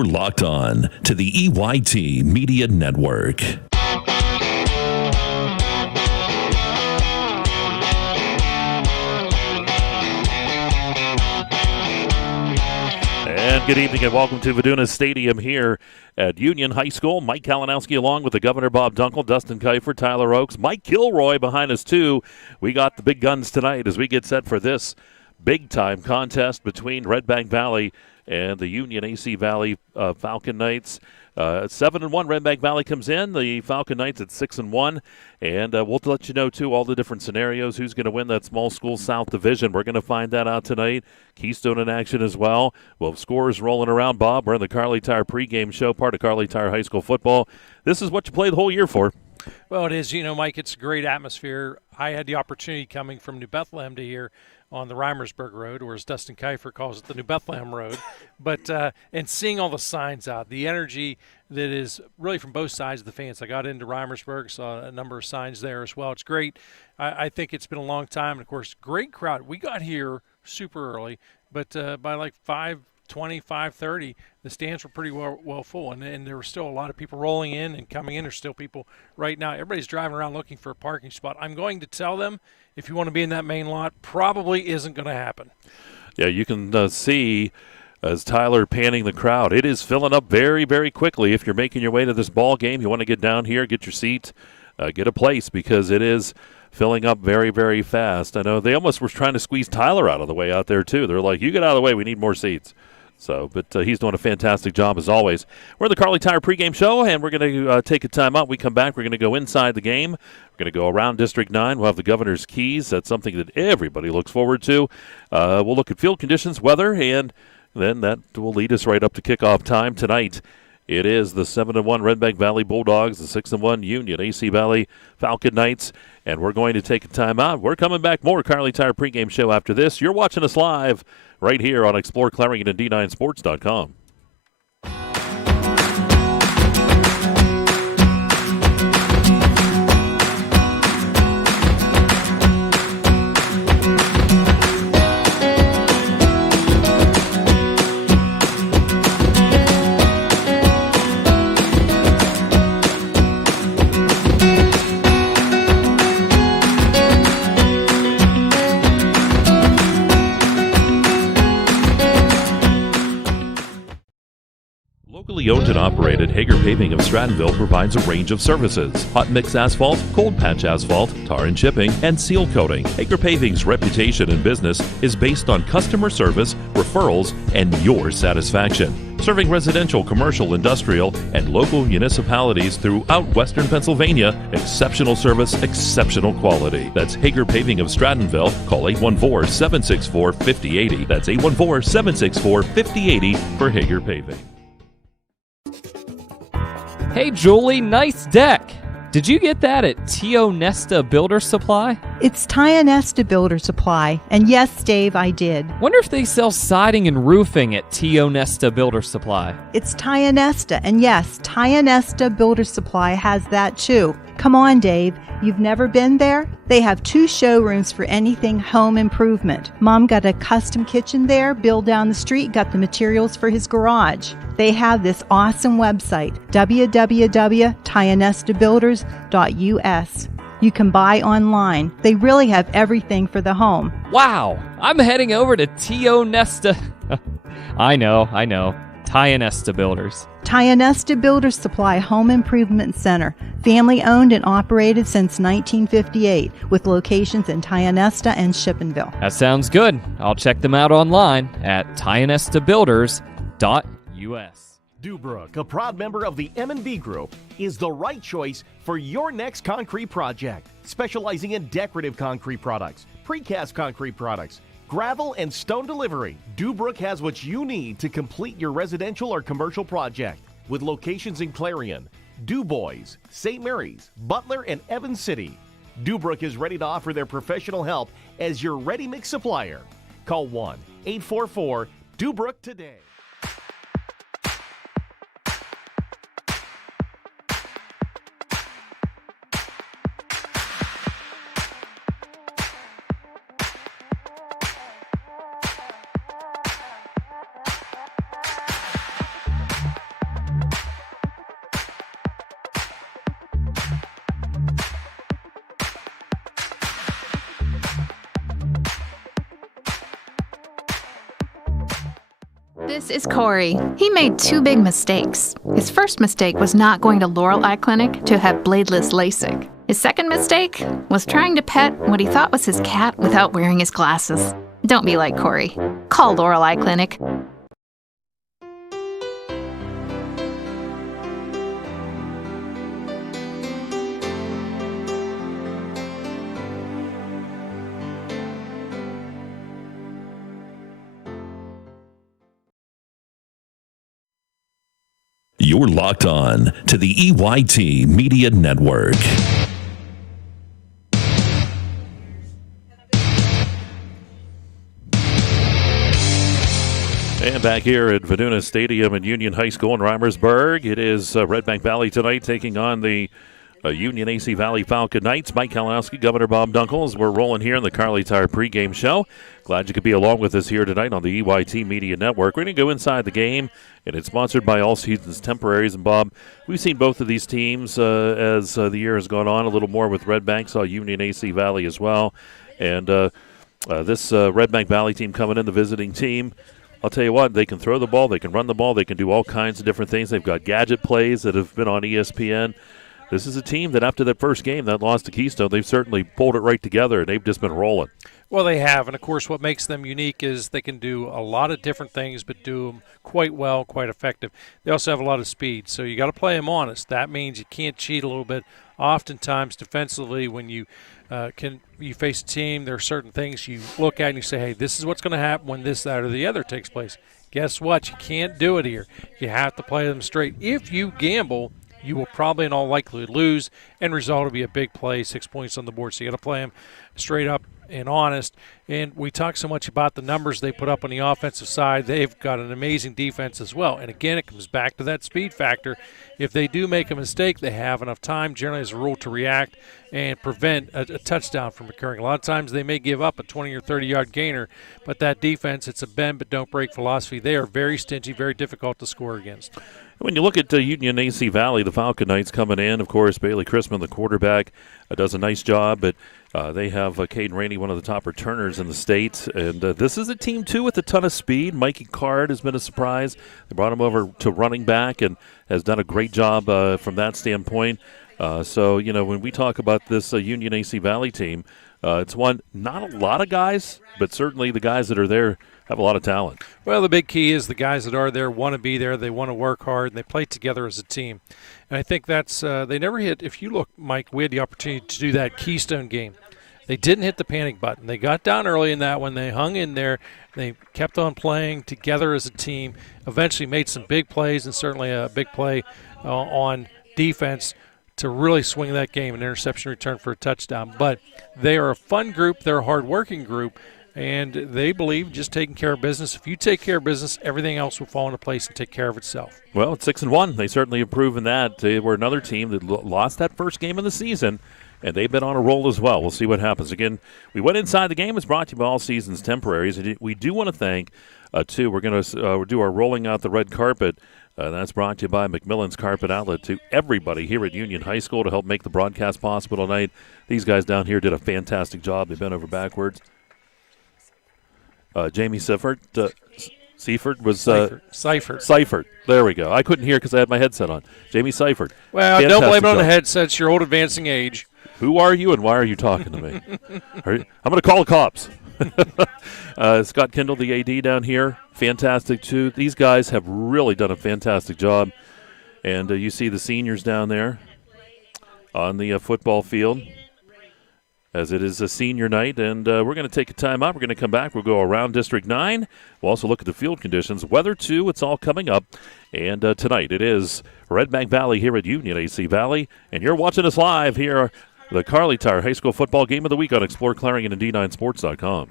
You're locked on to the EYT Media Network. And good evening and welcome to Viduna Stadium here at Union High School. Mike Kalinowski along with the Governor Bob Dunkle, Dustin Kiefer, Tyler Oakes, Mike Kilroy behind us too. We got the big guns tonight as we get set for this big-time contest between Redbank Valley and the Union AC Valley Falcon Knights. 7-1, Redbank Valley comes in. The Falcon Knights at 6-1. And we'll let you know, too, all the different scenarios. Who's going to win that small school South Division? We're going to find that out tonight. Keystone in action as well. We'll have scores rolling around. Bob, we're in the Kerle Tire pregame show, part of Kerle Tire High School football. This is what you play the whole year for. Well, it is. You know, Mike, it's a great atmosphere. I had the opportunity coming from New Bethlehem to here on the Rimersburg Road, or as Dustin Kiefer calls it, the New Bethlehem Road. But and seeing all the signs out, the energy that is really from both sides of the fence. I got into Rimersburg, saw a number of signs there as well. It's great. I think it's been a long time. And, of course, great crowd. We got here super early, but by like 5:20, 5:30, the stands were pretty well full, and there were still a lot of people rolling in and coming in. There's still people right now. Everybody's driving around looking for a parking spot. I'm going to tell them, if you want to be in that main lot, probably isn't going to happen. Yeah, you can see as Tyler panning the crowd. It is filling up very, very quickly. If you're making your way to this ball game, you want to get down here, get your seat, get a place, because it is filling up very, very fast. I know they almost were trying to squeeze Tyler out of the way out there, too. They're like, you get out of the way, we need more seats. So, but he's doing a fantastic job as always. We're in the Kerle Tire pregame show, and we're going to take a time out. We come back, we're going to go inside the game. We're going to go around District 9. We'll have the governor's keys. That's something that everybody looks forward to. We'll look at field conditions, weather, and then that will lead us right up to kickoff time tonight. It is the 7-1 Redbank Valley Bulldogs, the 6-1 Union AC Valley Falcon Knights, and we're going to take a time out. We're coming back more Kerle Tire pregame show after this. You're watching us live right here on exploreClarion and D9Sports.com. Locally owned and operated, Hager Paving of Strattonville provides a range of services: hot mix asphalt, cold patch asphalt, tar and chipping, and seal coating. Hager Paving's reputation in business is based on customer service, referrals, and your satisfaction. Serving residential, commercial, industrial, and local municipalities throughout Western Pennsylvania, exceptional service, exceptional quality. That's Hager Paving of Strattonville. Call 814-764-5080. That's 814-764-5080 for Hager Paving. Hey, Julie, nice deck. Did you get that at Tio Nesta Builder Supply? It's Tio Nesta Builder Supply, and yes, Dave, I did. Wonder if they sell siding and roofing at Tio Nesta Builder Supply. It's Tio Nesta, and yes, Tio Nesta Builder Supply has that too. Come on, Dave. You've never been there? They have 2 showrooms for anything home improvement. Mom got a custom kitchen there. Bill down the street got the materials for his garage. They have this awesome website, www.tionestabuilders.us. You can buy online. They really have everything for the home. Wow, I'm heading over to Tio Nesta. I know. Tio Nesta Builders. Tio Nesta Builder Supply Home Improvement Center. Family owned and operated since 1958 with locations in Tio Nesta and Shippenville. That sounds good. I'll check them out online at tionestabuilders.us. Dubrook, a proud member of the M&B Group, is the right choice for your next concrete project. Specializing in decorative concrete products, precast concrete products, gravel and stone delivery, Dubrook has what you need to complete your residential or commercial project. With locations in Clarion, DuBois, St. Mary's, Butler, and Evans City, Dubrook is ready to offer their professional help as your ready-mix supplier. Call 1-844-DUBROOK today. This is Corey. He made 2 big mistakes. His first mistake was not going to Laurel Eye Clinic to have bladeless LASIK. His second mistake was trying to pet what he thought was his cat without wearing his glasses. Don't be like Corey. Call Laurel Eye Clinic. You're locked on to the EYT Media Network. And back here at Viduna Stadium and Union High School in Rimersburg, it is Redbank Valley tonight taking on the Union AC Valley Falcon Knights. Mike Kalinowski, Governor Bob Dunkle, as we're rolling here in the Kerle Tire pregame show. Glad you could be along with us here tonight on the EYT Media Network. We're going to go inside the game, and it's sponsored by All Seasons Temporaries. And, Bob, we've seen both of these teams as the year has gone on, a little more with Redbank, saw Union AC Valley as well. And this Redbank Valley team coming in, the visiting team, I'll tell you what, they can throw the ball, they can run the ball, they can do all kinds of different things. They've got gadget plays that have been on ESPN. This is a team that after that first game that lost to Keystone, they've certainly pulled it right together, and they've just been rolling. Well, they have, and of course what makes them unique is they can do a lot of different things but do them quite well, quite effective. They also have a lot of speed, so you got to play them honest. That means you can't cheat a little bit. Oftentimes defensively when you face a team, there are certain things you look at and you say, hey, this is what's going to happen when this, that, or the other takes place. Guess what? You can't do it here. You have to play them straight. If you gamble, you will probably in all likelihood lose, and result will be a big play, 6 points on the board. So you got to play them straight up and honest. And we talk so much about the numbers they put up on the offensive side. They've got an amazing defense as well. And again, it comes back to that speed factor. If they do make a mistake, they have enough time, generally as a rule, to react and prevent a touchdown from occurring. A lot of times they may give up a 20 or 30-yard gainer, but that defense, it's a bend but don't break philosophy. They are very stingy, very difficult to score against. When you look at Union AC Valley, the Falcon Knights coming in, of course, Bailey Chrisman, the quarterback, does a nice job, but they have Caden Rainey, one of the top returners in the state. And this is a team, too, with a ton of speed. Mikey Card has been a surprise. They brought him over to running back and has done a great job from that standpoint. So, you know, when we talk about this Union AC Valley team, it's one, not a lot of guys, but certainly the guys that are there have a lot of talent. Well, the big key is the guys that are there want to be there. They want to work hard, and they play together as a team. And I think that's they never hit. If you look, Mike, we had the opportunity to do that Keystone game. They didn't hit the panic button. They got down early in that one. They hung in there. They kept on playing together as a team, eventually made some big plays, and certainly a big play on defense to really swing that game, an interception return for a touchdown. But they are a fun group. They're a hard-working group. And they believe just taking care of business. If you take care of business, everything else will fall into place and take care of itself. Well, it's 6-1. They certainly have proven that. They were another team that lost that first game of the season, and they've been on a roll as well. We'll see what happens. Again, we went inside the game. It's brought to you by All Seasons Temporaries. And we do want to thank, too, we're going to do our rolling out the red carpet. That's brought to you by McMillan's Carpet Outlet, to everybody here at Union High School to help make the broadcast possible tonight. These guys down here did a fantastic job. They bent over backwards. Jamie Seifert was Seifert. There we go. I couldn't hear because I had my headset on. Jamie Seifert. Well, fantastic don't blame it on job. the headsets. Your old advancing age. Who are you and why are you talking to me? I'm going to call the cops. Scott Kendall, the AD down here, fantastic too. These guys have really done a fantastic job. And you see the seniors down there on the football field, as it is a senior night, and we're going to take a time out. We're going to come back. We'll go around District 9. We'll also look at the field conditions. Weather, too, it's all coming up. And tonight it is Redbank Valley here at Union AC Valley, and you're watching us live here, the Kerle Tire High School Football Game of the Week on exploreClarion and D9Sports.com.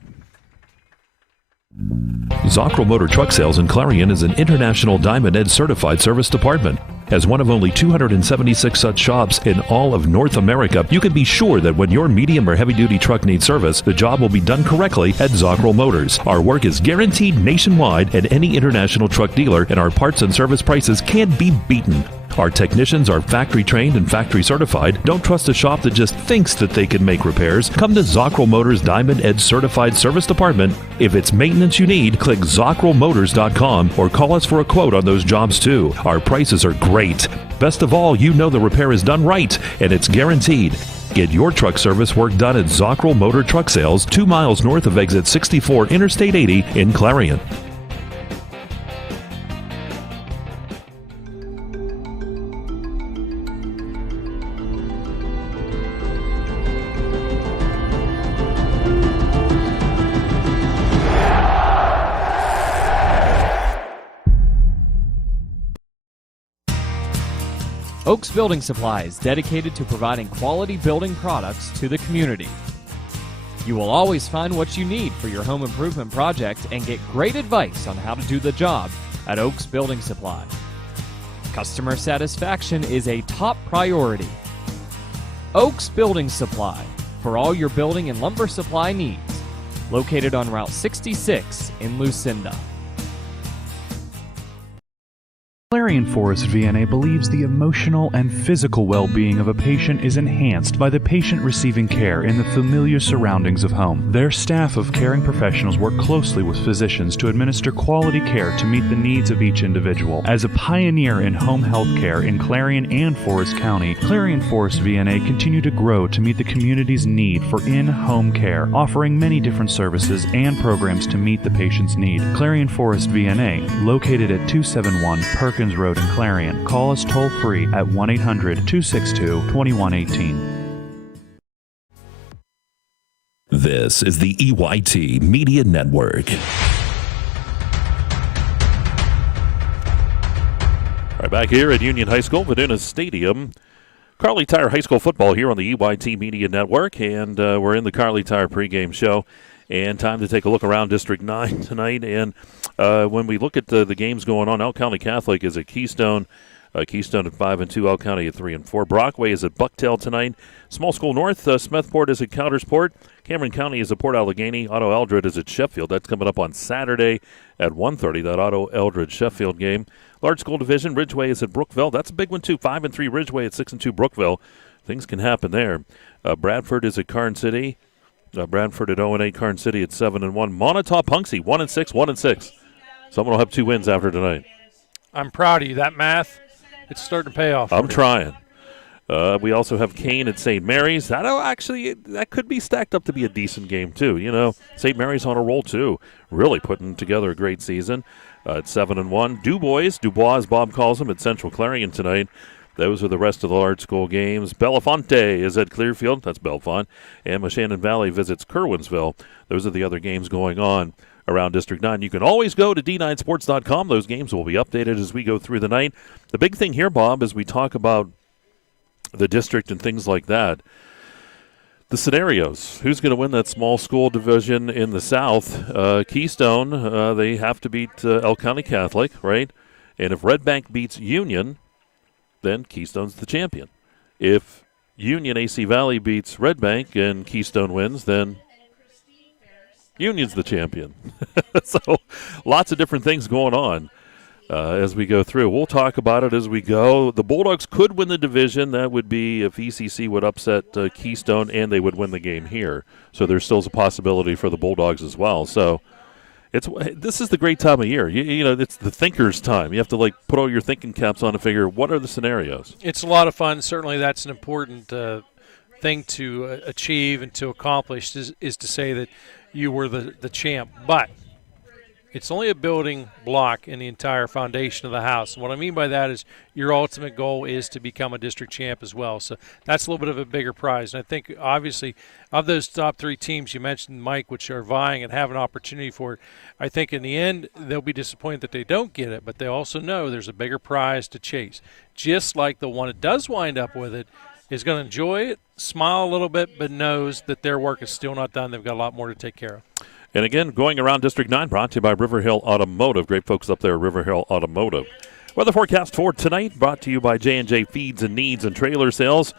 Zocco Motor Truck Sales in Clarion is an International Diamond Ed certified service department. As one of only 276 such shops in all of North America, you can be sure that when your medium or heavy-duty truck needs service, the job will be done correctly at Zocco Motors. Our work is guaranteed nationwide at any international truck dealer, and our parts and service prices can't be beaten. Our technicians are factory trained and factory certified. Don't trust a shop that just thinks that they can make repairs. Come to Zocco Motors Diamond Edge Certified Service Department. If it's maintenance you need, click ZoccoMotors.com or call us for a quote on those jobs too. Our prices are great. Best of all, you know the repair is done right and it's guaranteed. Get your truck service work done at Zocco Motor Truck Sales, 2 miles north of exit 64 Interstate 80 in Clarion. Oaks Building Supply is dedicated to providing quality building products to the community. You will always find what you need for your home improvement project and get great advice on how to do the job at Oaks Building Supply. Customer satisfaction is a top priority. Oaks Building Supply, for all your building and lumber supply needs. Located on Route 66 in Lucinda. Clarion Forest VNA believes the emotional and physical well-being of a patient is enhanced by the patient receiving care in the familiar surroundings of home. Their staff of caring professionals work closely with physicians to administer quality care to meet the needs of each individual. As a pioneer in home health care in Clarion and Forest County, Clarion Forest VNA continue to grow to meet the community's need for in-home care, offering many different services and programs to meet the patient's need. Clarion Forest VNA, located at 271 Perkins Road in Clarion. Call us toll-free at 1-800-262-2118. This is the EYT Media Network. All right, back here at Union High School, Viduna Stadium. Kerle Tire High School football here on the EYT Media Network, and we're in the Kerle Tire pregame show. And time to take a look around District 9 tonight. And when we look at the games going on, Elk County Catholic is at Keystone. Keystone at 5-2, Elk County at 3-4. Brockway is at Bucktail tonight. Small School North, Smethport is at Countersport. Cameron County is at Port Allegheny. Otto Eldred is at Sheffield. That's coming up on Saturday at 1:30, that Otto Eldred Sheffield game. Large School Division, Ridgeway is at Brookville. That's a big one, too. 5-3 Ridgeway at 6-2 Brookville. Things can happen there. Bradford is at Karn City. Bradford at 0-8, Karn City at 7-1. Montauk Punxsutawney 1-6, 1-6. Someone will have 2 wins after tonight. I'm proud of you. That math, it's starting to pay off. I'm trying. We also have Kane at St. Mary's. That could be stacked up to be a decent game, too. You know, St. Mary's on a roll, too. Really putting together a great season at 7-1. Dubois, as Bob calls them, at Central Clarion tonight. Those are the rest of the large school games. Belafonte is at Clearfield. That's Bellefonte. And Moshannon Valley visits Kerwinsville. Those are the other games going on around District 9. You can always go to d9sports.com. Those games will be updated as we go through the night. The big thing here, Bob, as we talk about the district and things like that, the scenarios. Who's going to win that small school division in the South? Keystone, they have to beat Elk County Catholic, right? And if Redbank beats Union, then Keystone's the champion. If Union AC Valley beats Redbank and Keystone wins, then Union's the champion. So lots of different things going on as we go through. We'll talk about it as we go. The Bulldogs could win the division. That would be if ECC would upset Keystone and they would win the game here. So there's still a possibility for the Bulldogs as well. So this is the great time of year. You know, it's the thinker's time. You have to, put all your thinking caps on and figure, what are the scenarios? It's a lot of fun. Certainly that's an important thing to achieve and to accomplish is to say that you were the champ. But it's only a building block in the entire foundation of the house. And what I mean by that is your ultimate goal is to become a district champ as well. So that's a little bit of a bigger prize. And I think, obviously, of those top 3 teams you mentioned, Mike, which are vying and have an opportunity for it, I think in the end they'll be disappointed that they don't get it, but they also know there's a bigger prize to chase. Just like the one that does wind up with it is going to enjoy it, smile a little bit, but knows that their work is still not done. They've got a lot more to take care of. And again, going around District 9, brought to you by River Hill Automotive. Great folks up there at River Hill Automotive. Weather forecast for tonight, brought to you by J&J Feeds and Needs and Trailer Sales.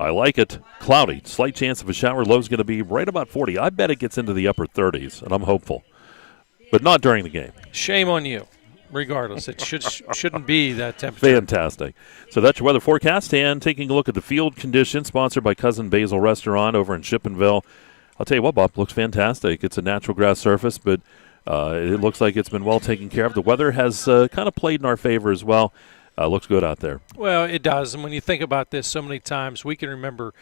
I like it. Cloudy. Slight chance of a shower. Low's going to be right about 40. I bet it gets into the upper 30s, and I'm hopeful. But not during the game. Shame on you. regardless. It shouldn't be that temperature. Fantastic. So that's your weather forecast, and taking a look at the field conditions, sponsored by Cousin Basil Restaurant over in Shippenville. I'll tell you what, Bob, looks fantastic. It's a natural grass surface, but it looks like it's been well taken care of. The weather has kind of played in our favor as well. Looks good out there. Well, it does. And when you think about this so many times, we can remember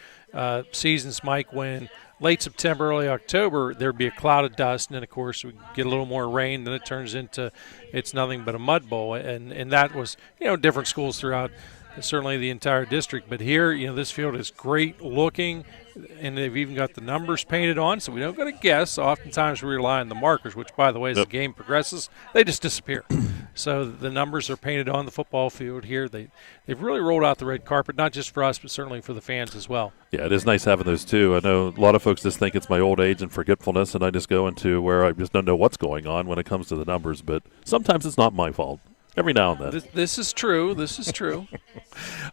seasons, Mike, when late September, early October, there'd be a cloud of dust, and then, of course, we get a little more rain, then it turns into it's nothing but a mud bowl. And that was, different schools throughout certainly the entire district. But here, this field is great looking, and they've even got the numbers painted on, so we don't got to guess. Oftentimes we rely on the markers, which, by the way, as the game progresses, they just disappear. So the numbers are painted on the football field here. They've really rolled out the red carpet, not just for us, but certainly for the fans as well. Yeah, it is nice having those, too. I know a lot of folks just think it's my old age and forgetfulness, and I just go into where I just don't know what's going on when it comes to the numbers, but sometimes it's not my fault. Every now and then. This is true. This is true.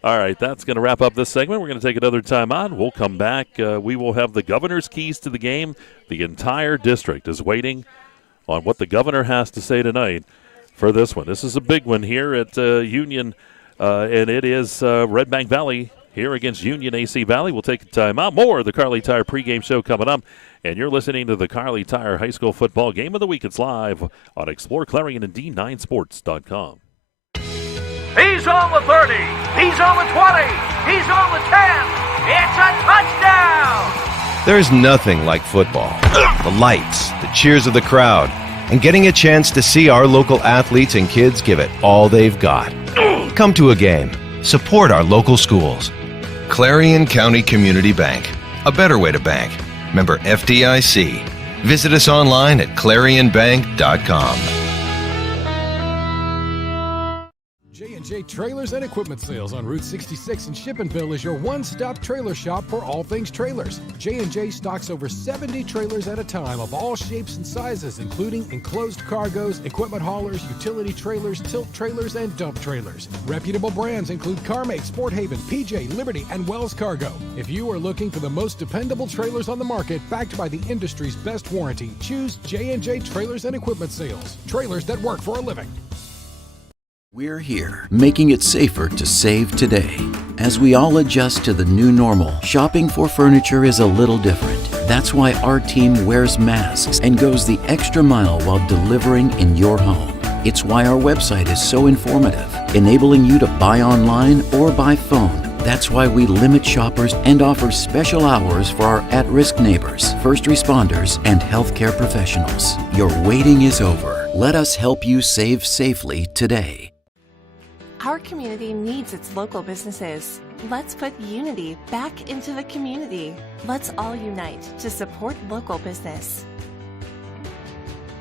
All right, that's going to wrap up this segment. We're going to take another time out. We'll come back. We will have the governor's keys to the game. The entire district is waiting on what the governor has to say tonight for this one. This is a big one here at Union, and it is Redbank Valley here against Union AC Valley. We'll take a time out. More of the Kerle Tire pregame show coming up. And you're listening to the Kerle Tire High School Football Game of the Week. It's live on ExploreClarion and D9Sports.com. He's on the 30. He's on the 20. He's on the 10. It's a touchdown. There's nothing like football. The lights, the cheers of the crowd, and getting a chance to see our local athletes and kids give it all they've got. Come to a game. Support our local schools. Clarion County Community Bank. A better way to bank. Member FDIC. Visit us online at clarionbank.com. J&J Trailers and Equipment Sales on Route 66 in Shippenville is your one-stop trailer shop for all things trailers. J&J stocks over 70 trailers at a time of all shapes and sizes, including enclosed cargos, equipment haulers, utility trailers, tilt trailers, and dump trailers. Reputable brands include CarMate, Sport Haven, PJ, Liberty, and Wells Cargo. If you are looking for the most dependable trailers on the market, backed by the industry's best warranty, choose J&J Trailers and Equipment Sales. Trailers that work for a living. We're here, making it safer to save today. As we all adjust to the new normal, shopping for furniture is a little different. That's why our team wears masks and goes the extra mile while delivering in your home. It's why our website is so informative, enabling you to buy online or by phone. That's why we limit shoppers and offer special hours for our at-risk neighbors, first responders, and healthcare professionals. Your waiting is over. Let us help you save safely today. Our community needs its local businesses. Let's put unity back into the community. Let's all unite to support local business.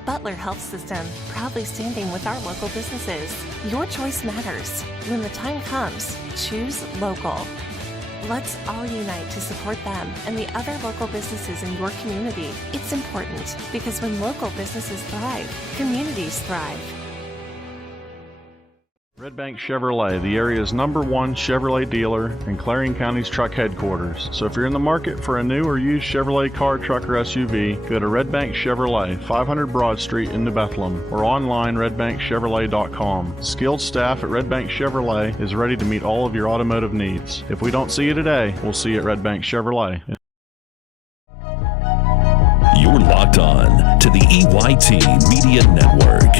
Butler Health System, proudly standing with our local businesses. Your choice matters. When the time comes, choose local. Let's all unite to support them and the other local businesses in your community. It's important because when local businesses thrive, communities thrive. Redbank Chevrolet, the area's #1 Chevrolet dealer and Clarion County's truck headquarters. So if you're in the market for a new or used Chevrolet car, truck, or SUV, go to Redbank Chevrolet, 500 Broad Street in New Bethlehem, or online redbankchevrolet.com. Skilled staff at Redbank Chevrolet is ready to meet all of your automotive needs. If we don't see you today, we'll see you at Redbank Chevrolet. You're locked on to the EYT Media Network.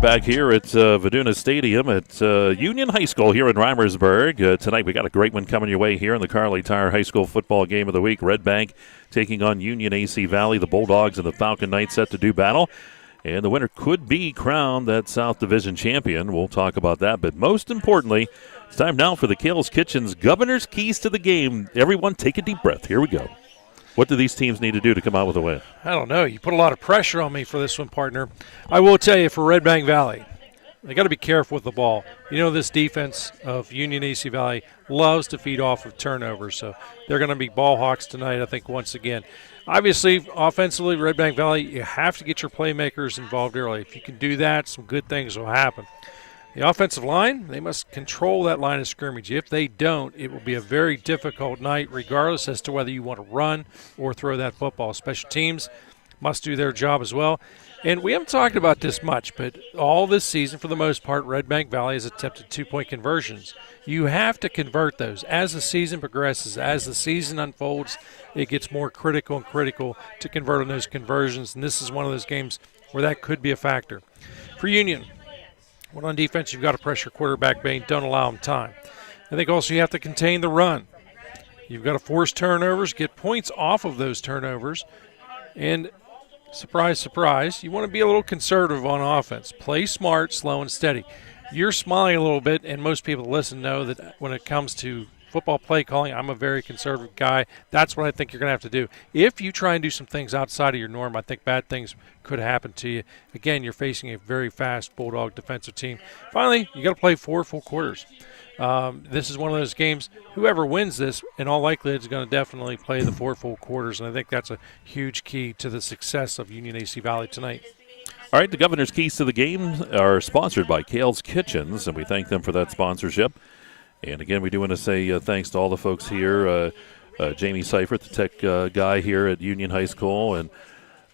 Back here at Viduna Stadium at Union High School here in Rimersburg. Tonight we got a great one coming your way here in the Kerle Tire High School Football Game of the Week. Redbank taking on Union AC Valley. The Bulldogs and the Falcon Knights set to do battle. And the winner could be crowned that South Division champion. We'll talk about that. But most importantly, it's time now for the Kale's Kitchen's Governor's Keys to the Game. Everyone take a deep breath. Here we go. What do these teams need to do to come out with a win? I don't know. You put a lot of pressure on me for this one, partner. I will tell you, for Redbank Valley, they got to be careful with the ball. You know, this defense of Union AC Valley loves to feed off of turnovers, so they're going to be ball hawks tonight, I think, once again. Obviously, offensively, Redbank Valley, you have to get your playmakers involved early. If you can do that, some good things will happen. The offensive line, they must control that line of scrimmage. If they don't, it will be a very difficult night, regardless as to whether you want to run or throw that football. Special teams, must do their job as well. And we haven't talked about this much, but all this season, for the most part, Redbank Valley has attempted 2-point conversions. You have to convert those. As the season progresses, as the season unfolds, it gets more critical and critical to convert on those conversions, and this is one of those games where that could be a factor. For Union, when on defense, you've got to pressure quarterback Bain. Don't allow him time. I think also you have to contain the run. You've got to force turnovers, get points off of those turnovers, and surprise, surprise, you want to be a little conservative on offense. Play smart, slow, and steady. You're smiling a little bit, and most people that listen know that when it comes to football play calling, I'm a very conservative guy. That's what I think you're going to have to do. If you try and do some things outside of your norm, I think bad things could happen to you. Again, you're facing a very fast Bulldog defensive team. Finally, you got to play 4 full quarters. This is one of those games, whoever wins this, in all likelihood, is going to definitely play the 4 full quarters, and I think that's a huge key to the success of Union AC Valley tonight. All right, the Governor's Keys to the Game are sponsored by Kerle's Kitchens, and we thank them for that sponsorship. And again, we do want to say thanks to all the folks here, Jamie Seifert, the tech guy here at Union High School, and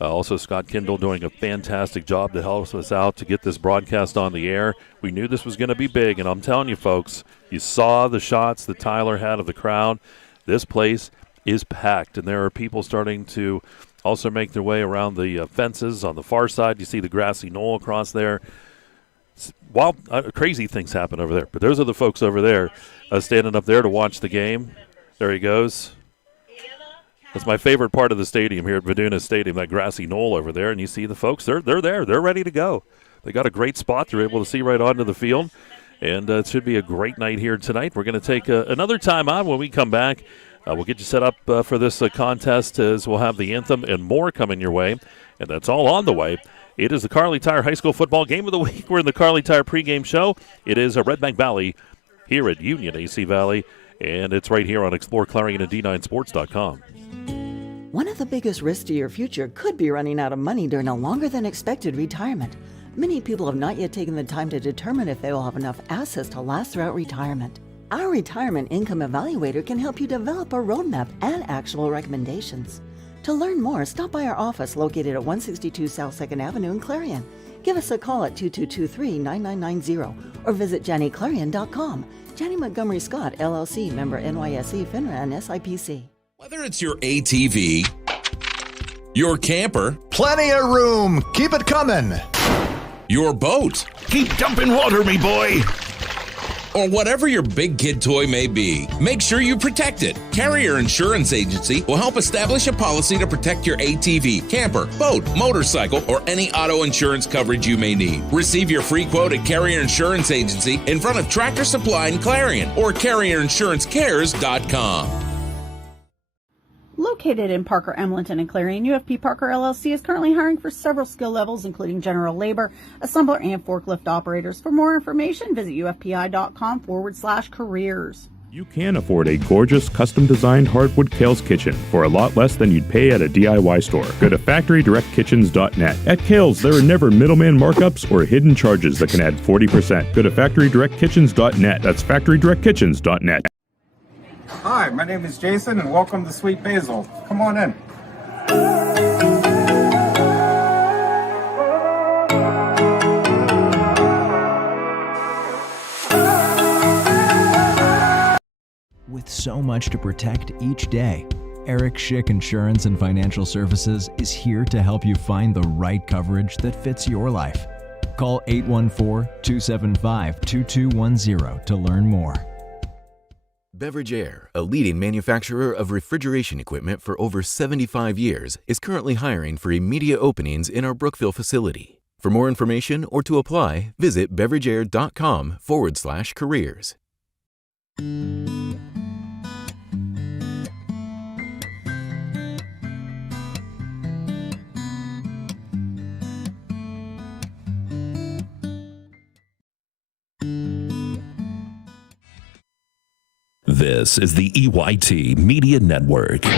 also Scott Kindle doing a fantastic job to help us out to get this broadcast on the air. We knew this was going to be big, and I'm telling you, folks, you saw the shots that Tyler had of the crowd. This place is packed, and there are people starting to also make their way around the fences on the far side. You see the grassy knoll across there. Wild, crazy things happen over there. But those are the folks over there standing up there to watch the game. There he goes. That's my favorite part of the stadium here at Viduna Stadium, that grassy knoll over there. And you see the folks, they're there. They're ready to go. They got a great spot. They're able to see right onto the field. And it should be a great night here tonight. We're going to take another time out. When we come back, we'll get you set up for this contest, as we'll have the anthem and more coming your way. And that's all on the way. It is the Kerle Tire High School Football Game of the Week. We're in the Kerle Tire pregame show. It is Redbank Valley here at Union AC Valley, and it's right here on exploreClarion and D9Sports.com. One of the biggest risks to your future could be running out of money during a longer than expected retirement. Many people have not yet taken the time to determine if they will have enough assets to last throughout retirement. Our Retirement Income Evaluator can help you develop a roadmap and actionable recommendations. To learn more, stop by our office located at 162 South 2nd Avenue in Clarion. Give us a call at 2223-9990 or visit JannyClarion.com. Janney Montgomery Scott, LLC, member NYSE, FINRA, and SIPC. Whether it's your ATV, your camper, plenty of room, keep it coming, your boat, keep dumping water, me boy, or whatever your big kid toy may be, make sure you protect it. Carrier Insurance Agency will help establish a policy to protect your ATV, camper, boat, motorcycle, or any auto insurance coverage you may need. Receive your free quote at Carrier Insurance Agency in front of Tractor Supply in Clarion or CarrierInsuranceCares.com. Located in Parker, Emlenton, and Clarion, UFP Parker LLC is currently hiring for several skill levels, including general labor, assembler, and forklift operators. For more information, visit ufpi.com/careers. You can afford a gorgeous, custom-designed hardwood Kerle's kitchen for a lot less than you'd pay at a DIY store. Go to FactoryDirectKitchens.net. At Kerle's, there are never middleman markups or hidden charges that can add 40%. Go to FactoryDirectKitchens.net. That's FactoryDirectKitchens.net. Hi, my name is Jason, and welcome to Sweet Basil. Come on in. With so much to protect each day, Eric Schick Insurance and Financial Services is here to help you find the right coverage that fits your life. Call 814-275-2210 to learn more. Beverage Air, a leading manufacturer of refrigeration equipment for over 75 years, is currently hiring for immediate openings in our Brookville facility. For more information or to apply, visit beverageair.com/careers. This is the EYT Media Network. All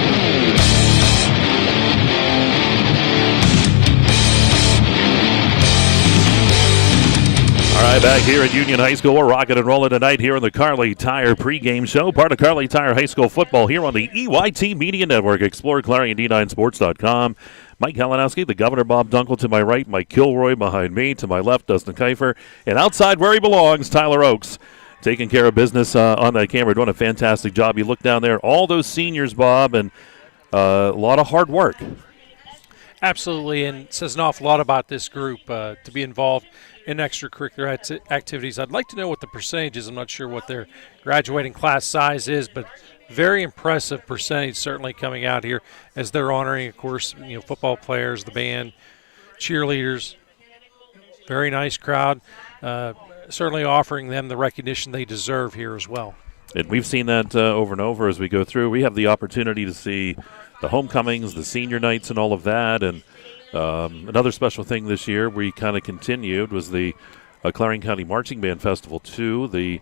right, back here at Union High School, we're rocking and rolling tonight here on the Kerle Tire pregame show, part of Kerle Tire High School football here on the EYT Media Network. Explore Clarion, D9Sports.com. Mike Kalinowski, the governor, Bob Dunkle to my right, Mike Kilroy behind me, to my left, Dustin Kiefer, and outside where he belongs, Tyler Oakes, taking care of business on that camera, doing a fantastic job. You look down there, all those seniors, Bob, and a lot of hard work. Absolutely, and it says an awful lot about this group to be involved in extracurricular activities. I'd like to know what the percentage is. I'm not sure what their graduating class size is, but very impressive percentage certainly coming out here as they're honoring, of course, football players, the band, cheerleaders. Very nice crowd. Certainly offering them the recognition they deserve here as well. And we've seen that over and over as we go through. We have the opportunity to see the homecomings, the senior nights, and all of that. And another special thing this year we kind of continued was the Clarion County Marching Band Festival, too. The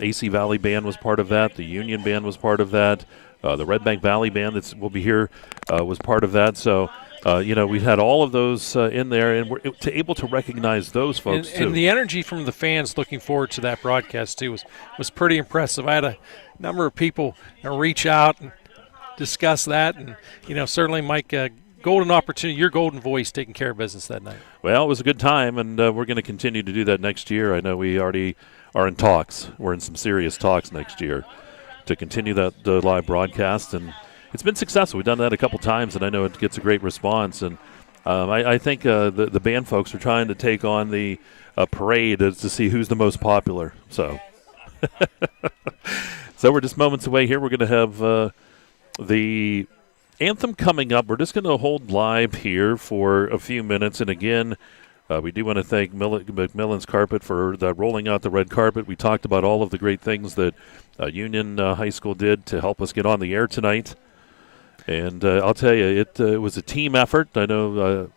AC Valley Band was part of that. The Union Band was part of that. The Redbank Valley Band that will be here was part of that. So, we had all of those in there, and we're able to recognize those folks, too. And the energy from the fans looking forward to that broadcast, too, was pretty impressive. I had a number of people reach out and discuss that. And, certainly, Mike, golden opportunity, your golden voice taking care of business that night. Well, it was a good time, and we're going to continue to do that next year. I know we already are in talks. We're in some serious talks next year to continue that live broadcast, and it's been successful. We've done that a couple times, and I know it gets a great response. And I think the band folks are trying to take on the parade to see who's the most popular. So, so we're just moments away here. We're going to have the anthem coming up. We're just going to hold live here for a few minutes, and again, we do want to thank McMillan's Carpet for rolling out the red carpet. We talked about all of the great things that Union High School did to help us get on the air tonight. And I'll tell you, it was a team effort. I know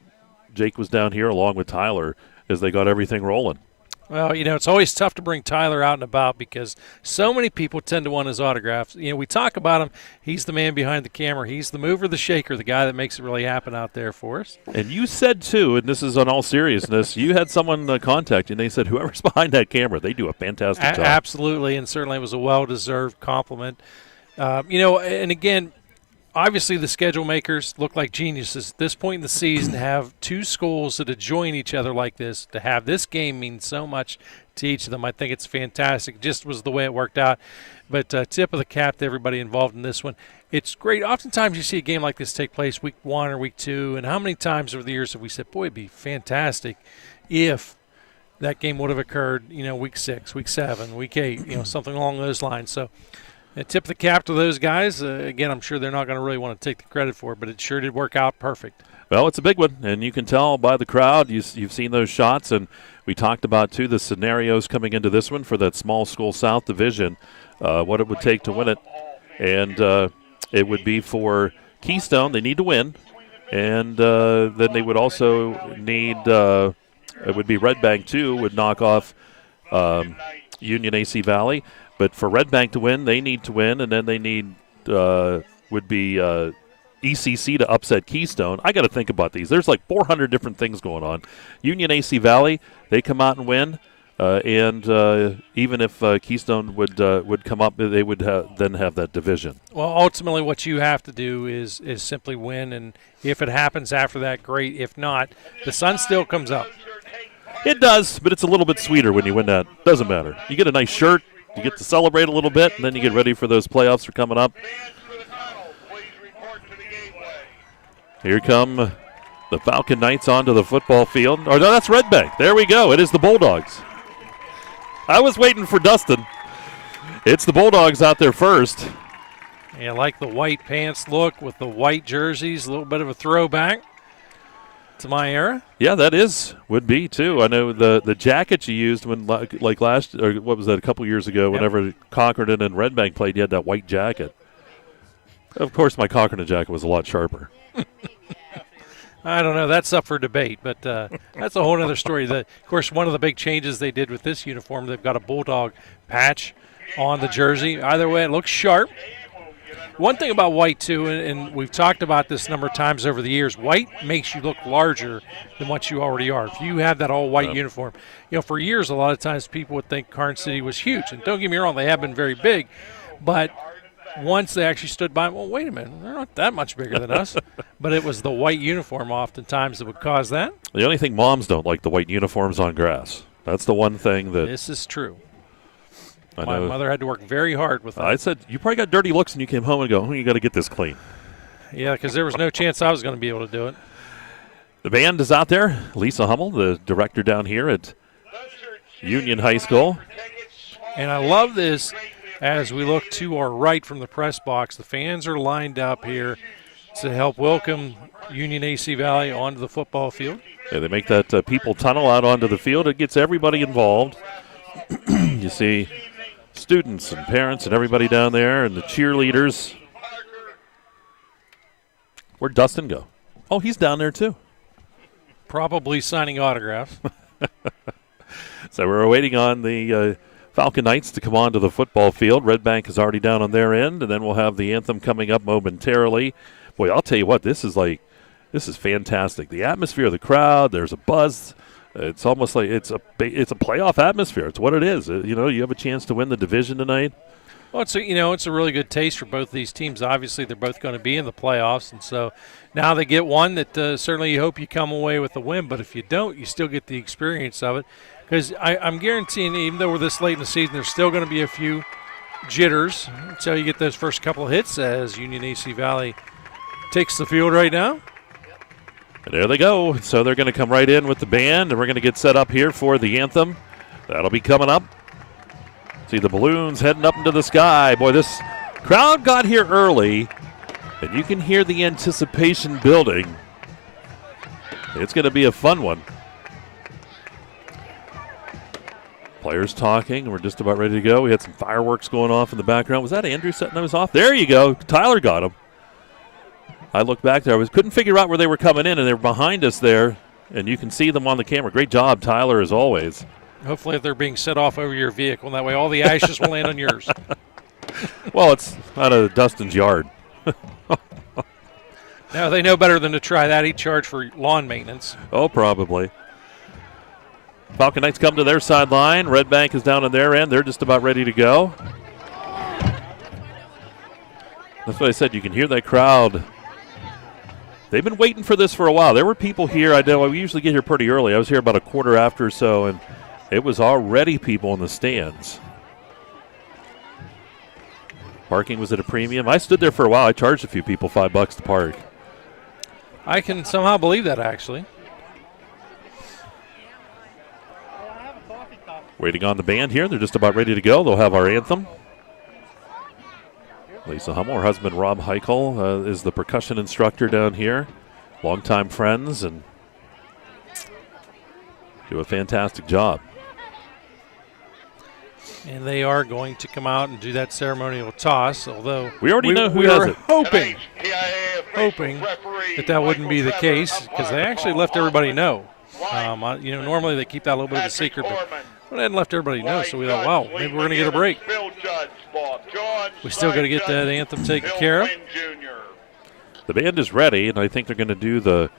Jake was down here along with Tyler as they got everything rolling. Well, it's always tough to bring Tyler out and about because so many people tend to want his autographs. We talk about him. He's the man behind the camera. He's the mover, the shaker, the guy that makes it really happen out there for us. And you said, too, and this is on all seriousness, you had someone contact you, and they said whoever's behind that camera, they do a fantastic job. Absolutely, and certainly it was a well-deserved compliment. And again, obviously the schedule makers look like geniuses. At this point in the season, to have two schools that join each other like this, to have this game mean so much to each of them, I think it's fantastic. It just was the way it worked out. But tip of the cap to everybody involved in this one. It's great. Oftentimes you see a game like this take place week 1 or week 2, and how many times over the years have we said, boy, it'd be fantastic if that game would have occurred, week 6, week 7, week 8, something along those lines. So tip of the cap to those guys. Again, I'm sure they're not going to really want to take the credit for it, but it sure did work out perfect. Well, it's a big one, and you can tell by the crowd. You've seen those shots, and we talked about, too, the scenarios coming into this one for that small school South Division, what it would take to win it. And it would be for Keystone. They need to win. And then they would also need it would be Redbank, too, would knock off Union AC Valley. But for Redbank to win, they need to win, and then they need would be ECC to upset Keystone. I got to think about these. There's like 400 different things going on. Union AC Valley, they come out and win, and even if Keystone would come up, they would then have that division. Well, ultimately, what you have to do is simply win, and if it happens after that, great. If not, the sun still comes up. It does, but it's a little bit sweeter when you win that. Doesn't matter. You get a nice shirt. You get to celebrate a little bit, and then you get ready for those playoffs are coming up. Here come the Falcon Knights onto the football field. Oh, no, that's Redbank. There we go. It is the Bulldogs. I was waiting for Dustin. It's the Bulldogs out there first. Yeah, I like the white pants look with the white jerseys, a little bit of a throwback to my era. Yeah, that would be too. I know the jacket you used when like last, or what was that, a couple years ago, whenever Concordan and Redbank played, you had that white jacket. Of course, my Concordan jacket was a lot sharper. I don't know. That's up for debate, but that's a whole other story. Of course, one of the big changes they did with this uniform, they've got a Bulldog patch on the jersey. Either way, it looks sharp. One thing about white, too, and we've talked about this a number of times over the years, white makes you look larger than what you already are. If you have that all-white uniform, for years, a lot of times people would think Karn City was huge. And don't get me wrong, they have been very big. But once they actually stood by, well, wait a minute, they're not that much bigger than us. But it was the white uniform oftentimes that would cause that. The only thing moms don't like the white uniforms on grass. That's the one thing that. This is true. My mother had to work very hard with that. I said, you probably got dirty looks and you came home and go, you got to get this clean. Yeah, because there was no chance I was going to be able to do it. The band is out there. Lisa Hummel, the director down here at Union High School. And I love this as we look to our right from the press box. The fans are lined up here to help welcome Union AC Valley onto the football field. Yeah, they make that people tunnel out onto the field. It gets everybody involved. You see students and parents and everybody down there and the cheerleaders. Where'd Dustin go? Oh, he's down there too. Probably signing autographs. So we're waiting on the Falcon Knights to come onto the football field. Redbank is already down on their end, and then we'll have the anthem coming up momentarily. Boy, I'll tell you what, this is fantastic. The atmosphere, the crowd, there's a buzz. It's almost like it's a playoff atmosphere. It's what it is. You have a chance to win the division tonight. Well, it's a really good taste for both these teams. Obviously, they're both going to be in the playoffs, and so now they get one that certainly you hope you come away with a win. But if you don't, you still get the experience of it. Because I'm guaranteeing, even though we're this late in the season, there's still going to be a few jitters until you get those first couple of hits as Union AC Valley takes the field right now. And there they go. So they're going to come right in with the band, and we're going to get set up here for the anthem. That'll be coming up. See the balloons heading up into the sky. Boy, this crowd got here early, and you can hear the anticipation building. It's going to be a fun one. Players talking. We're just about ready to go. We had some fireworks going off in the background. Was that Andrew setting those off? There you go. Tyler got them. I looked back there. I couldn't figure out where they were coming in, and they were behind us there, and you can see them on the camera. Great job, Tyler, as always. Hopefully they're being set off over your vehicle, and that way all the ashes will land on yours. Well, it's out of Dustin's yard. Now, they know better than to try that. He'd charge for lawn maintenance. Oh, probably. Falcon Knights come to their sideline. Redbank is down on their end. They're just about ready to go. That's what I said. You can hear that crowd. They've been waiting for this for a while. There were people here. I know we usually get here pretty early. I was here about a quarter after or so, and it was already people in the stands. Parking was at a premium. I stood there for a while. I charged a few people $5 to park. I can somehow believe that, actually. Waiting on the band here. They're just about ready to go. They'll have our anthem. Lisa Hummel, her husband Rob Heichel is the percussion instructor down here. Longtime friends and do a fantastic job. And they are going to come out and do that ceremonial toss, although we already know who does it. hoping that wouldn't be the case because they actually let everybody know. Normally they keep that a little bit of a secret, but they hadn't let everybody know, so we thought, wow, maybe we're going to get a break. We still got to get that anthem taken care of. The band is ready, and I think they're going to do the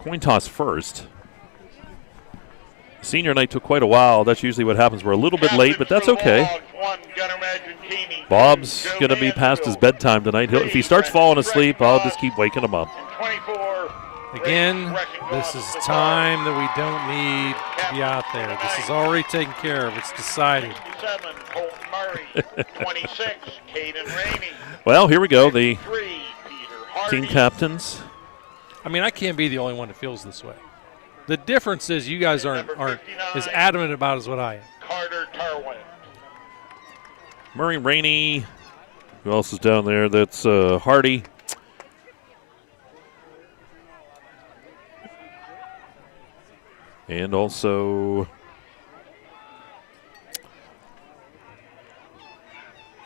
coin toss first. Senior night took quite a while. That's usually what happens. We're a little bit late, but that's okay. Bob's going to be past his bedtime tonight. If he starts falling asleep, I'll just keep waking him up. Again, this is time that we don't need to be out there. This is already taken care of. It's decided. Well, here we go. The team captains. I mean, I can't be the only one that feels this way. The difference is you guys aren't as adamant about as what I am. Murray Rainey. Who else is down there? That's Hardy. And also,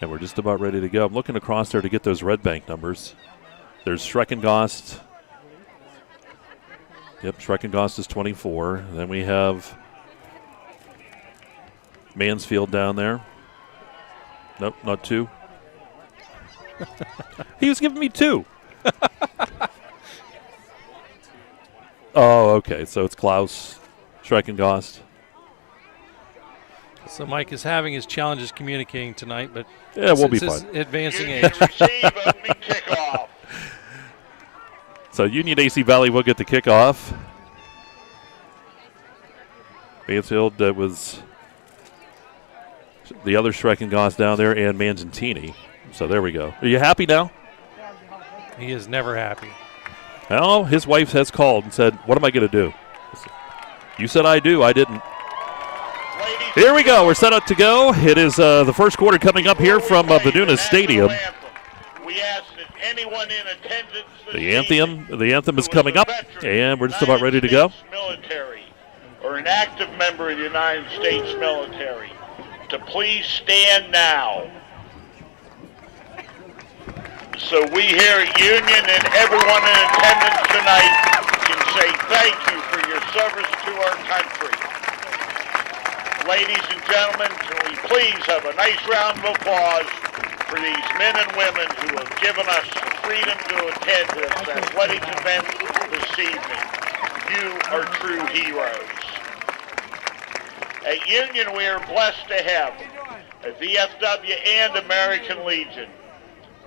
and we're just about ready to go. I'm looking across there to get those Redbank numbers. There's Schreckengost. Yep, Schreckengost is 24. And then we have Mansfield down there. Nope, not 2. He was giving me 2. Oh, okay, so it's Klaus. Schreckengost. So Mike is having his challenges communicating tonight, but yeah, we'll be fine. His advancing age. So Union AC Valley will get the kickoff. Mansfield was the other Schreckengoss down there, and Manzantini. So there we go. Are you happy now? He is never happy. Well, his wife has called and said, what am I going to do? You said I do. I didn't. Here we go. We're set up to go. It is the first quarter coming up here from Vaduna Stadium. We ask that anyone in attendance The anthem is coming up, and we're just about ready to go. Military or an active member of the United States military to please stand now. So we here at Union and everyone in attendance tonight can say thank you for your service to our country. Ladies and gentlemen, can we please have a nice round of applause for these men and women who have given us the freedom to attend this athletic event this evening. You are true heroes. At Union, we are blessed to have a VFW and American Legion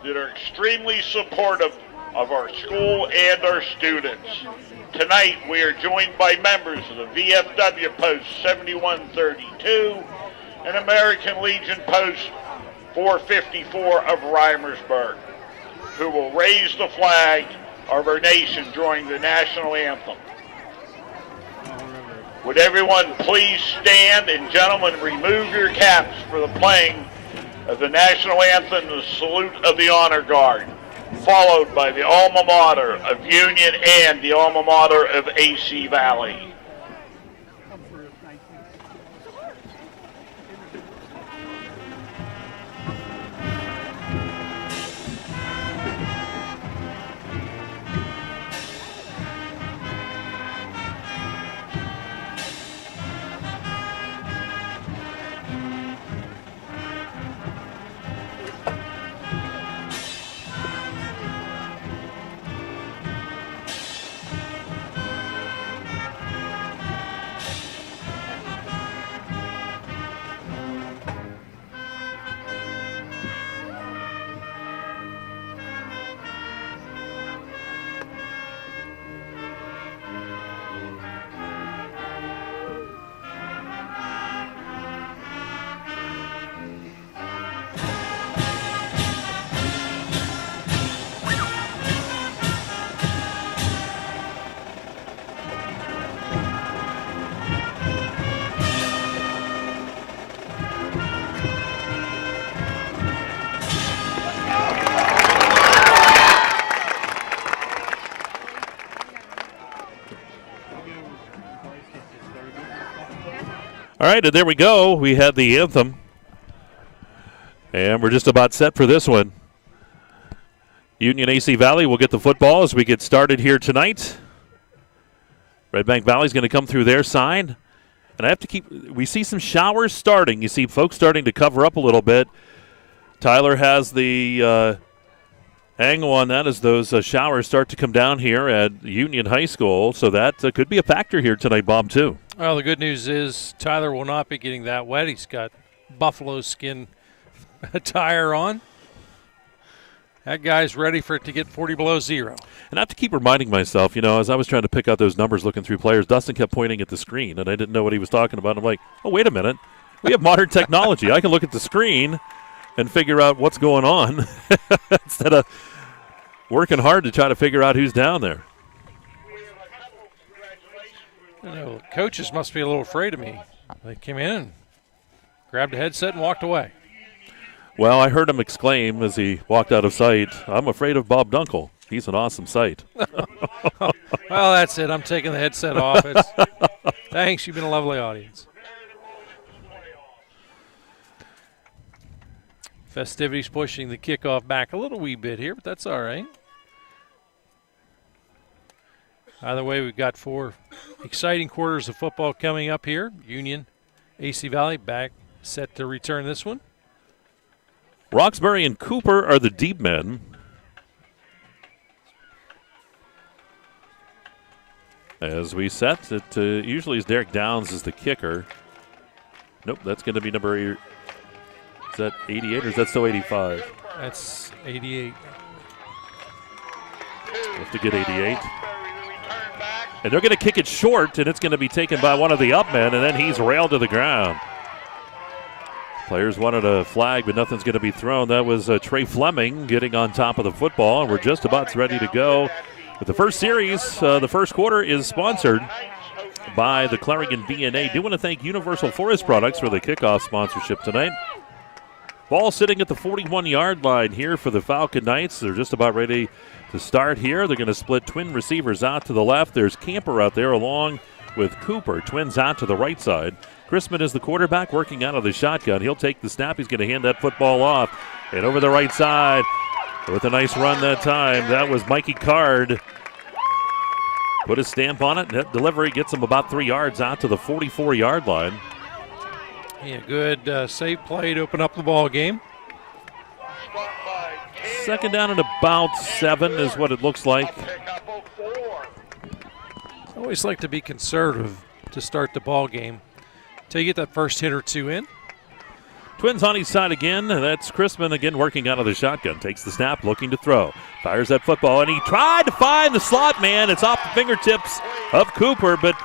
that are extremely supportive of our school and our students. Tonight, we are joined by members of the VFW Post 7132 and American Legion Post 454 of Rimersburg, who will raise the flag of our nation during the national anthem. Would everyone please stand, and gentlemen, remove your caps for the playing of the national anthem, the salute of the honor guard, followed by the alma mater of Union and the alma mater of AC Valley. All right, and there we go. We had the anthem, and we're just about set for this one. Union AC Valley will get the football as we get started here tonight. Redbank Valley is going to come through their side. And I have to we see some showers starting. You see folks starting to cover up a little bit. Tyler has the angle on that as those showers start to come down here at Union High School. So that could be a factor here tonight, Bob, too. Well, the good news is Tyler will not be getting that wet. He's got buffalo skin attire on. That guy's ready for it to get 40 below zero. And I have to keep reminding myself, as I was trying to pick out those numbers looking through players, Dustin kept pointing at the screen, and I didn't know what he was talking about. I'm like, oh, wait a minute. We have modern technology. I can look at the screen and figure out what's going on instead of working hard to try to figure out who's down there. Coaches must be a little afraid of me. They came in, grabbed a headset, and walked away. Well, I heard him exclaim as he walked out of sight, I'm afraid of Bob Dunkle. He's an awesome sight. Well, that's it. I'm taking the headset off. Thanks. You've been a lovely audience. Festivities pushing the kickoff back a little wee bit here, but that's all right. Either way, we've got 4 exciting quarters of football coming up here. Union, AC Valley back set to return this one. Roxbury and Cooper are the deep men. As we set, it usually is Derek Downs as the kicker. Nope, that's going to be number 8. Is that 88 or is that still 85? That's 88. Have to get 88. And they're going to kick it short, and it's going to be taken by one of the up men, and then he's railed to the ground. Players wanted a flag, but nothing's going to be thrown. That was Trey Fleming getting on top of the football, and we're just about ready to go. But the first series, the first quarter, is sponsored by the Clarion DNA. Do want to thank Universal Forest Products for the kickoff sponsorship tonight. Ball sitting at the 41-yard line here for the Falcon Knights. They're just about ready to start here. They're going to split twin receivers out to the left. There's Camper out there along with Cooper. Twins out to the right side. Chrisman is the quarterback working out of the shotgun. He'll take the snap. He's going to hand that football off. And over the right side with a nice run that time. That was Mikey Card. Put his stamp on it. That delivery gets him about 3 yards out to the 44-yard line. Yeah, good save play to open up the ball game. Second down and about 7 is what it looks like. I always like to be conservative to start the ball game until you get that first hit or two in. Twins on each side again. That's Chrisman again working out of the shotgun. Takes the snap, looking to throw. Fires that football, and he tried to find the slot man. It's off the fingertips of Cooper, but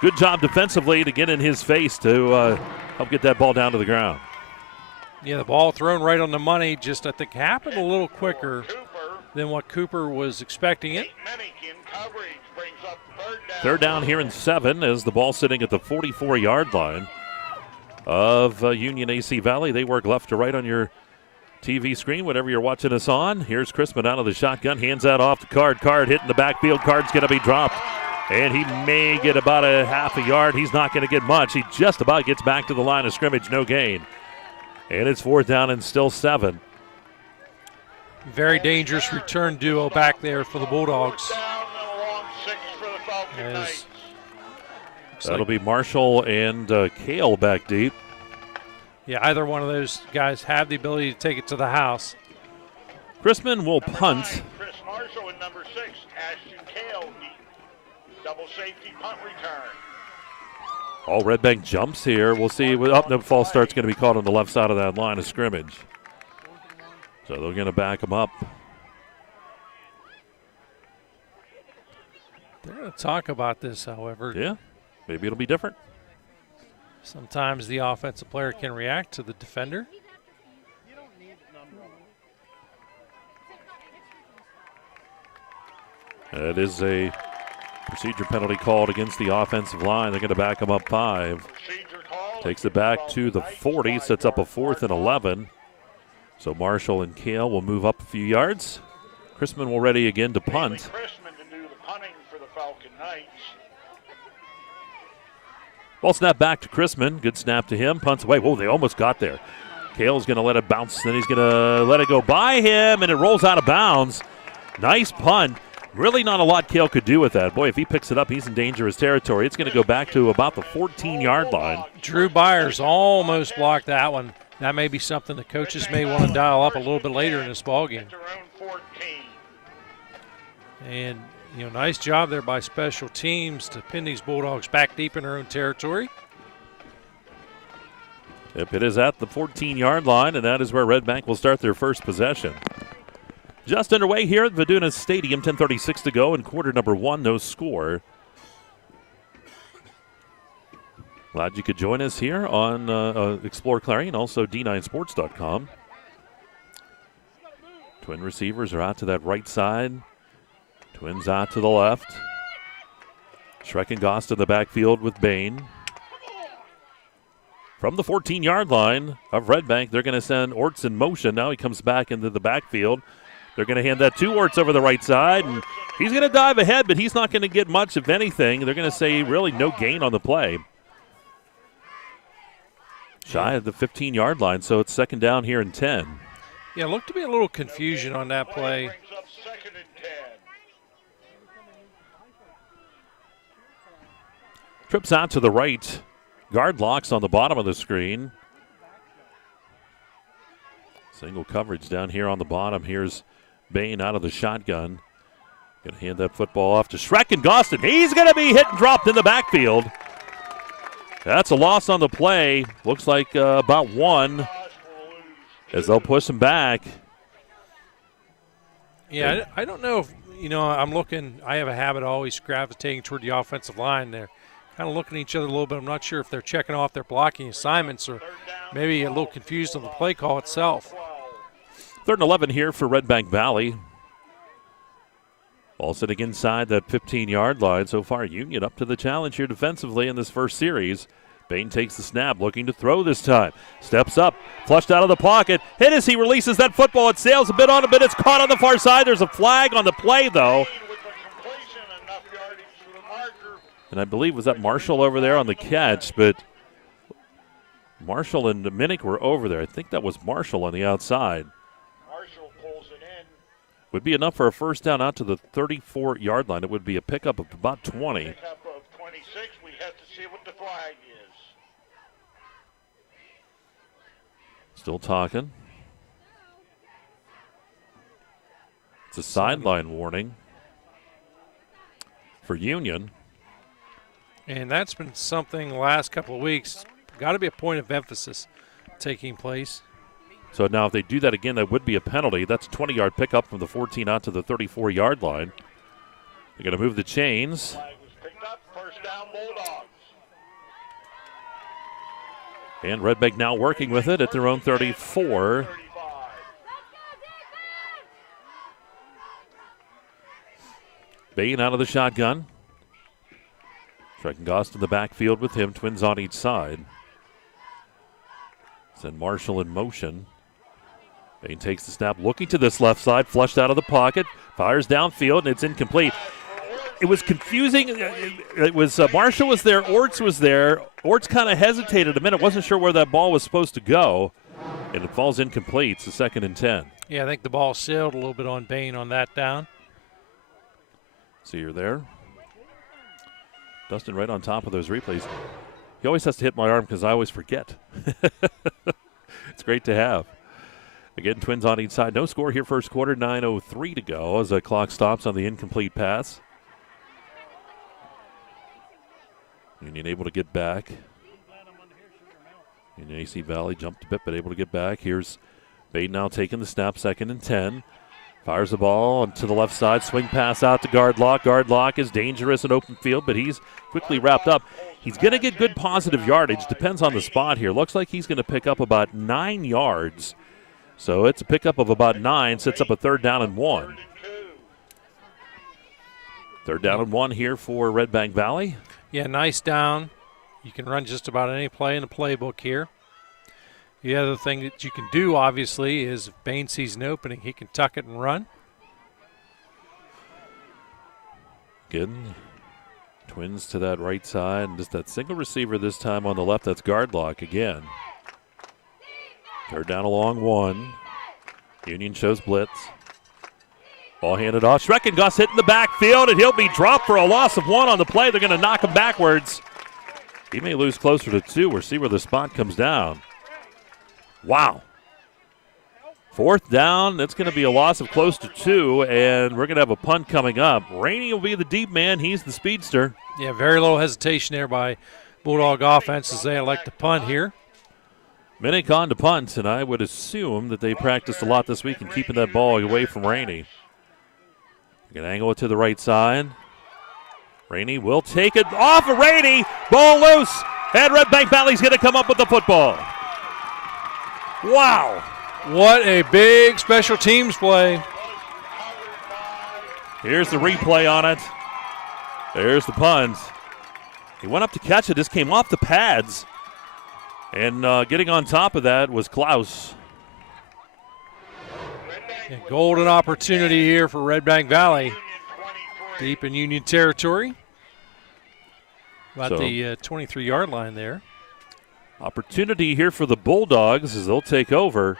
good job defensively to get in his face to help get that ball down to the ground. Yeah, the ball thrown right on the money. Just, I think, happened a little quicker than what Cooper was expecting it. Third down here and 7 as the ball sitting at the 44-yard line of Union AC Valley. They work left to right on your TV screen, whatever you're watching us on. Here's Chrisman out of the shotgun, hands that off to Card. Card hitting the backfield. Card's going to be dropped, and he may get about a half a yard. He's not going to get much. He just about gets back to the line of scrimmage, no gain. And it's 4th down and still 7. Very dangerous return duo back there for the Bulldogs. That'll be Marshall and Kale back deep. Yeah, either one of those guys have the ability to take it to the house. Chrisman will punt. Chris Marshall and number 6, Ashton Kale, double safety punt return. All Redbank jumps here. We'll see. The false start's going to be caught on the left side of that line of scrimmage. So they're going to back him up. They're going to talk about this, however. Yeah, maybe it'll be different. Sometimes the offensive player can react to the defender. It is a procedure penalty called against the offensive line. They're going to back him up 5. Takes it back to the 40, sets up a 4th and 11. So Marshall and Kale will move up a few yards. Chrisman will ready again to punt. Chrisman to do the punting for the Falcon Knights. Ball snap back to Chrisman. Good snap to him. Punts away. Whoa, they almost got there. Kale's going to let it bounce. Then he's going to let it go by him, and it rolls out of bounds. Nice punt. Really not a lot Kale could do with that. Boy, if he picks it up, he's in dangerous territory. It's going to go back to about the 14-yard line. Drew Byers almost blocked that one. That may be something the coaches may want to dial up a little bit later in this ballgame. And, nice job there by special teams to pin these Bulldogs back deep in their own territory. Yep, it is at the 14-yard line, and that is where Redbank will start their first possession. Just underway here at Viduna Stadium, 10:36 to go in quarter number 1, no score. Glad you could join us here on Explore Clarion, also D9sports.com. Twin receivers are out to that right side. Twins out to the left. Schreckengost in the backfield with Bain. From the 14-yard line of Redbank, they're going to send Orts in motion. Now he comes back into the backfield. They're going to hand that to Orts over the right side, and he's going to dive ahead, but he's not going to get much, if anything. They're going to say really no gain on the play. Shy of the 15-yard line, so it's second down here and 10. Yeah, looked to be a little confusion on that play. Trips out to the right. Guard locks on the bottom of the screen. Single coverage down here on the bottom. Here's Bain out of the shotgun. Going to hand that football off to Schreckengost. He's going to be hit and dropped in the backfield. That's a loss on the play. Looks like about 1 as they'll push him back. Yeah, I don't know if I'm looking. I have a habit of always gravitating toward the offensive line. They're kind of looking at each other a little bit. I'm not sure if they're checking off their blocking assignments or maybe a little confused on the play call itself. 3rd and 11 here for Redbank Valley. Ball sitting inside that 15-yard line. So far, Union up to the challenge here defensively in this first series. Bain takes the snap, looking to throw this time. Steps up, flushed out of the pocket. Hit as he releases that football. It sails a bit on a bit. It's caught on the far side. There's a flag on the play, though. And I believe was that Marshall over there on the catch, but Marshall and Minnick were over there. I think that was Marshall on the outside. Marshall pulls it in. Would be enough for a first down out to the 34-yard line. It would be a pickup of about 20. Pickup of 26. We have to see what the flag is. Still talking. It's a sideline warning for Union. And that's been something the last couple of weeks. Got to be a point of emphasis taking place. So now if they do that again, that would be a penalty. That's a 20-yard pickup from the 14 out to the 34-yard line. They're going to move the chains. Flag was picked up. First down, Bulldogs. And Redbank now working with it at their own 34. Bain out of the shotgun. Gost in the backfield with him, twins on each side. Send Marshall in motion. Bain takes the snap, looking to this left side, flushed out of the pocket, fires downfield, and it's incomplete. It was confusing. It was Marshall was there, Orts was there. Orts kind of hesitated a minute, wasn't sure where that ball was supposed to go, and it falls incomplete. It's a 2nd and 10. Yeah, I think the ball sailed a little bit on Bain on that down. So you're there. Dustin right on top of those replays. He always has to hit my arm because I always forget. It's great to have. Again, twins on each side. No score here first quarter, 9:03 to go as the clock stops on the incomplete pass. Union able to get back. Union AC Valley jumped a bit, but able to get back. Here's Bain now taking the snap, 2nd and 10. Fires the ball to the left side. Swing pass out to Gardlock. Gardlock is dangerous in open field, but he's quickly wrapped up. He's going to get good positive yardage. Depends on the spot here. Looks like he's going to pick up about 9 yards. So it's a pickup of about 9. Sets up a 3rd down and 1. 3rd down and 1 here for Redbank Valley. Yeah, nice down. You can run just about any play in the playbook here. The other thing that you can do, obviously, is if Bain sees an opening, he can tuck it and run. Getting twins to that right side, and just that single receiver this time on the left. That's Gardlock again. 3rd down along 1. Union shows blitz. Ball handed off. Schreckengoss hitting the backfield, and he'll be dropped for a loss of 1 on the play. They're going to knock him backwards. He may lose closer to 2. We'll see where the spot comes down. Wow. 4th down. That's going to be a loss of close to 2, and we're going to have a punt coming up. Rainey will be the deep man. He's the speedster. Yeah, very little hesitation there by Bulldog offense as they elect to punt here. Minnick on to punt, and I would assume that they practiced a lot this week in keeping that ball away from Rainey. Going to angle it to the right side. Rainey will take it off of Rainey. Ball loose, and Redbank Valley's going to come up with the football. Wow. What a big special teams play. Here's the replay on it. There's the punt. He went up to catch it. This came off the pads. And getting on top of that was Klaus. A golden opportunity here for Redbank Valley. Deep in Union territory. About the 23-yard line there. Opportunity here for the Bulldogs as they'll take over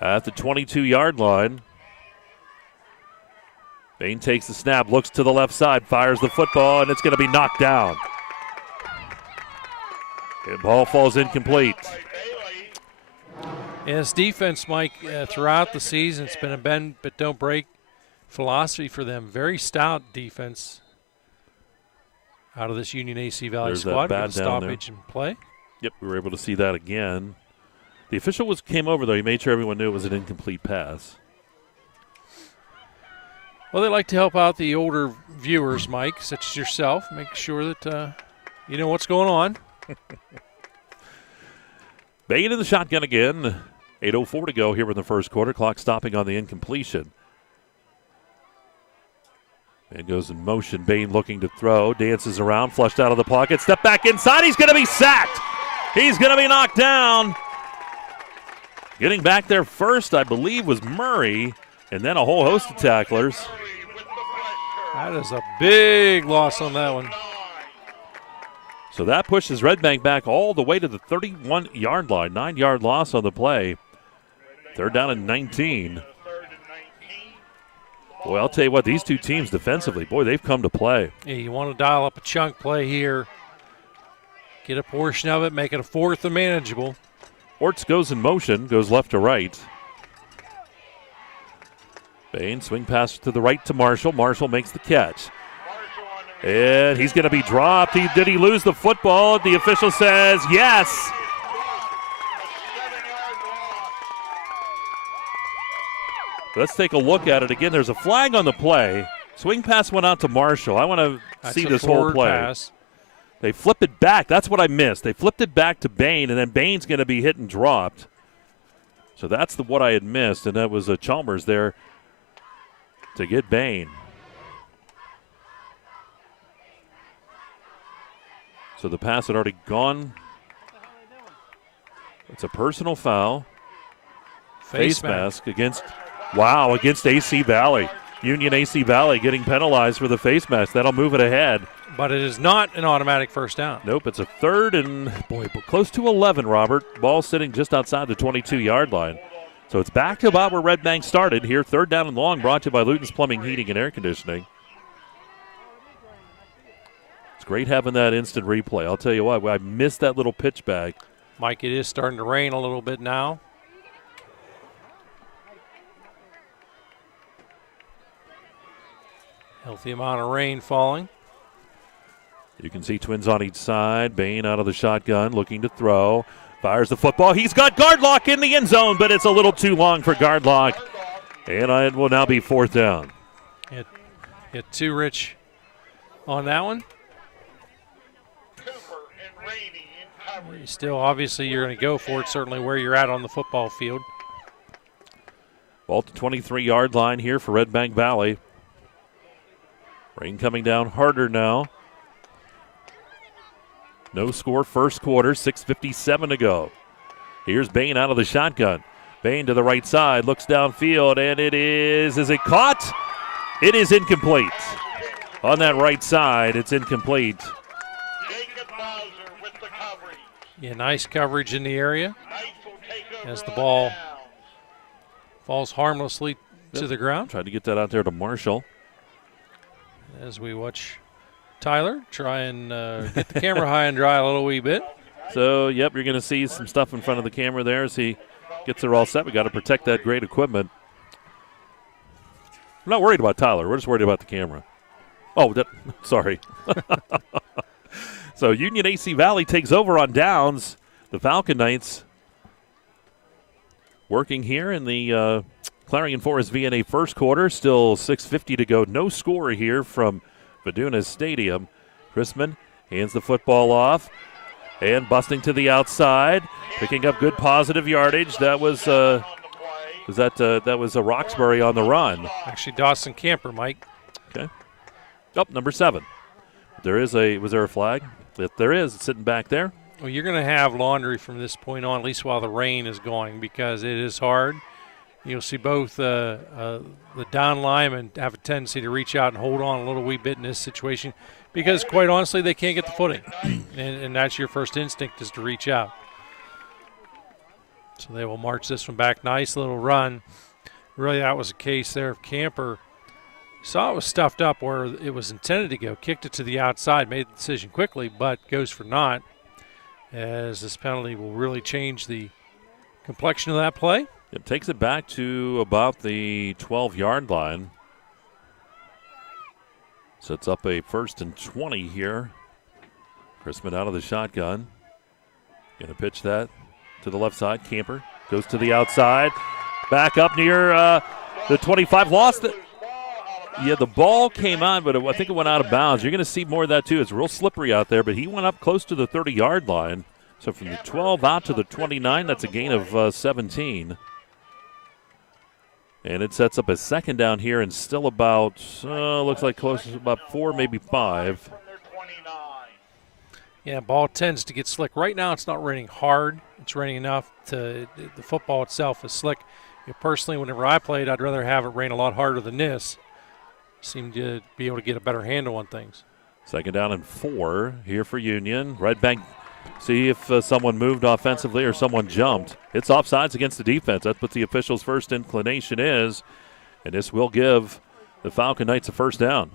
at the 22-yard line. Bain takes the snap, looks to the left side, fires the football, and it's going to be knocked down. And ball falls incomplete. And this defense, Mike, throughout the season, it's been a bend but don't break philosophy for them. Very stout defense out of this Union AC Valley squad. With stoppage and play. Yep, we were able to see that again. The official came over, though. He made sure everyone knew it was an incomplete pass. Well, they like to help out the older viewers, Mike, such as yourself. Make sure that you know what's going on. Bain in the shotgun again. 8:04 to go here in the first quarter. Clock stopping on the incompletion. And goes in motion. Bain looking to throw. Dances around. Flushed out of the pocket. Step back inside. He's going to be sacked. He's going to be knocked down. Getting back there first, I believe, was Murray. And then a whole host of tacklers. That is a big loss on that one. So that pushes Redbank back all the way to the 31-yard line. 9-yard loss on the play. Third down and 19. Boy, I'll tell you what, these two teams defensively, boy, they've come to play. Yeah, you want to dial up a chunk play here. Get a portion of it, make it a fourth and manageable. Orts goes in motion, goes left to right. Bain, swing pass to the right to Marshall. Marshall makes the catch. And he's going to be dropped. Did he lose the football? The official says yes. Let's take a look at it again. There's a flag on the play. Swing pass went out to Marshall. I want to see this whole play. Pass. They flip it back. That's what I missed. They flipped it back to Bain, and then Bain's going to be hit and dropped. So that's what I had missed, and that was Chalmers there to get Bain. So the pass had already gone. It's a personal foul. Face mask against AC Valley. Union AC Valley getting penalized for the face mask. That'll move it ahead. But it is not an automatic first down. Nope, it's a third and, boy, close to 11, Robert. Ball sitting just outside the 22-yard line. So it's back to about where Redbank started here. Third down and long, brought to you by Luton's Plumbing, Heating, and Air Conditioning. Great having that instant replay. I'll tell you what, I missed that little pitch back. Mike, it is starting to rain a little bit now. Healthy amount of rain falling. You can see Twins on each side. Bain out of the shotgun, looking to throw. Fires the football. He's got Gardlock in the end zone, but it's a little too long for Gardlock. And it will now be fourth down. Hit too rich on that one. Still, obviously, you're going to go for it, certainly where you're at on the football field. Ball to 23-yard line here for Redbank Valley. Rain coming down harder now. No score first quarter, 6:57 to go. Here's Bain out of the shotgun. Bain to the right side, looks downfield, and it is it caught? It is incomplete. On that right side, it's incomplete. Yeah, nice coverage in the area as the ball falls harmlessly to the ground. Tried to get that out there to Marshall. As we watch Tyler try and get the camera high and dry a little wee bit. So, yep, you're going to see some stuff in front of the camera there as he gets it all set. We got to protect that great equipment. I'm not worried about Tyler. We're just worried about the camera. Oh, sorry. So Union AC Valley takes over on downs. The Falcon Knights working here in the Clarion Forest VNA first quarter. Still 6:50 to go. No score here from Vidunas Stadium. Chrisman hands the football off and busting to the outside, picking up good positive yardage. That was that was a Roxbury on the run. Actually, Dawson Camper, Mike. Okay. Up number 7. Was there a flag? If there is, it's sitting back there. Well, you're going to have laundry from this point on, at least while the rain is going, because it is hard. You'll see both the down linemen have a tendency to reach out and hold on a little wee bit in this situation because, quite honestly, they can't get the footing. and that's your first instinct is to reach out. So they will march this one back. Nice little run. Really, that was a case there of Camper. Saw it was stuffed up where it was intended to go. Kicked it to the outside, made the decision quickly, but goes for naught, as this penalty will really change the complexion of that play. It takes it back to about the 12-yard line. Sets up a 1st and 20 here. Chrisman out of the shotgun. Going to pitch that to the left side. Camper goes to the outside. Back up near the 25. Lost it. Yeah, the ball came on, but I think it went out of bounds. You're going to see more of that, too. It's real slippery out there, but he went up close to the 30-yard line. So from the 12 out to the 29, that's a gain of 17. And it sets up a second down here and still about, looks like close to about 4, maybe 5. Yeah, ball tends to get slick. Right now it's not raining hard. It's raining enough to the football itself is slick. Personally, whenever I played, I'd rather have it rain a lot harder than this. Seem to be able to get a better handle on things. Second down and 4 here for Union. Redbank, see if someone moved offensively or someone jumped. It's offsides against the defense. That's what the officials' first inclination is. And this will give the Falcon Knights a first down.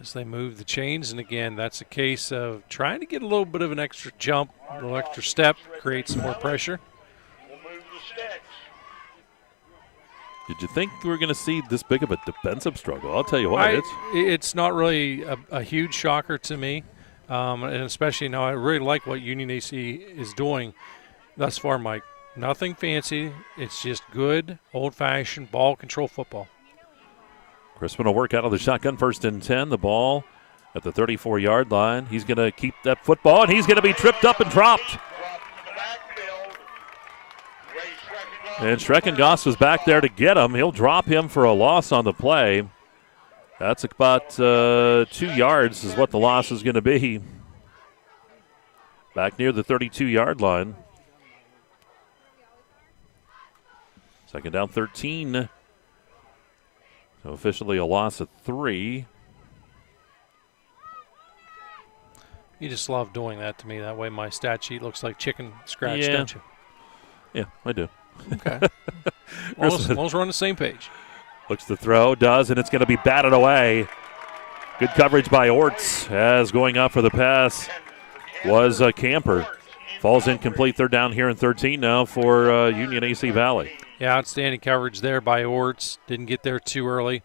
As they move the chains, and again, that's a case of trying to get a little bit of an extra jump, a little extra step, create some more pressure. Did you think we were going to see this big of a defensive struggle? I'll tell you what. It's not really a huge shocker to me, and especially now I really like what Union AC is doing thus far, Mike. Nothing fancy. It's just good, old-fashioned ball control football. Crispin will work out of the shotgun, 1st and 10. The ball at the 34-yard line. He's going to keep that football, and he's going to be tripped up and dropped. And Schreckengoss was back there to get him. He'll drop him for a loss on the play. That's about 2 yards is what the loss is going to be. Back near the 32-yard line. Second down, 13. So officially a loss of 3. You just love doing that to me. That way my stat sheet looks like chicken scratch, Yeah. don't you? Yeah, I do. Okay. as long as we're on the same page. Looks to throw, does, and it's going to be batted away. Good coverage by Orts as going up for the pass was Camper. Falls incomplete. Third down here and 13 now for Union AC Valley. Yeah, outstanding coverage there by Orts. Didn't get there too early.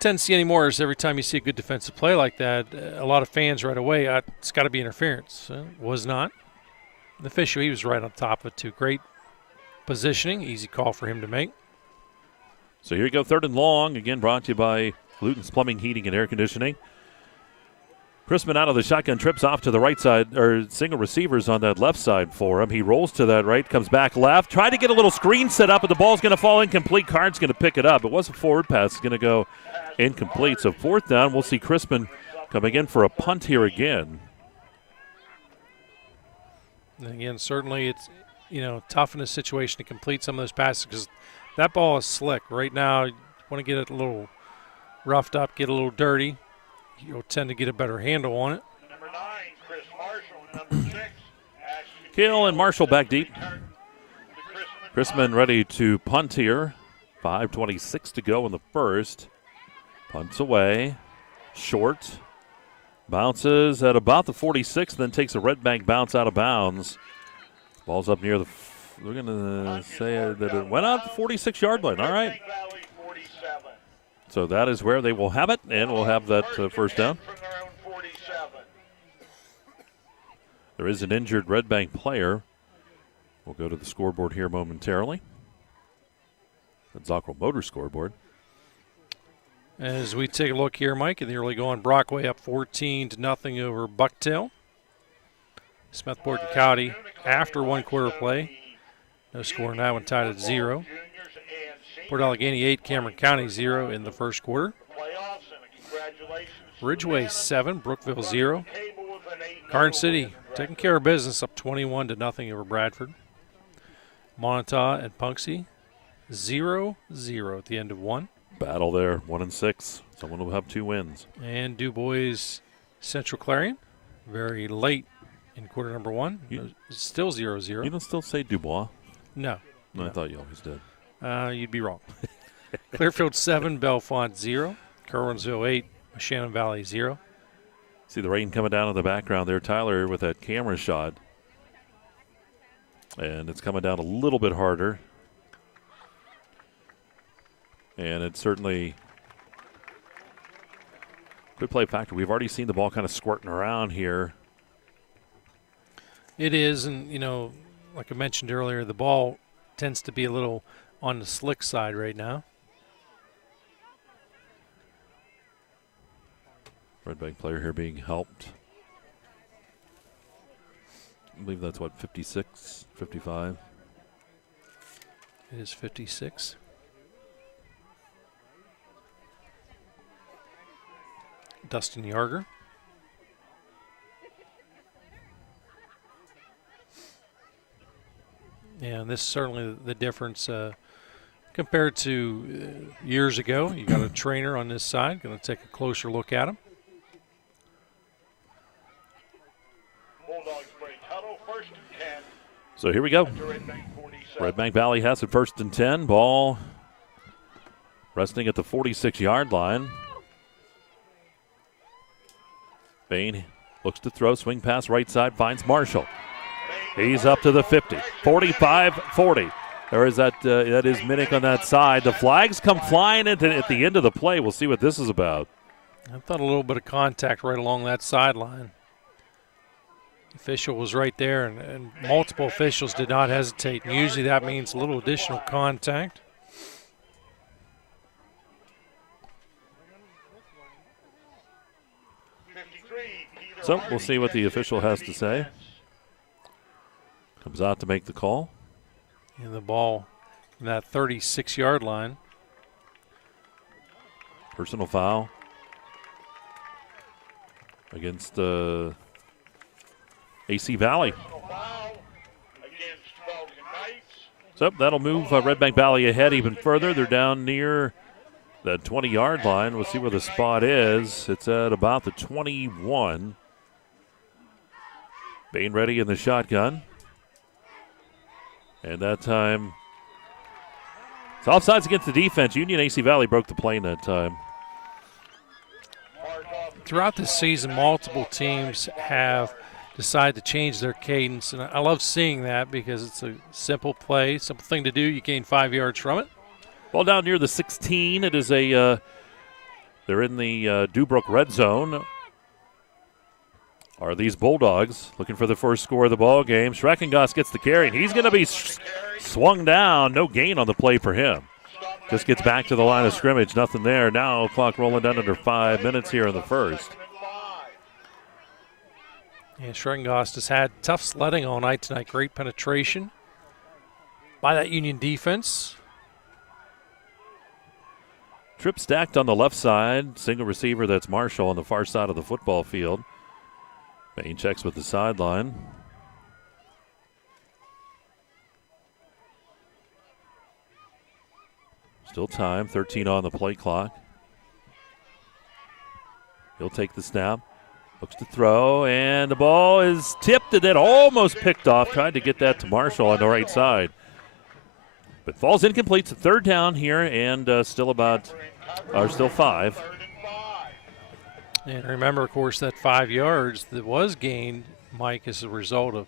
Tend to see any more is every time you see a good defensive play like that, a lot of fans right away, it's got to be interference. Was not. The official, he was right on top of it too. Great positioning, easy call for him to make. So here you go, 3rd and long. Again, brought to you by Luton's Plumbing, Heating, and Air Conditioning. Crispin out of the shotgun, trips off to the right side, or single receivers on that left side for him. He rolls to that right, comes back left. Try to get a little screen set up, but the ball's going to fall incomplete. Card's going to pick it up. It was a forward pass. It's going to go incomplete. So 4th down, we'll see Crispin coming in for a punt here again. And again, certainly it's, tough in this situation to complete some of those passes because that ball is slick. Right now, you want to get it a little roughed up, get a little dirty. You'll tend to get a better handle on it. Number 9, Chris Marshall. Number 6, Kill and Marshall back deep. Crispin ready to punt here. 5:26 to go in the first. Punts away. Short. Bounces at about the 46, then takes a Redbank bounce out of bounds. Ball's up near the, we're going to say that it went out the 46-yard line. All right. So that is where they will have it, and we'll have that first down. There is an injured Redbank player. We'll go to the scoreboard here momentarily. The Zocco Motor scoreboard. As we take a look here, Mike, in the early going, Brockway up 14-0 over Bucktail. Smethport and County after 1 quarter play. No score in that one, tied at 0. Port Allegheny 8, Cameron County 0 in the first quarter. Ridgeway 7, Brookville 0. Carn City taking care of business up 21-0 over Bradford. Montauk and Punxsutawney 0-0 at the end of 1. Battle there, 1-6. Someone will have 2 wins. And DuBois Central Clarion, very late in quarter number 1. Still 0-0. You don't still say Dubois? No. I thought you always did. You'd be wrong. Clearfield 7, Bellefonte 0. Kerwinsville 8, Shannon Valley 0. See the rain coming down in the background there, Tyler, with that camera shot. And it's coming down a little bit harder. And it certainly could play a factor. We've already seen the ball kind of squirting around here. It is, and, like I mentioned earlier, the ball tends to be a little on the slick side right now. Redbank player here being helped. I believe that's what, 56, 55? It is 56. Dustin Yarger. And this is certainly the difference compared to years ago. You got a trainer on this side. Going to take a closer look at him. So here we go. Redbank Valley has it 1st and 10. Ball resting at the 46-yard line. Bain looks to throw. Swing pass right side. Finds Marshall. He's up to the 50. 45-40. There is that is Minnick on that side. The flags come flying at the end of the play. We'll see what this is about. I thought a little bit of contact right along that sideline. The official was right there, and multiple officials did not hesitate. And usually that means a little additional contact. So we'll see what the official has to say. Comes out to make the call. And the ball from that 36-yard line. Personal foul against AC Valley. So that'll move Redbank Valley ahead even further. They're down near the 20-yard line. We'll see where the spot is. It's at about the 21. Bain ready in the shotgun. And that time, it's offsides against the defense. Union AC Valley broke the plane that time. Throughout this season, multiple teams have decided to change their cadence, and I love seeing that because it's a simple play, simple thing to do. You gain 5 yards from it. Ball down near the 16. It is a they're in the Dubrook red zone. Are these Bulldogs looking for the first score of the ball game? Schreckengoss gets the carry, and he's going to be swung down. No gain on the play for him. Just gets back to the line of scrimmage. Nothing there. Now clock rolling down under 5 minutes here in the first. Yeah, Schreckengoss has had tough sledding all night tonight. Great penetration by that Union defense. Trip stacked on the left side. Single receiver, that's Marshall on the far side of the football field. Bain checks with the sideline. Still time, 13 on the play clock. He'll take the snap. Looks to throw, and the ball is tipped and then almost picked off. Tried to get that to Marshall on the right side. But falls incomplete. It's a third down here, and still 5. And remember, of course, that 5 yards that was gained, Mike, as a result of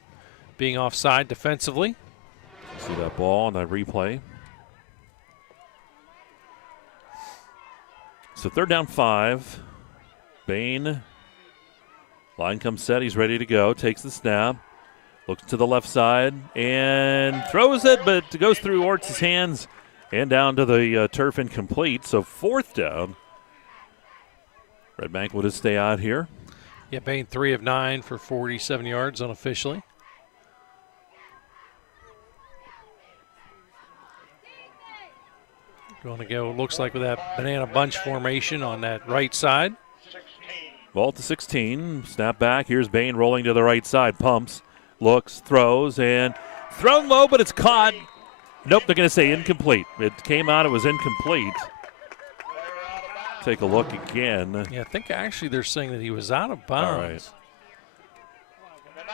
being offside defensively. See that ball on that replay. So third down 5. Bain. Line comes set. He's ready to go. Takes the snap. Looks to the left side and throws it, but it goes through Orts' hands and down to the turf incomplete. So fourth down. Redbank will just stay out here. Yeah, Bain 3 of 9 for 47 yards unofficially. Going to go, looks like, with that banana bunch formation on that right side. Ball to 16. Snap back. Here's Bain rolling to the right side. Pumps, looks, throws, and thrown low, but it's caught. Nope, they're going to say incomplete. It came out, it was incomplete. Take a look again. Yeah, I think actually they're saying that he was out of bounds.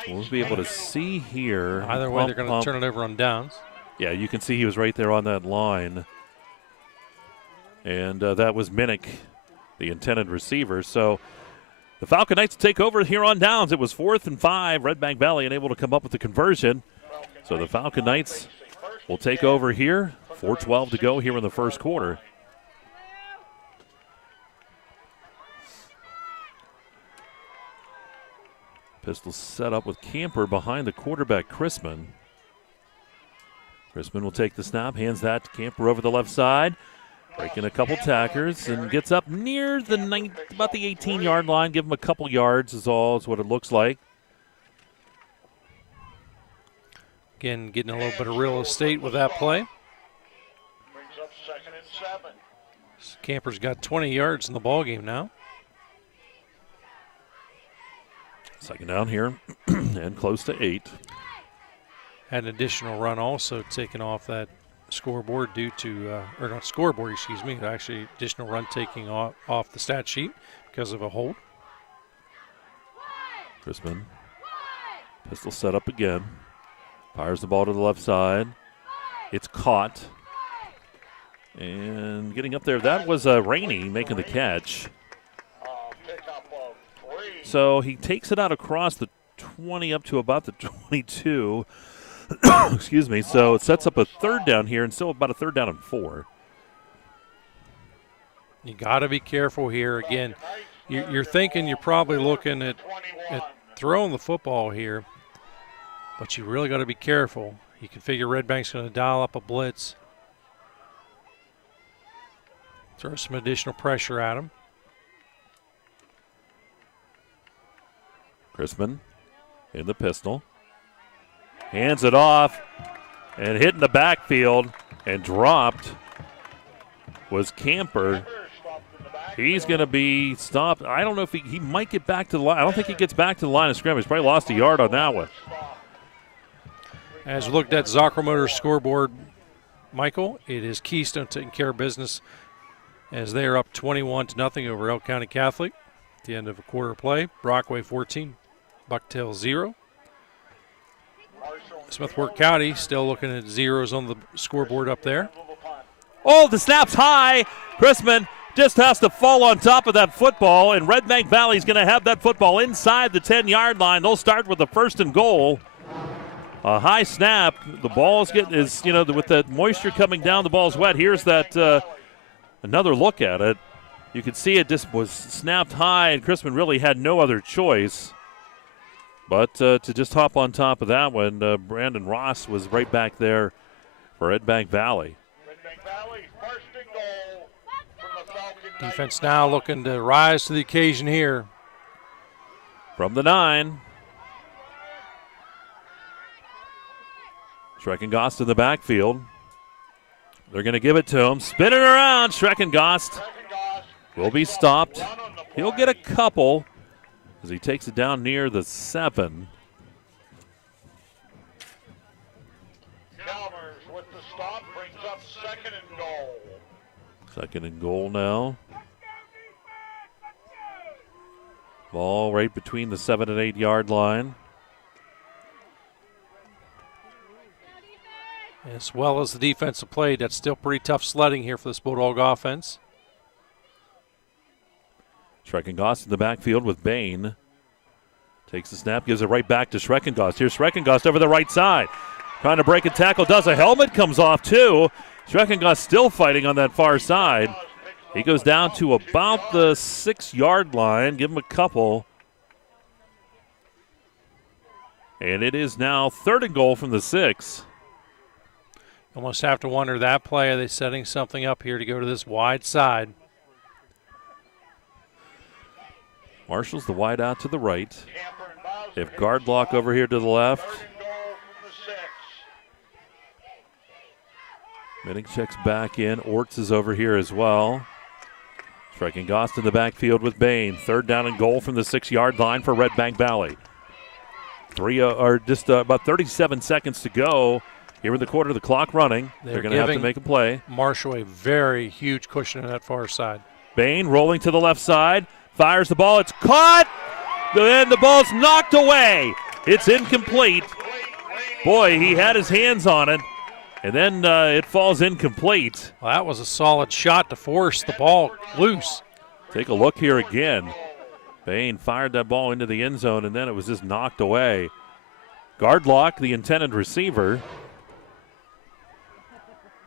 All right. We'll be able to see here. Either way, they're going to turn it over on downs. Yeah, you can see he was right there on that line. And that was Minnick, the intended receiver. So the Falcon Knights take over here on downs. It was 4th and 5. Redbank Valley unable to come up with the conversion. So the Falcon Knights will take over here. 4:12 to go here in the first quarter. Pistols set up with Camper behind the quarterback, Chrisman. Chrisman will take the snap, hands that to Camper over the left side. Breaking a couple tackers and gets up near the about the 18-yard line. Give him a couple yards is what it looks like. Again, getting a little bit of real estate with that play. Brings up 2nd and 7. Camper's got 20 yards in the ball game now. Second down here and close to 8. Had an additional run also taken off that scoreboard due to, or not scoreboard, excuse me, actually additional run taking off the stat sheet because of a hold. Chrisman, pistol set up again. Fires the ball to the left side. It's caught. And getting up there, that was Rainey making the catch. So he takes it out across the 20 up to about the 22. Excuse me. So it sets up a third down here and still about a 3rd down and 4. You got to be careful here. Again, you're thinking you're probably looking at throwing the football here, but you really got to be careful. You can figure Redbank's going to dial up a blitz. Throw some additional pressure at him. Chrisman in the pistol. Hands it off and hit in the backfield and dropped was Camper. He's going to be stopped. I don't know if he might get back to the line. I don't think he gets back to the line of scrimmage. Probably lost a yard on that one. As we looked at Zocco Motors scoreboard, Michael, it is Keystone taking care of business as they are up 21-0 over Elk County Catholic at the end of a quarter play. Brockway 14, Bucktail 0. Smith Work County still looking at zeros on the scoreboard up there. Oh, the snap's high. Chrisman just has to fall on top of that football, and Redbank Valley's going to have that football inside the 10-yard line. They'll start with the 1st and goal. A high snap. The ball's with the moisture coming down, the ball's wet. Here's that another look at it. You can see it just was snapped high, and Chrisman really had no other choice but to just hop on top of that one. Brandon Ross was right back there for Redbank Valley. Defense now looking to rise to the occasion here. From the 9. Schreckengost in the backfield. They're going to give it to him. Spinning around, Schreckengost will be stopped. He'll get a couple as he takes it down near the 7. Chalmers with the stop brings up 2nd and goal. 2nd and goal now. Ball right between the 7 and 8 yard line. As well as the defensive play, that's still pretty tough sledding here for this Bulldog offense. Schreckengost in the backfield with Bain. Takes the snap, gives it right back to Schreckengost. Here's Schreckengost over the right side. Trying to break a tackle, does a helmet, comes off too. Schreckengost still fighting on that far side. He goes down to about the 6 yard line. Give him a couple. And it is now 3rd and goal from the 6. Almost have to wonder that play. Are they setting something up here to go to this wide side? Marshall's the wide out to the right. If guard block over here to the left. Minnick checks back in. Orts is over here as well. Schreckengost in the backfield with Bain. 3rd down and goal from the 6 yard line for Redbank Valley. About 37 seconds to go. Here in the quarter, the clock running. They're going to have to make a play. Marshall a very huge cushion on that far side. Bain rolling to the left side. Fires the ball. It's caught. And the ball's knocked away. It's incomplete. Boy, he had his hands on it. And then it falls incomplete. Well, that was a solid shot to force the ball loose. Take a look here again. Bain fired that ball into the end zone, and then it was just knocked away. Gardlock, the intended receiver.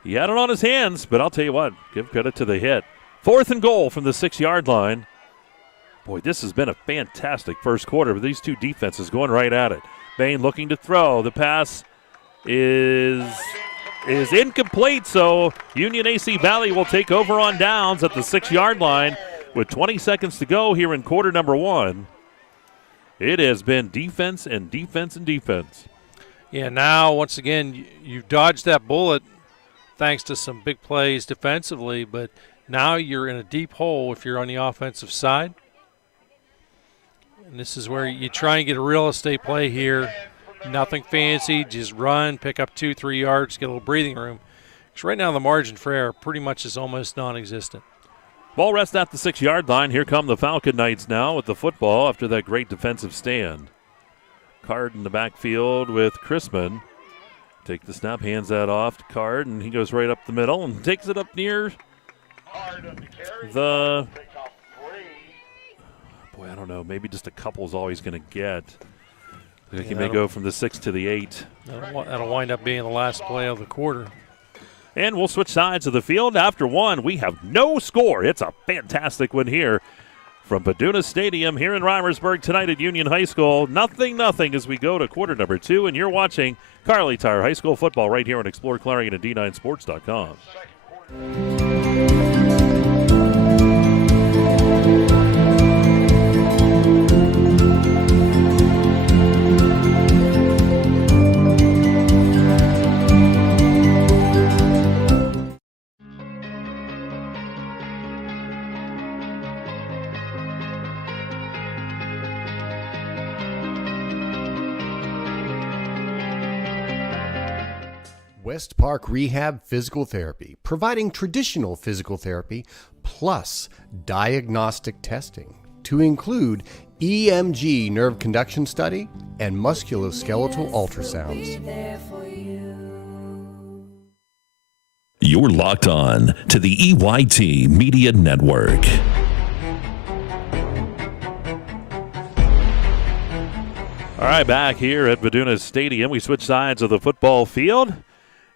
He had it on his hands, but I'll tell you what, give credit to the hit. 4th and goal from the 6 yard line. Boy, this has been a fantastic first quarter with these two defenses going right at it. Bain looking to throw. The pass is is incomplete, so Union AC Valley will take over on downs at the 6-yard line with 20 seconds to go here in quarter number 1. It has been defense and defense and defense. Yeah, now, once again, you've dodged that bullet thanks to some big plays defensively, but now you're in a deep hole if you're on the offensive side. And this is where you try and get a real estate play here. Nothing fancy, just run, pick up 2-3 yards, get a little breathing room. Because right now the margin for error pretty much is almost non-existent. Ball rests at the 6-yard line. Here come the Falcon Knights now with the football after that great defensive stand. Card in the backfield with Chrisman. Take the snap, hands that off to Card, and he goes right up the middle and takes it up near the... Boy, I don't know. Maybe just a couple is all he's going to get. I think he may go from the 6 to the 8. That'll wind up being the last play of the quarter. And we'll switch sides of the field. After one, we have no score. It's a fantastic one here from Baduna Stadium here in Rimersburg tonight at Union High School. 0-0 as we go to quarter number 2, and you're watching Kerle Tire High School football right here on exploreClarion and D9Sports.com. West Park Rehab Physical Therapy, providing traditional physical therapy plus diagnostic testing to include EMG nerve conduction study and musculoskeletal ultrasounds. You're locked on to the EYT Media Network. All right, back here at Baduna Stadium, we switch sides of the football field.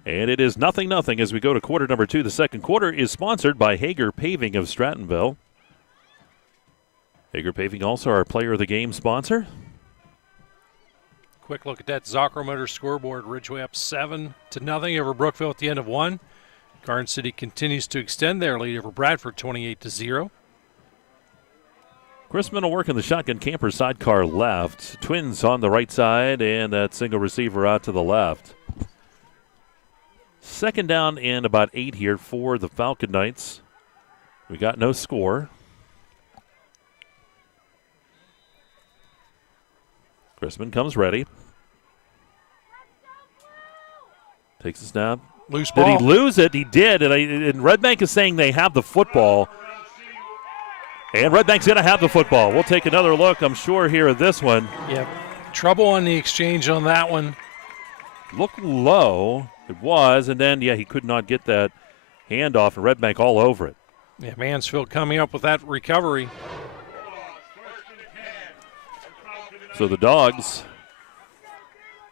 And it is 0-0 as we go to quarter number 2. The second quarter is sponsored by Hager Paving of Strattonville. Hager Paving also our player of the game sponsor. Quick look at that Zocco Motors scoreboard. Ridgeway up 7-0 over Brookville at the end of 1. Garden City continues to extend their lead over Bradford 28-0. Chrisman will work in the shotgun camper sidecar left. Twins on the right side, and that single receiver out to the left. Second down and about 8 here for the Falcon Knights. We got no score. Chrisman comes ready. Takes a snap. Loose ball. Did he lose it? He did. And Redbank is saying they have the football. And Redbank's going to have the football. We'll take another look, I'm sure, here at this one. Yep. Trouble on the exchange on that one. Look low. It was, and then, he could not get that handoff, and Redbank all over it. Yeah, Mansfield coming up with that recovery. So the Dogs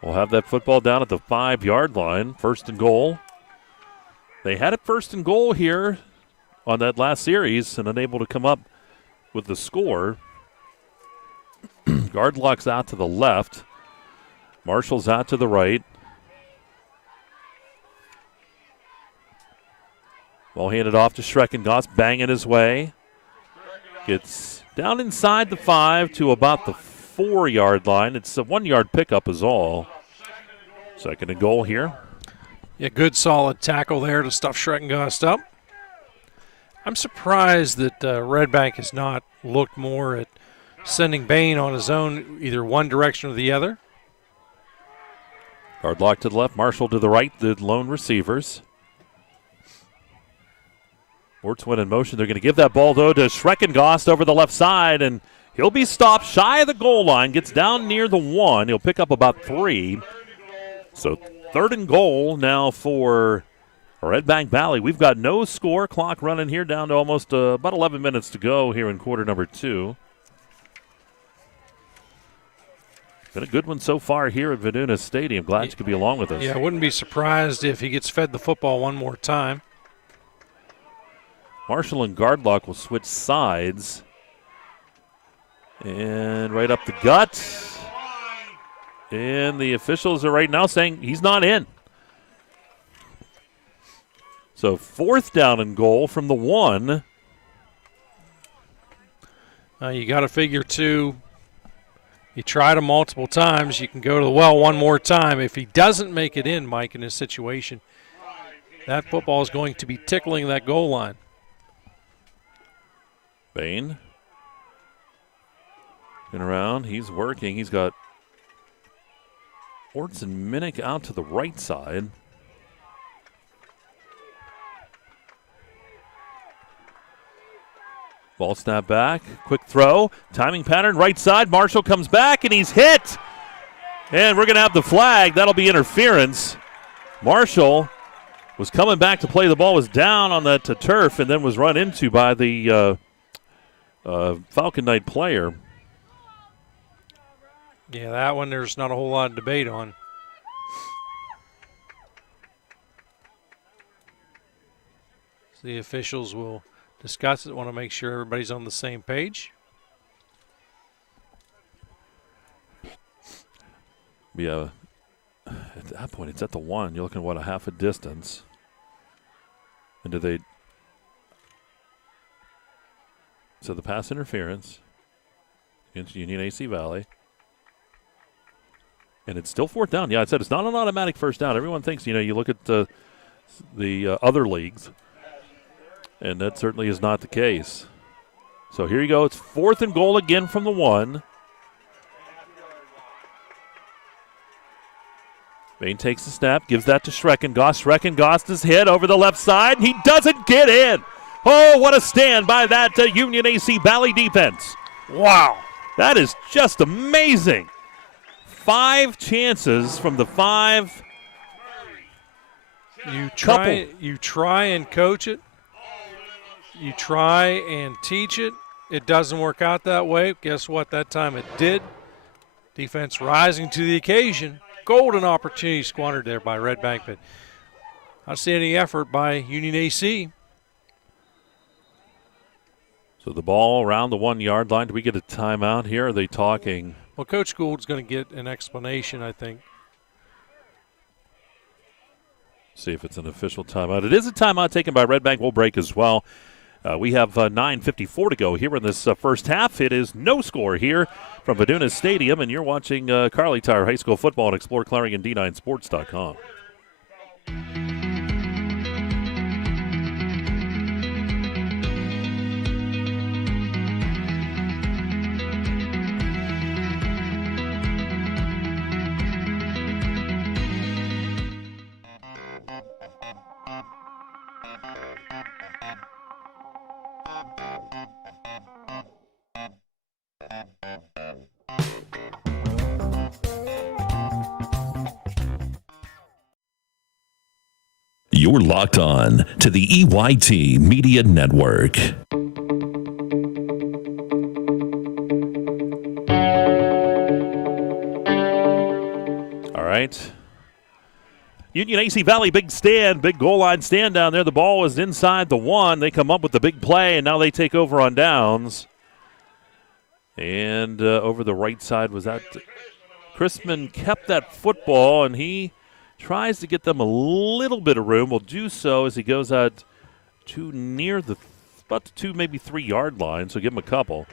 will have that football down at the 5-yard line, 1st and goal. They had it 1st and goal here on that last series and unable to come up with the score. Gardlock's out to the left. Marshall's out to the right. Ball handed off to Schreckengoss, banging his way. Gets down inside the 5 to about the 4-yard line. It's a 1-yard pickup is all. 2nd and goal here. Yeah, good solid tackle there to stuff Schreckengoss up. I'm surprised that Redbank has not looked more at sending Bain on his own, either one direction or the other. Gardlock to the left, Marshall to the right, the lone receivers. Ortswin in motion. They're going to give that ball, though, to Schreckengoss over the left side, and he'll be stopped shy of the goal line, gets down near the 1. He'll pick up about 3. So 3rd and goal now for Redbank Valley. We've got no score. Clock running here down to almost about 11 minutes to go here in quarter number 2. Been a good one so far here at Baduna Stadium. Glad you could be along with us. Yeah, I wouldn't be surprised if he gets fed the football one more time. Marshall and Gardlock will switch sides. And right up the gut. And the officials are right now saying he's not in. So 4th down and goal from the 1. You got to figure, too, you tried him multiple times. You can go to the well one more time. If he doesn't make it in, Mike, in this situation, that football is going to be tickling that goal line. Bain. Going around. He's working. He's got Orts and Minnick out to the right side. Ball snap back. Quick throw. Timing pattern. Right side. Marshall comes back, and he's hit. And we're going to have the flag. That'll be interference. Marshall was coming back to play. The ball was down on that turf and then was run into by the Falcon Knight player. Yeah, that one there's not a whole lot of debate on. So the officials will discuss it. Want to make sure everybody's on the same page. Yeah, at that point it's at the 1. You're looking at, what, a half a distance. And do they... So the pass interference against Union AC Valley. And it's still 4th down. Yeah, I said it's not an automatic first down. Everyone thinks, you look at the other leagues, and that certainly is not the case. So here you go. It's 4th and goal again from the 1. Bain takes the snap, gives that to Schreckengost. Schreckengost is hit over the left side, and he doesn't get in. Oh, what a stand by that Union AC Valley defense. Wow. That is just amazing. 5 chances from the 5. You try and coach it. You try and teach it. It doesn't work out that way. Guess what? That time it did. Defense rising to the occasion. Golden opportunity squandered there by Redbank, but outstanding effort by Union AC. So the ball around the 1-yard line. Do we get a timeout here? Are they talking? Well, Coach Gould's going to get an explanation, I think. See if it's an official timeout. It is a timeout taken by Redbank. We'll break as well. We have 9:54 to go here in this first half. It is no score here from Vaduna Stadium, and you're watching Kerle Tire High School football on exploreClarion.com. You're locked on to the EYT Media Network. All right. Union AC Valley, big stand, big goal line stand down there. The ball was inside the 1. They come up with the big play, and now they take over on downs. And over the right side was that Chrisman kept that football, and he tries to get them a little bit of room. Will do so as he goes out to near about the 2, maybe 3-yard line, so give him a couple.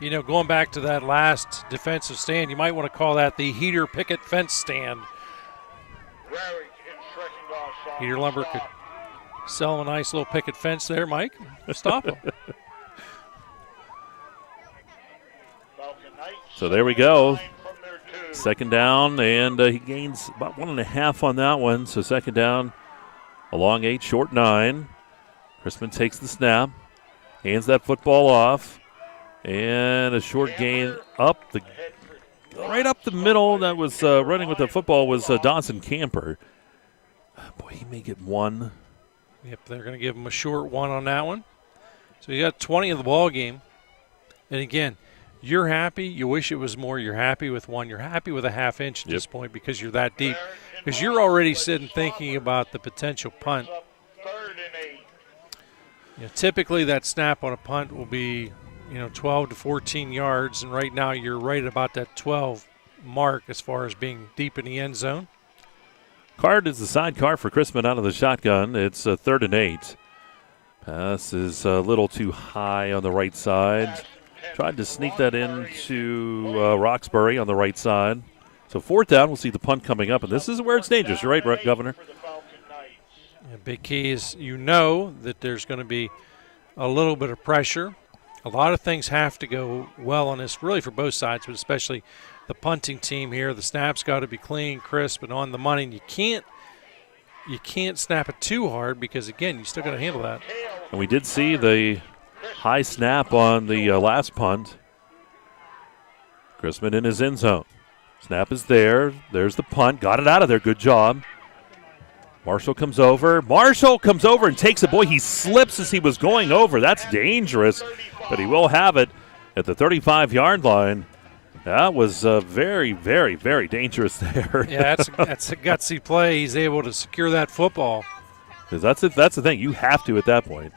Going back to that last defensive stand, you might want to call that the heater picket fence stand. Heater Lumber could sell a nice little picket fence there, Mike. Stop him. So there we go. 2nd down, and he gains about 1.5 on that one. So 2nd down, a long 8, short 9. Chrisman takes the snap, hands that football off, and a short gain right up the middle. That was running with the football was Dawson Camper. Boy, he may get 1. Yep, they're going to give him a short 1 on that one. So you got 20 of the ball game, and again, you're happy. You wish it was more. You're happy with 1. You're happy with a half inch at this point because you're that deep. Because you're already sitting thinking about the potential punt. Typically that snap on a punt will be, 12 to 14 yards, and right now you're right about that 12 mark as far as being deep in the end zone. Card is the sidecar for Chrisman out of the shotgun. It's 3rd and 8. Pass is a little too high on the right side. Tried to sneak that into Roxbury on the right side. So 4th down, we'll see the punt coming up. And this is where it's dangerous. You're right, Governor. The big key is you know that there's going to be a little bit of pressure. A lot of things have to go well on this, really for both sides, but especially the punting team here. The snap's got to be clean, crisp, and on the money. And you can't snap it too hard because, again, you still got to handle that. And we did see the high snap on the last punt. Chrisman in his end zone. Snap is there. There's the punt. Got it out of there. Good job. Marshall comes over and takes it. Boy, he slips as he was going over. That's dangerous, but he will have it at the 35-yard line. That was very, very, very dangerous there. Yeah, that's a gutsy play. He's able to secure that football. Because that's the thing. You have to at that point.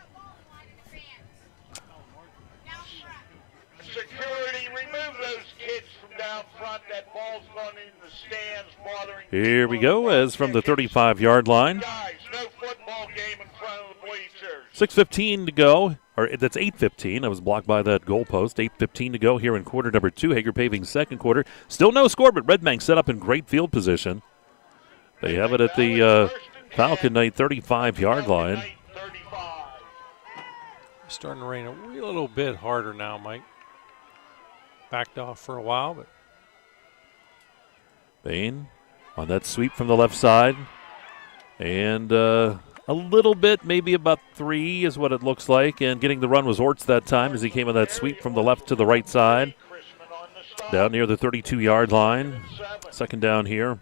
Security, remove those kids from down front. That ball's gone in the stands, bothering. Here we go as from the 35-yard line. Guys, no football game in front of the bleachers. 6:15 to go. Or that's 8:15. I was blocked by that goalpost. 8:15 to go here in quarter number 2. Hager Paving second quarter. Still no score, but Redbank set up in great field position. They have it at the Falcon Knight 35-yard line. Starting to rain a little bit harder now, Mike. Backed off for a while, but Bain on that sweep from the left side. And a little bit, maybe about 3 is what it looks like. And getting the run was Orts that time as he came on that sweep from the left to the right side. Down near the 32-yard line. Second down here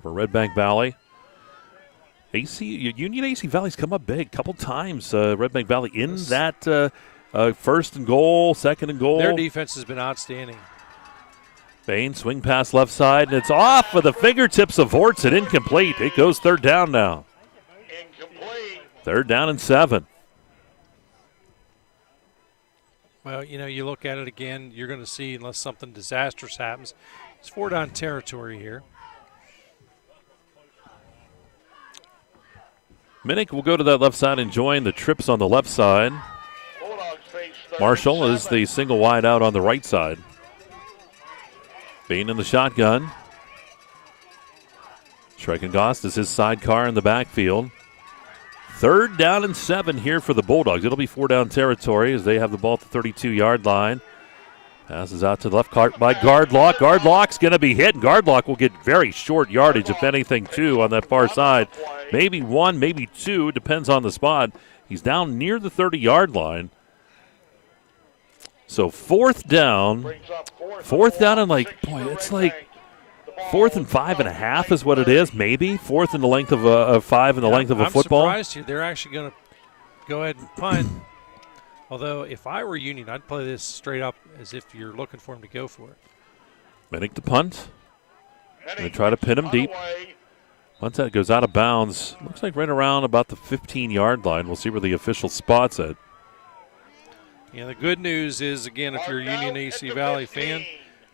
for Redbank Valley. Union AC Valley's come up big a couple times. Redbank Valley in that first and goal, second and goal. Their defense has been outstanding. Bain swing pass left side, and it's off of the fingertips of Orts and incomplete. It goes 3rd down now. 3rd down and 7. Well, you look at it again, you're going to see, unless something disastrous happens, it's 4 down territory here. Minnick will go to that left side and join the trips on the left side. Marshall is the single wide out on the right side. Bain in the shotgun. Schreckengost is his sidecar in the backfield. 3rd down and 7 here for the Bulldogs. It'll be 4 down territory as they have the ball at the 32-yard line. Passes out to the left by Gardlock. Gardlock's going to be hit, and Gardlock will get very short yardage, if anything, 2 on that far side. Maybe 1, maybe 2, depends on the spot. He's down near the 30-yard line. So 4th down. 4th down and it's like 4th and 5.5 is what it is, maybe. 4th in the length of a 5 in the length of a football. I'm surprised here. They're actually going to go ahead and punt. Although, if I were Union, I'd play this straight up as if you're looking for him to go for it. Minnick to punt. Going to try to pin him deep. Once that goes out of bounds, looks like right around about the 15-yard line. We'll see where the official spots it. Yeah, the good news is, again, if you're a Union AC Valley fan,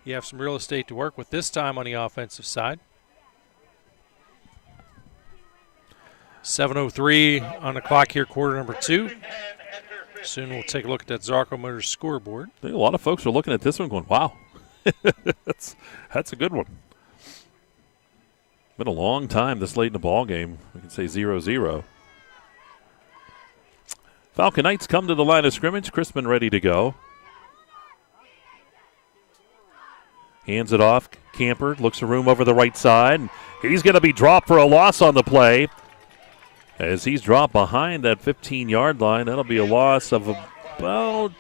you have some real estate to work with this time on the offensive side. 7:03 on the clock here, quarter number 2. Soon we'll take a look at that Zocco Motors scoreboard. I think a lot of folks are looking at this one going, wow, that's a good one. Been a long time this late in the ball game. We can say 0-0. Falcon Knights come to the line of scrimmage. Chrisman ready to go. Hands it off. Camper looks a room over the right side. He's going to be dropped for a loss on the play. As he's dropped behind that 15-yard line, that'll be a loss of about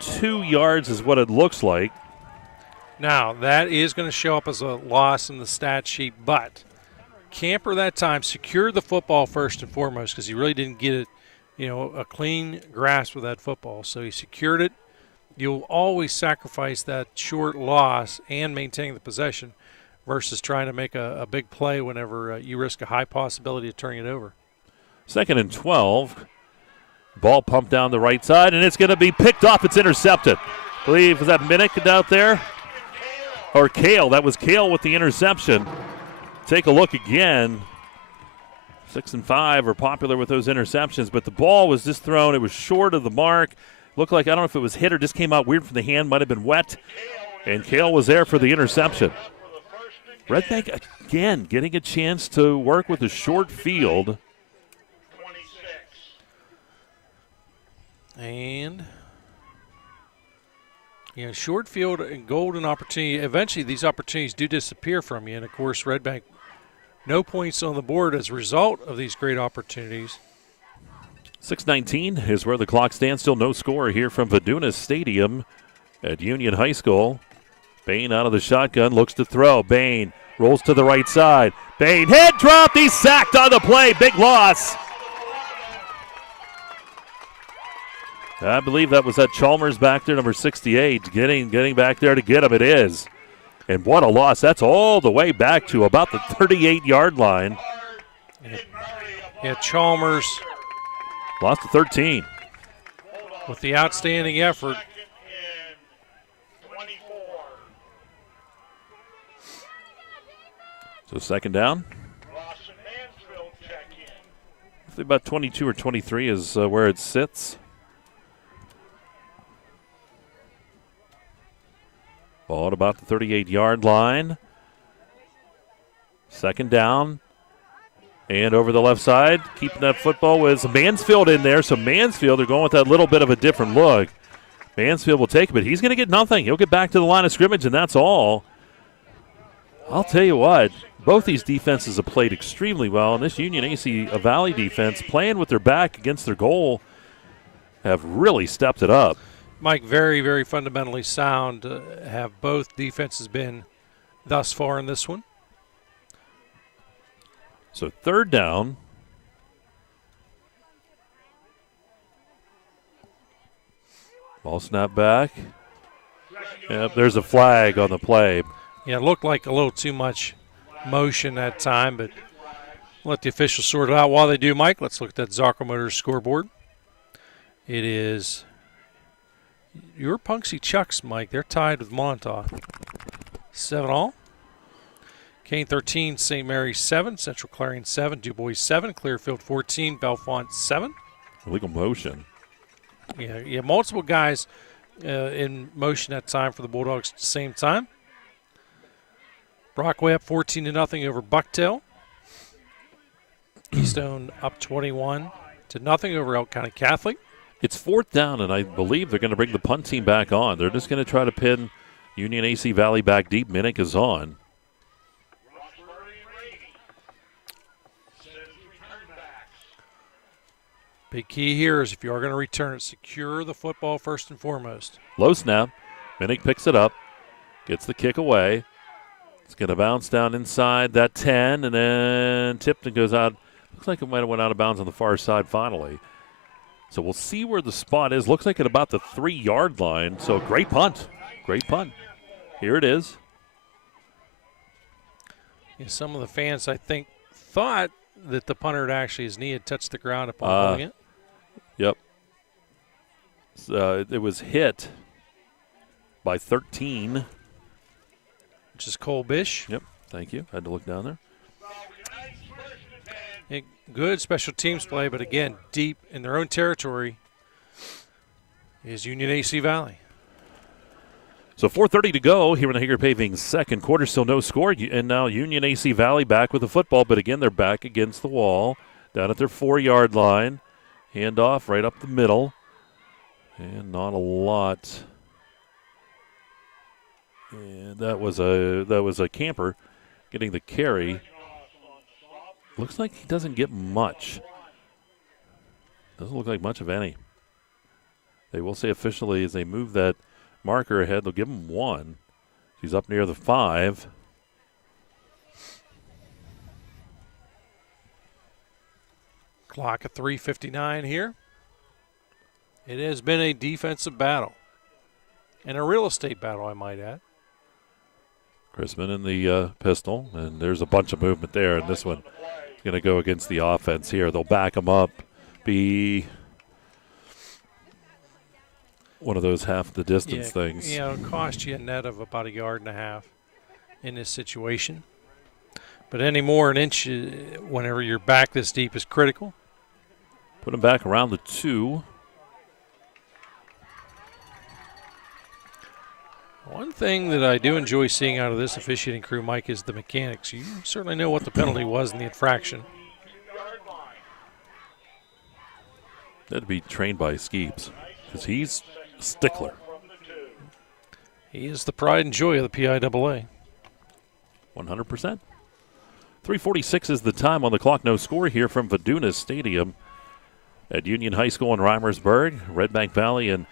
2 yards is what it looks like. Now, that is going to show up as a loss in the stat sheet, but Camper that time secured the football first and foremost because he really didn't get it, a clean grasp of that football. So he secured it. You'll always sacrifice that short loss and maintain the possession versus trying to make a big play whenever you risk a high possibility of turning it over. 2nd and 12. Ball pumped down the right side, and it's going to be picked off. It's intercepted. I believe, was that Minnick out there? Or Kale. That was Kale with the interception. take a look again. 6 and 5 are popular with those interceptions, but the ball was just thrown. It was short of the mark. Looked like, I don't know if it was hit or just came out weird from the hand. Might have been wet. And Kerle was there for the interception. Redbank, again, getting a chance to work with a short field. And, short field and golden opportunity. Eventually, these opportunities do disappear from you. And, of course, Redbank, no points on the board as a result of these great opportunities. 6:19 is where the clock stands. Still no score here from Vaduna Stadium at Union High School. Bain out of the shotgun, looks to throw. Bain rolls to the right side. Bain, head dropped. He's sacked on the play. Big loss. I believe that was that Chalmers back there, number 68, getting back there to get him. It is. And what a loss. That's all the way back to about the 38-yard line. Yeah, Chalmers lost to 13. With the outstanding effort. So second down. I think about 22 or 23 is where it sits. Ball at about the 38-yard line. Second down. And over the left side, keeping that football was Mansfield in there. So Mansfield, they're going with that little bit of a different look. Mansfield will take it, but he's going to get nothing. He'll get back to the line of scrimmage, and that's all. I'll tell you what, both these defenses have played extremely well, and this Union AC Valley defense, playing with their back against their goal, have really stepped it up. Mike, very, very fundamentally sound. Have both defenses been thus far in this one? So third down. Ball snap back. Yep, there's a flag on the play. Yeah, it looked like a little too much motion that time, but let the officials sort it out. While they do, Mike, let's look at that Zocco Motors scoreboard. It is your Punxsutawney Chucks, Mike. They're tied with Montauk. 7-all. Kane 13, St. Mary's 7, Central Clarion 7, Du Bois 7, Clearfield 14, Bellefonte 7. Illegal motion. Yeah, multiple guys in motion at time for the Bulldogs at the same time. Brockway up 14-0 over Bucktail. Keystone up 21-0 over Elk County Catholic. It's fourth down, and I believe they're going to bring the punt team back on. They're just going to try to pin Union AC Valley back deep. Minnick is on. Big key here is if you are going to return it, secure the football first and foremost. Low snap. Minnick picks it up, gets the kick away. It's going to bounce down inside that 10 and then tipped and goes out. Looks like it might have went out of bounds on the far side finally. So we'll see where the spot is. Looks like at about the 3-yard line. So great punt. Great punt. Here it is. Yeah, some of the fans, I think, thought that the punter had actually, his knee had touched the ground upon pulling it. Yep. It was hit by 13. Which is Cole Bish. Yep, thank you. Had to look down there. Good special teams play, but again, deep in their own territory is Union AC Valley. So 4:30 to go here in the Hager Paving second quarter. Still no score, and now Union AC Valley back with the football, but again, they're back against the wall, down at their 4-yard line. Handoff right up the middle, and not a lot. And that was a camper getting the carry. Looks like he doesn't get much. Doesn't look like much of any. They will say officially as they move that marker ahead, they'll give him 1. He's up near the 5. Clock at 3:59 here. It has been a defensive battle. And a real estate battle, I might add. Chrisman in the pistol, and there's a bunch of movement there, and this one is going to go against the offense here. They'll back him up, be one of those half the distance things. Yeah, it'll cost you a net of about 1.5 yards in this situation. But any more, an inch whenever you're back this deep is critical. Put him back around the 2. One thing that I do enjoy seeing out of this officiating crew, Mike, is the mechanics. You certainly know what the penalty was in the infraction. That'd be trained by Skeeps, because he's a stickler. He is the pride and joy of the PIAA. 100%. 3:46 is the time on the clock. No score here from Vadunas Stadium at Union High School in Rimersburg. Redbank Valley and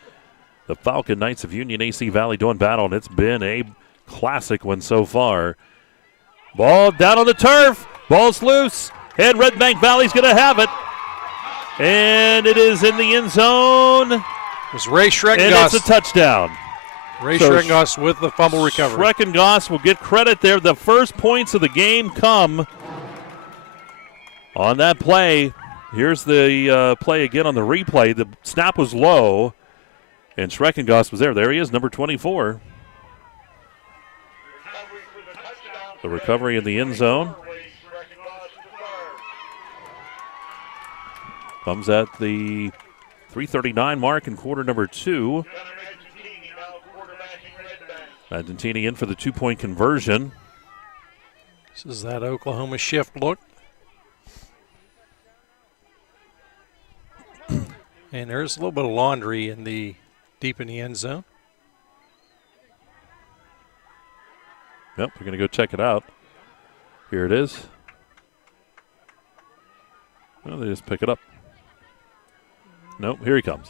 the Falcon Knights of Union AC Valley doing battle, and it's been a classic one so far. Ball down on the turf. Ball's loose, and Redbank Valley's going to have it. And it is in the end zone. It was Ray Schreckengoss. And it's a touchdown. Ray Schreckengoss with the fumble recovery. Schreckengoss will get credit there. The first points of the game come on that play. Here's the play again on the replay. The snap was low, and Schreckengoss was there. There he is, number 24. The recovery in the end zone. Comes at the 3:39 mark in quarter number 2. Argentini in for the 2-point conversion. This is that Oklahoma shift look. And there's a little bit of laundry in the deep in the end zone. Yep, we're going to go check it out. Here it is. Well, they just pick it up. Nope, here he comes.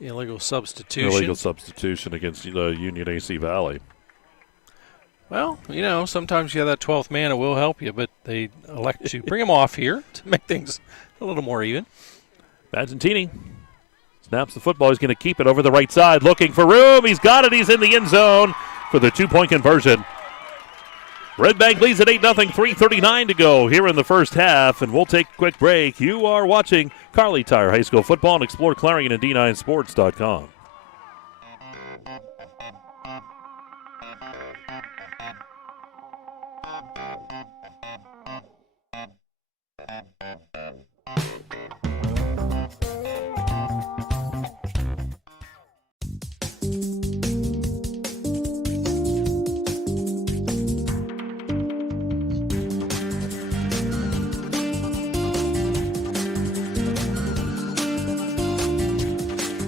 Illegal substitution. Illegal substitution against Union AC Valley. Well, you know, sometimes you have that 12th man, it will help you, but they elect to bring him off here to make things a little more even. Argentini snaps the football. He's going to keep it over the right side, looking for room. He's got it. He's in the end zone for the 2-point conversion. Redbank leads at 8-0, 3:39 to go here in the first half, and we'll take a quick break. You are watching Kerle Tire High School football and Explore Clarion and D9Sports.com.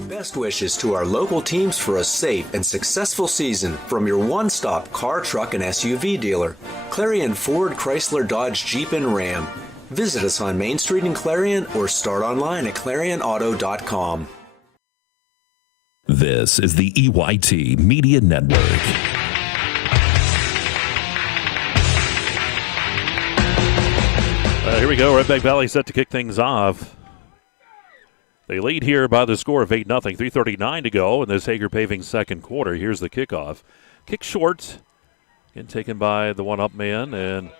Best wishes to our local teams for a safe and successful season from your one-stop car, truck, and SUV dealer, Clarion Ford, Chrysler, Dodge, Jeep, and Ram. Visit us on Main Street in Clarion or start online at ClarionAuto.com. This is the EYT Media Network. Here we go. Redbank Valley set to kick things off. They lead here by the score of 8-0, 3:39 to go in this Hager Paving second quarter. Here's the kickoff. Kick short. Again, taken by the one-up man, and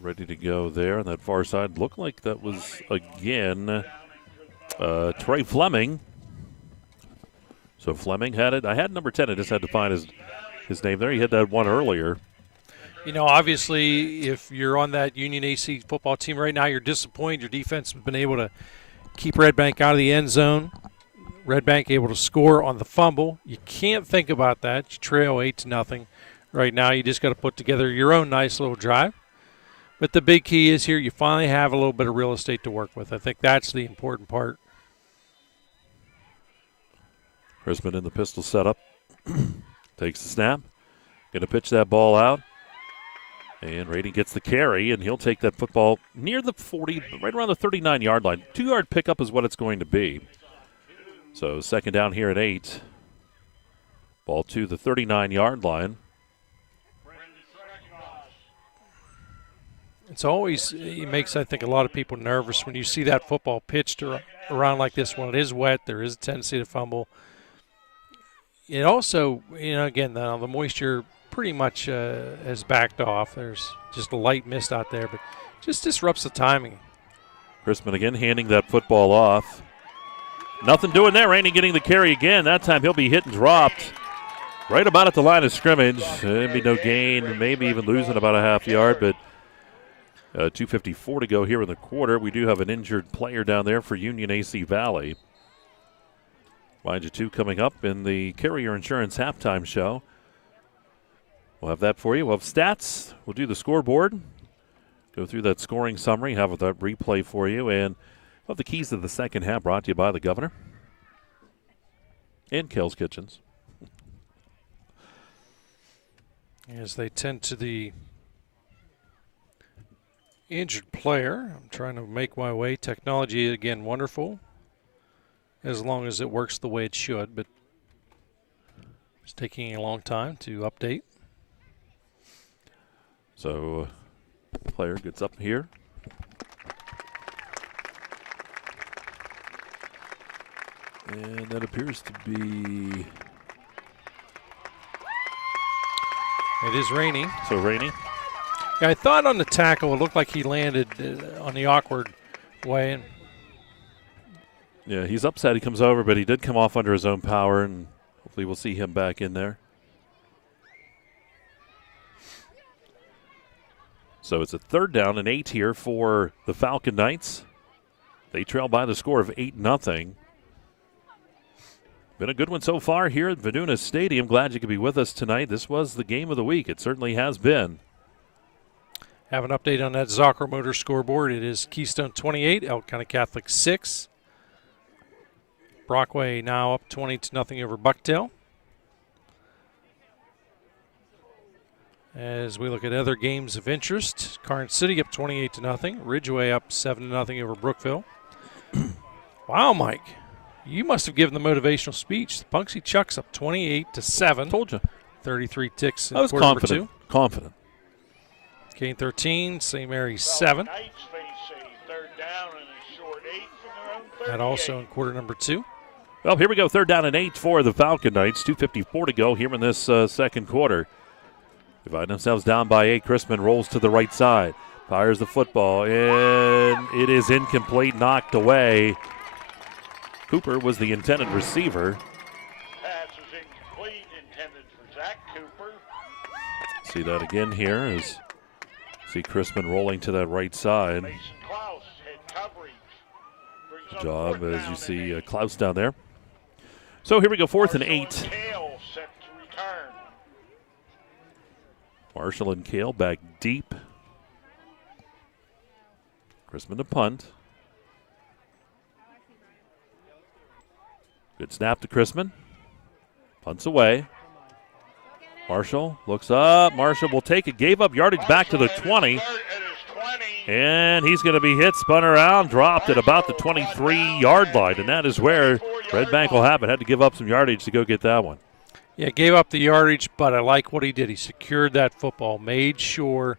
ready to go there on that far side. Looked like that was, again, Trey Fleming. So Fleming had it. I had number 10. I just had to find his name there. He had that one earlier. You know, obviously, if you're on that Union AC football team right now, you're disappointed. Your defense has been able to keep Redbank out of the end zone. Redbank able to score on the fumble. You can't think about that. You trail 8-0 right now. You just got to put together your own nice little drive. But the big key is here you finally have a little bit of real estate to work with. I think that's the important part. Chrisman in the pistol setup. Takes the snap. Going to pitch that ball out. And Rady gets the carry, and he'll take that football near the 40, right around the 39-yard line. 2-yard pickup is what it's going to be. So second down here at 8. Ball to the 39-yard line. It makes, I think, a lot of people nervous when you see that football pitched around like this. When it is wet, there is a tendency to fumble. It also, again, the moisture pretty much has backed off. There's just a light mist out there, but just disrupts the timing. Chrisman again handing that football off. Nothing doing there. Rainey getting the carry again. That time he'll be hit and dropped. right about at the line of scrimmage. Maybe no gain, maybe even losing about a half yard, but 2:54 to go here in the quarter. We do have an injured player down there for Union AC Valley. Mind you, two coming up in the Carrier Insurance halftime show. We'll have that for you. We'll have stats. We'll do the scoreboard. Go through that scoring summary, have that replay for you, and we'll have the keys to the second half brought to you by the Governor and Kerle's Kitchens. As they tend to the injured player, I'm trying to make my way. Technology, again, wonderful, as long as it works the way it should, but it's taking a long time to update. So, player gets up here. And that appears to be... It is raining. So raining. Yeah, I thought on the tackle it looked like he landed on the awkward way. And yeah, he's upset he comes over, but he did come off under his own power, and hopefully we'll see him back in there. So it's a 3rd down and 8 here for the Falcon Knights. They trail by the score of 8-0. Been a good one so far here at Viduna Stadium. Glad you could be with us tonight. This was the game of the week. It certainly has been. Have an update on that Zocco Motor scoreboard. It is Keystone 28, Elk County Catholic 6. Brockway now up 20-0 over Bucktail. As we look at other games of interest, Karn City up 28-0. Ridgeway up 7-0 over Brookville. Wow, Mike. You must have given the motivational speech. Punksy Chuck's up 28-7. Told you. 33 ticks in I was quarter confident. number 2. Confident. Kane 13, St. Mary's 7. That also in quarter number 2. Well, here we go. 3rd down and 8 for the Falcon Knights. 2:54 to go here in this second quarter. They find themselves down by 8. Chrisman rolls to the right side. Fires the football, and it is incomplete, knocked away. Cooper was the intended receiver. Pass is incomplete, intended for Zach Cooper. See that again here as see Chrisman rolling to that right side. Mason Klaus had coverage. Good job as you see Klaus down there. So here we go, 4th and 8. Kale set to return. Marshall and Kale back deep. Chrisman to punt. Good snap to Chrisman. Punts away. Marshall looks up. Marshall will take it. Gave up yardage back to the 20. And he's going to be hit, spun around, dropped at about the 23-yard line. And that is where Redbank will have it. Had to give up some yardage to go get that one. Yeah, gave up the yardage, but I like what he did. He secured that football, made sure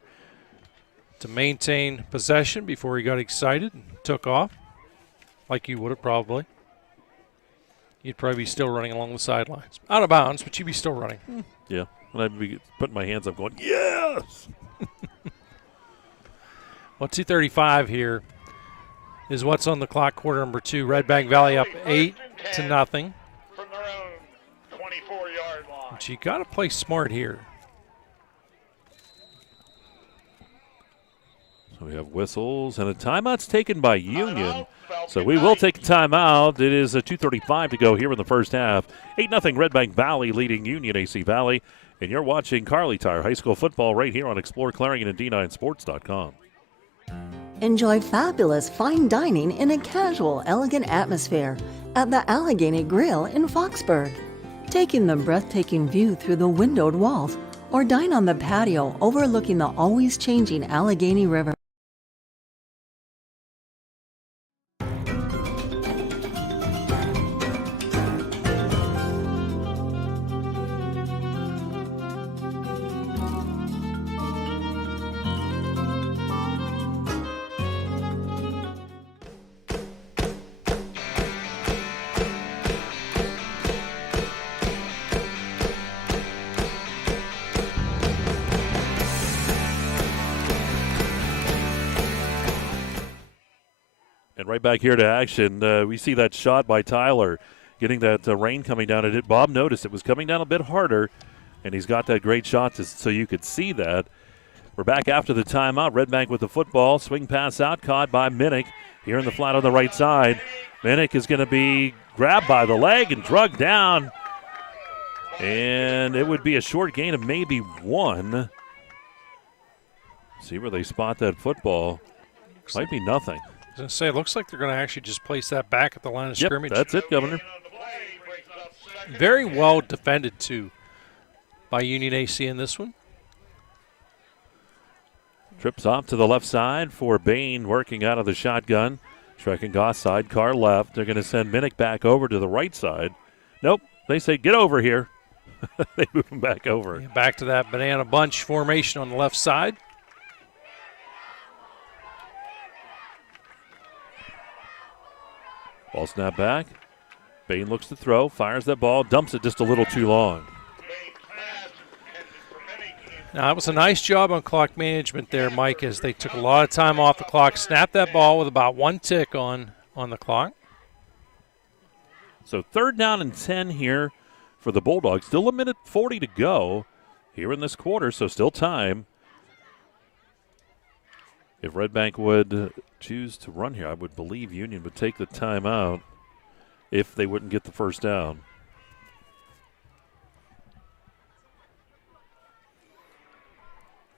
to maintain possession before he got excited and took off, like you would have probably. You'd probably be still running along the sidelines. Out of bounds, but you'd be still running. Yeah, and I'd be putting my hands up going, yes! Well, 2:35 here is what's on the clock, quarter number 2. Redbank Valley up 8-0. From their own 24-yard line. But you got to play smart here. So we have whistles and a timeout's taken by Union. So we will take a timeout. It is a 2:35 to go here in the first half. 8-0 Redbank Valley leading Union AC Valley. And you're watching Kerle Tire High School football right here on exploreClarion and D9Sports.com. Enjoy fabulous fine dining in a casual, elegant atmosphere at the Allegheny Grill in Foxburg. Take in the breathtaking view through the windowed walls or dine on the patio overlooking the always changing Allegheny River. Right back here to action. We see that shot by Tyler. getting that rain coming down. Bob noticed it was coming down a bit harder, and he's got that great shot so you could see that. We're back after the timeout. Redbank with the football. Swing pass out, caught by Minnick here in the flat on the right side. Minnick is going to be grabbed by the leg and drugged down. And it would be a short gain of maybe 1. See where they spot that football. Might be nothing. I was going to say, it looks like they're going to actually just place that back at the line of scrimmage. That's it, Governor. Very well defended, too, by Union AC in this one. Trips off to the left side for Bain working out of the shotgun. Schreckengoss sidecar left. They're going to send Minnick back over to the right side. Nope. They say, get over here. They move him back over. Yeah, back to that banana bunch formation on the left side. Ball snap back. Bain looks to throw, fires that ball, dumps it just a little too long. Now, it was a nice job on clock management there, Mike, as they took a lot of time off the clock, snapped that ball with about 1 tick on the clock. So 3rd down and 10 here for the Bulldogs. Still 1:40 to go here in this quarter, so still time. If Redbank would choose to run here, I would believe Union would take the timeout if they wouldn't get the first down.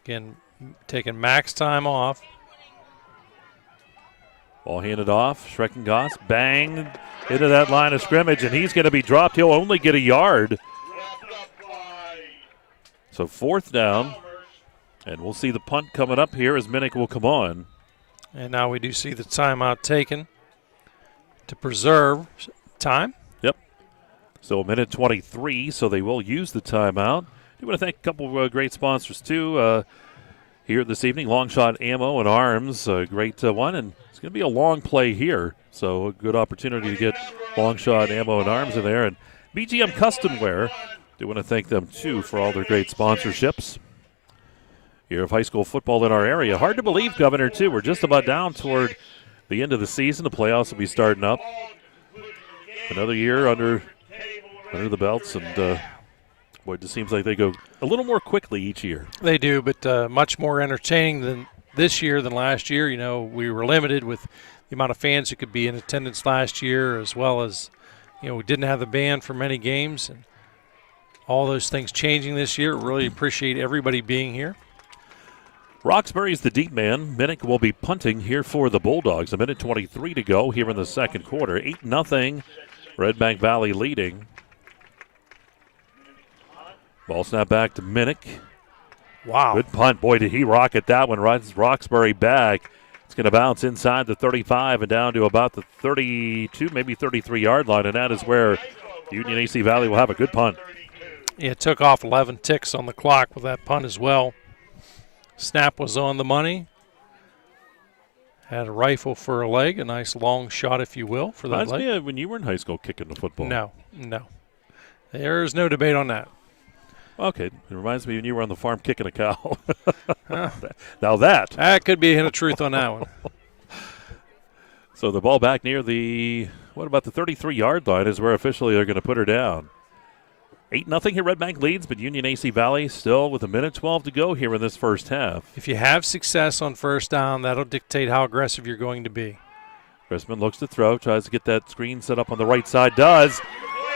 Again, taking max time off. Ball handed off. Schreckengoss banged into that line of scrimmage, and he's going to be dropped. He'll only get a yard. So 4th down, and we'll see the punt coming up here as Minnick will come on. And now we do see the timeout taken to preserve time. Yep. So 1:23, so they will use the timeout. I want to thank a couple of great sponsors, too, here this evening. Longshot Ammo and Arms, a great one, and it's going to be a long play here, so a good opportunity to get Longshot Ammo and Arms in there. And BGM Custom Wear, do want to thank them, too, for all their great sponsorships here of high school football in our area. Hard to believe, Governor, too. We're just about down toward the end of the season. The playoffs will be starting up. Another year under the belts, and boy, it just seems like they go a little more quickly each year. They do, but much more entertaining than this year than last year. You know, we were limited with the amount of fans who could be in attendance last year, as well as, you know, we didn't have the band for many games, and all those things changing this year. Really appreciate everybody being here. Roxbury's the deep man. Minnick will be punting here for the Bulldogs. 1:23 to go here in the second quarter. 8-0, Redbank Valley leading. Ball snap back to Minnick. Wow. Good punt. Boy, did he rocket that one. Runs Roxbury back. It's going to bounce inside the 35 and down to about the 32, maybe 33-yard line, and that is where Union AC Valley will have a good punt. Yeah, it took off 11 ticks on the clock with that punt as well. Snap was on the money. Had a rifle for a leg, a nice long shot, if you will, for that leg. Reminds me of when you were in high school kicking the football. No. There's no debate on that. Okay, it reminds me when you were on the farm kicking a cow. Now that could be a hint of truth on that one. So the ball back near the 33-yard line is where officially they're going to put her down. 8-0 here, Redbank leads, but Union AC Valley still with 1:12 to go here in this first half. If you have success on first down, that'll dictate how aggressive you're going to be. Chrisman looks to throw, tries to get that screen set up on the right side, does.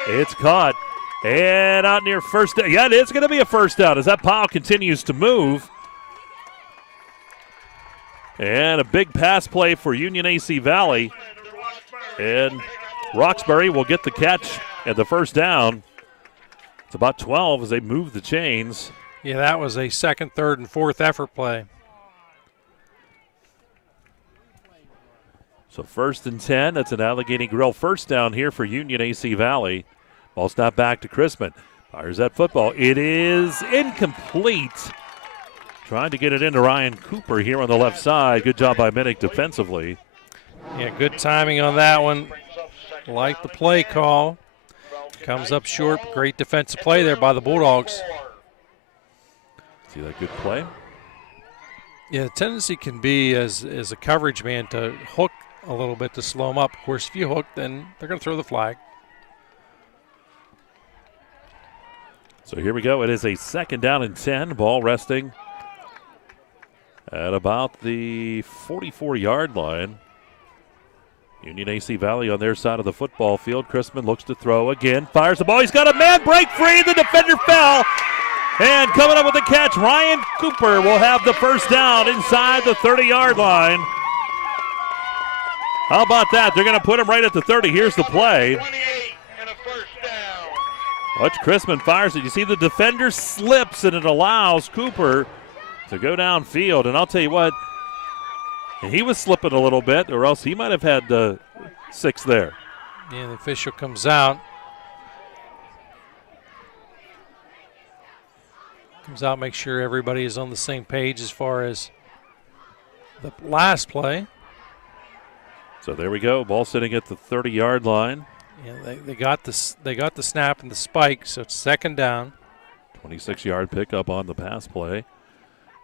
It's caught. And out near first down. Yeah, it is going to be a first down as that pile continues to move. And a big pass play for Union AC Valley. And Roxbury will get the catch at the first down. It's about 12 as they move the chains. Yeah, that was a second, third, and fourth effort play. So 1st and 10. That's an Allegheny Grill first down here for Union AC Valley. Ball snap back to Chrisman. Fires that football. It is incomplete. Trying to get it into Ryan Cooper here on the left side. Good job by Minnick defensively. Yeah, good timing on that one. Like the play call. Comes up short. Great defensive play there by the Bulldogs. See that good play? Yeah, the tendency can be as a coverage man to hook a little bit to slow them up. Of course, if you hook, then they're going to throw the flag. So here we go. It is a 2nd down and 10. Ball resting at about the 44-yard line. Union AC Valley on their side of the football field. Chrisman looks to throw again. Fires the ball. He's got a man break free. The defender fell. And coming up with the catch, Ryan Cooper will have the first down inside the 30-yard line. How about that? They're going to put him right at the 30. Here's the play. Watch Chrisman fires it. You see the defender slips, and it allows Cooper to go downfield. And I'll tell you what, he was slipping a little bit, or else he might have had 6 there. Yeah, the official comes out. Make sure everybody is on the same page as far as the last play. So there we go. Ball sitting at the 30-yard line. Yeah, they got the snap and the spike, so it's 2nd down. 26-yard pickup on the pass play.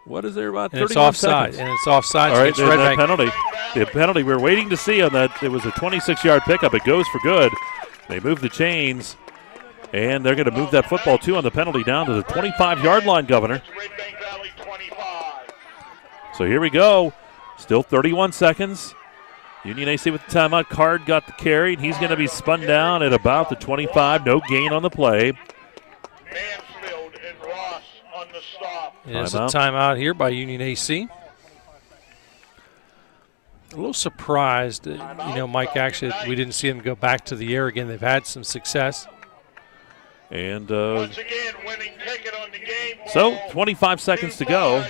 What is there about 31 it's offside, seconds? And it's offside. All right, and that penalty. The penalty we're waiting to see on that, it was a 26-yard pickup. It goes for good. They move the chains, and they're going to move that football, too, on the penalty down to the 25-yard line, Governor. So here we go. Still 31 seconds. Union AC with the timeout. Card got the carry, and he's going to be spun down at about the 25. No gain on the play. Mansfield and Ross on the stop. It is a timeout here by Union AC. A little surprised, Mike, actually, we didn't see them go back to the air again. They've had some success. And once again, winning ticket on the game. So 25 seconds to go.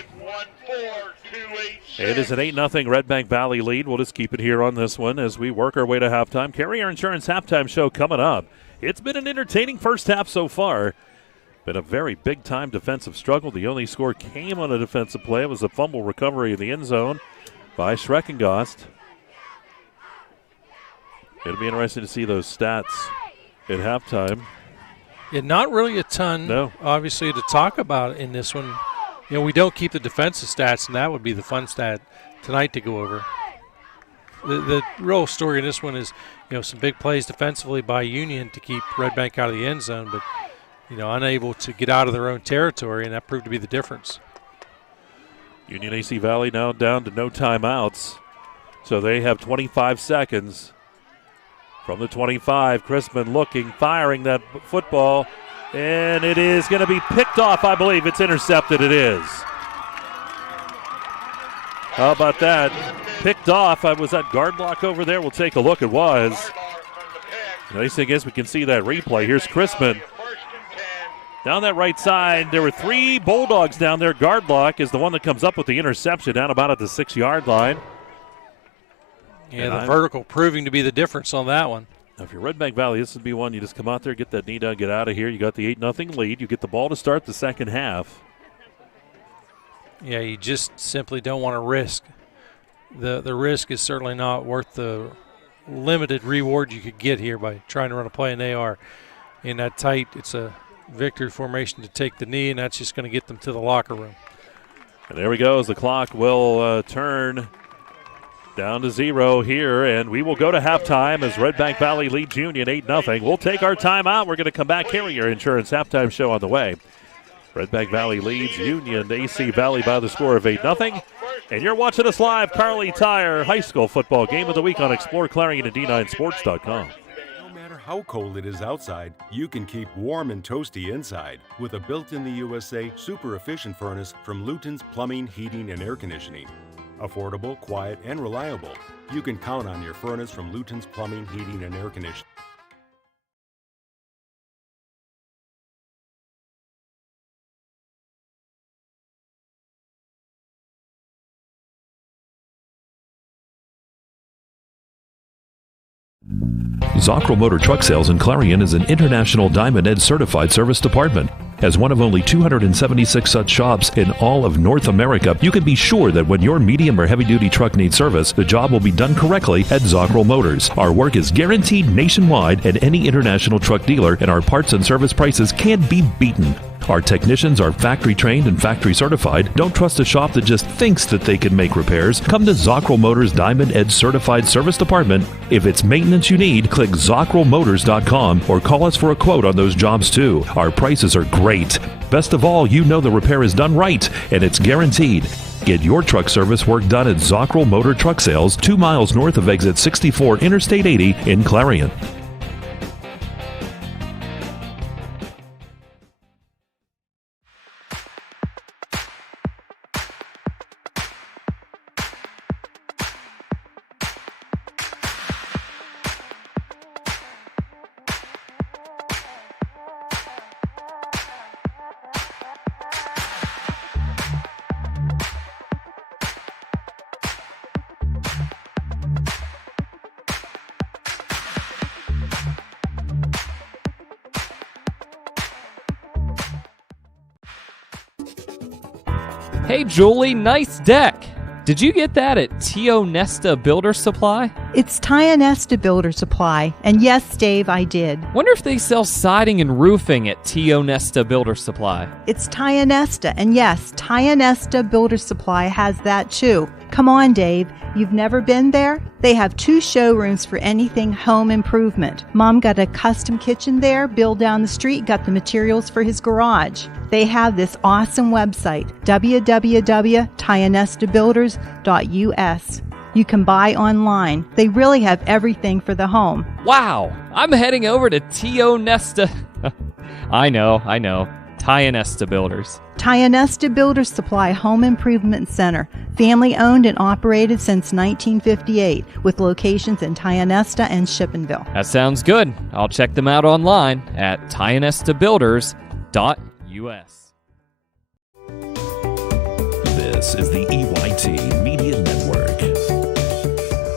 It is an 8-0 Redbank Valley lead. We'll just keep it here on this one as we work our way to halftime. Carrier Insurance halftime show coming up. It's been an entertaining first half so far. Been a very big-time defensive struggle. The only score came on a defensive play. It was a fumble recovery in the end zone by Schreckengost. It'll be interesting to see those stats at halftime. Yeah, not really a ton, obviously, to talk about in this one. We don't keep the defensive stats, and that would be the fun stat tonight to go over. The real story in this one is, some big plays defensively by Union to keep Redbank out of the end zone, but, unable to get out of their own territory, and that proved to be the difference. Union AC Valley now down to no timeouts, so they have 25 seconds. From the 25, Chrisman looking, firing that football. And it is going to be picked off, I believe. It's intercepted. It is. How about that? Picked off. Was that guard block over there? We'll take a look. It was. The nice thing is we can see that replay. Here's Chrisman. Down that right side, there were 3 Bulldogs down there. Guard block is the one that comes up with the interception down about at the 6-yard line. Yeah, the vertical proving to be the difference on that one. Now, if you're Redbank Valley, this would be one you just come out there, get that knee down, get out of here. You got the 8-0 lead. You get the ball to start the second half. Yeah, you just simply don't want to risk. The risk is certainly not worth the limited reward you could get here by trying to run a play, and they are in that tight. It's a victory formation to take the knee, and that's just going to get them to the locker room. And there we go as the clock will turn down to 0 here, and we will go to halftime as Redbank Valley leads Union 8-0. We'll take our timeout. We're going to come back. Carrier Insurance halftime show on the way. Redbank Valley leads Union AC Valley by the score of 8-0. And you're watching us live, Kerle Tire High School Football Game of the Week on exploreClarion and D9Sports.com. No matter how cold it is outside, you can keep warm and toasty inside with a built-in-the-USA super efficient furnace from Luton's Plumbing, Heating, and Air Conditioning. Affordable, quiet, and reliable. You can count on your furnace from Luton's Plumbing, Heating, and Air Conditioning. Zocco Motor Truck Sales in Clarion is an International Diamond Ed certified service department. As one of only 276 such shops in all of North America, you can be sure that when your medium or heavy-duty truck needs service, the job will be done correctly at Zocco Motors. Our work is guaranteed nationwide at any international truck dealer, and our parts and service prices can't be beaten. Our technicians are factory trained and factory certified. Don't trust a shop that just thinks that they can make repairs. Come to Zocco Motors Diamond Edge Certified Service Department. If it's maintenance you need, click ZoccoMotors.com or call us for a quote on those jobs too. Our prices are great. Best of all, you know the repair is done right and it's guaranteed. Get your truck service work done at Zocco Motor Truck Sales, 2 miles north of exit 64 Interstate 80 in Clarion. Hey, Julie, nice deck. Did you get that at Tio Nesta Builder Supply? It's Tio Nesta Builder Supply. And yes, Dave, I did. Wonder if they sell siding and roofing at Tio Nesta Builder Supply. It's Tio Nesta. And yes, Tio Nesta Builder Supply has that too. Come on, Dave. You've never been there? They have 2 showrooms for anything home improvement. Mom got a custom kitchen there. Bill down the street got the materials for his garage. They have this awesome website, www.tionestabuilders.us. You can buy online. They really have everything for the home. Wow, I'm heading over to Tio Nesta. I know. Tio Nesta Builders. Tio Nesta Builder Supply Home Improvement Center. Family owned and operated since 1958 with locations in Tio Nesta and Shippensville. That sounds good. I'll check them out online at tionestabuilders.us. This is the EYT Media Network.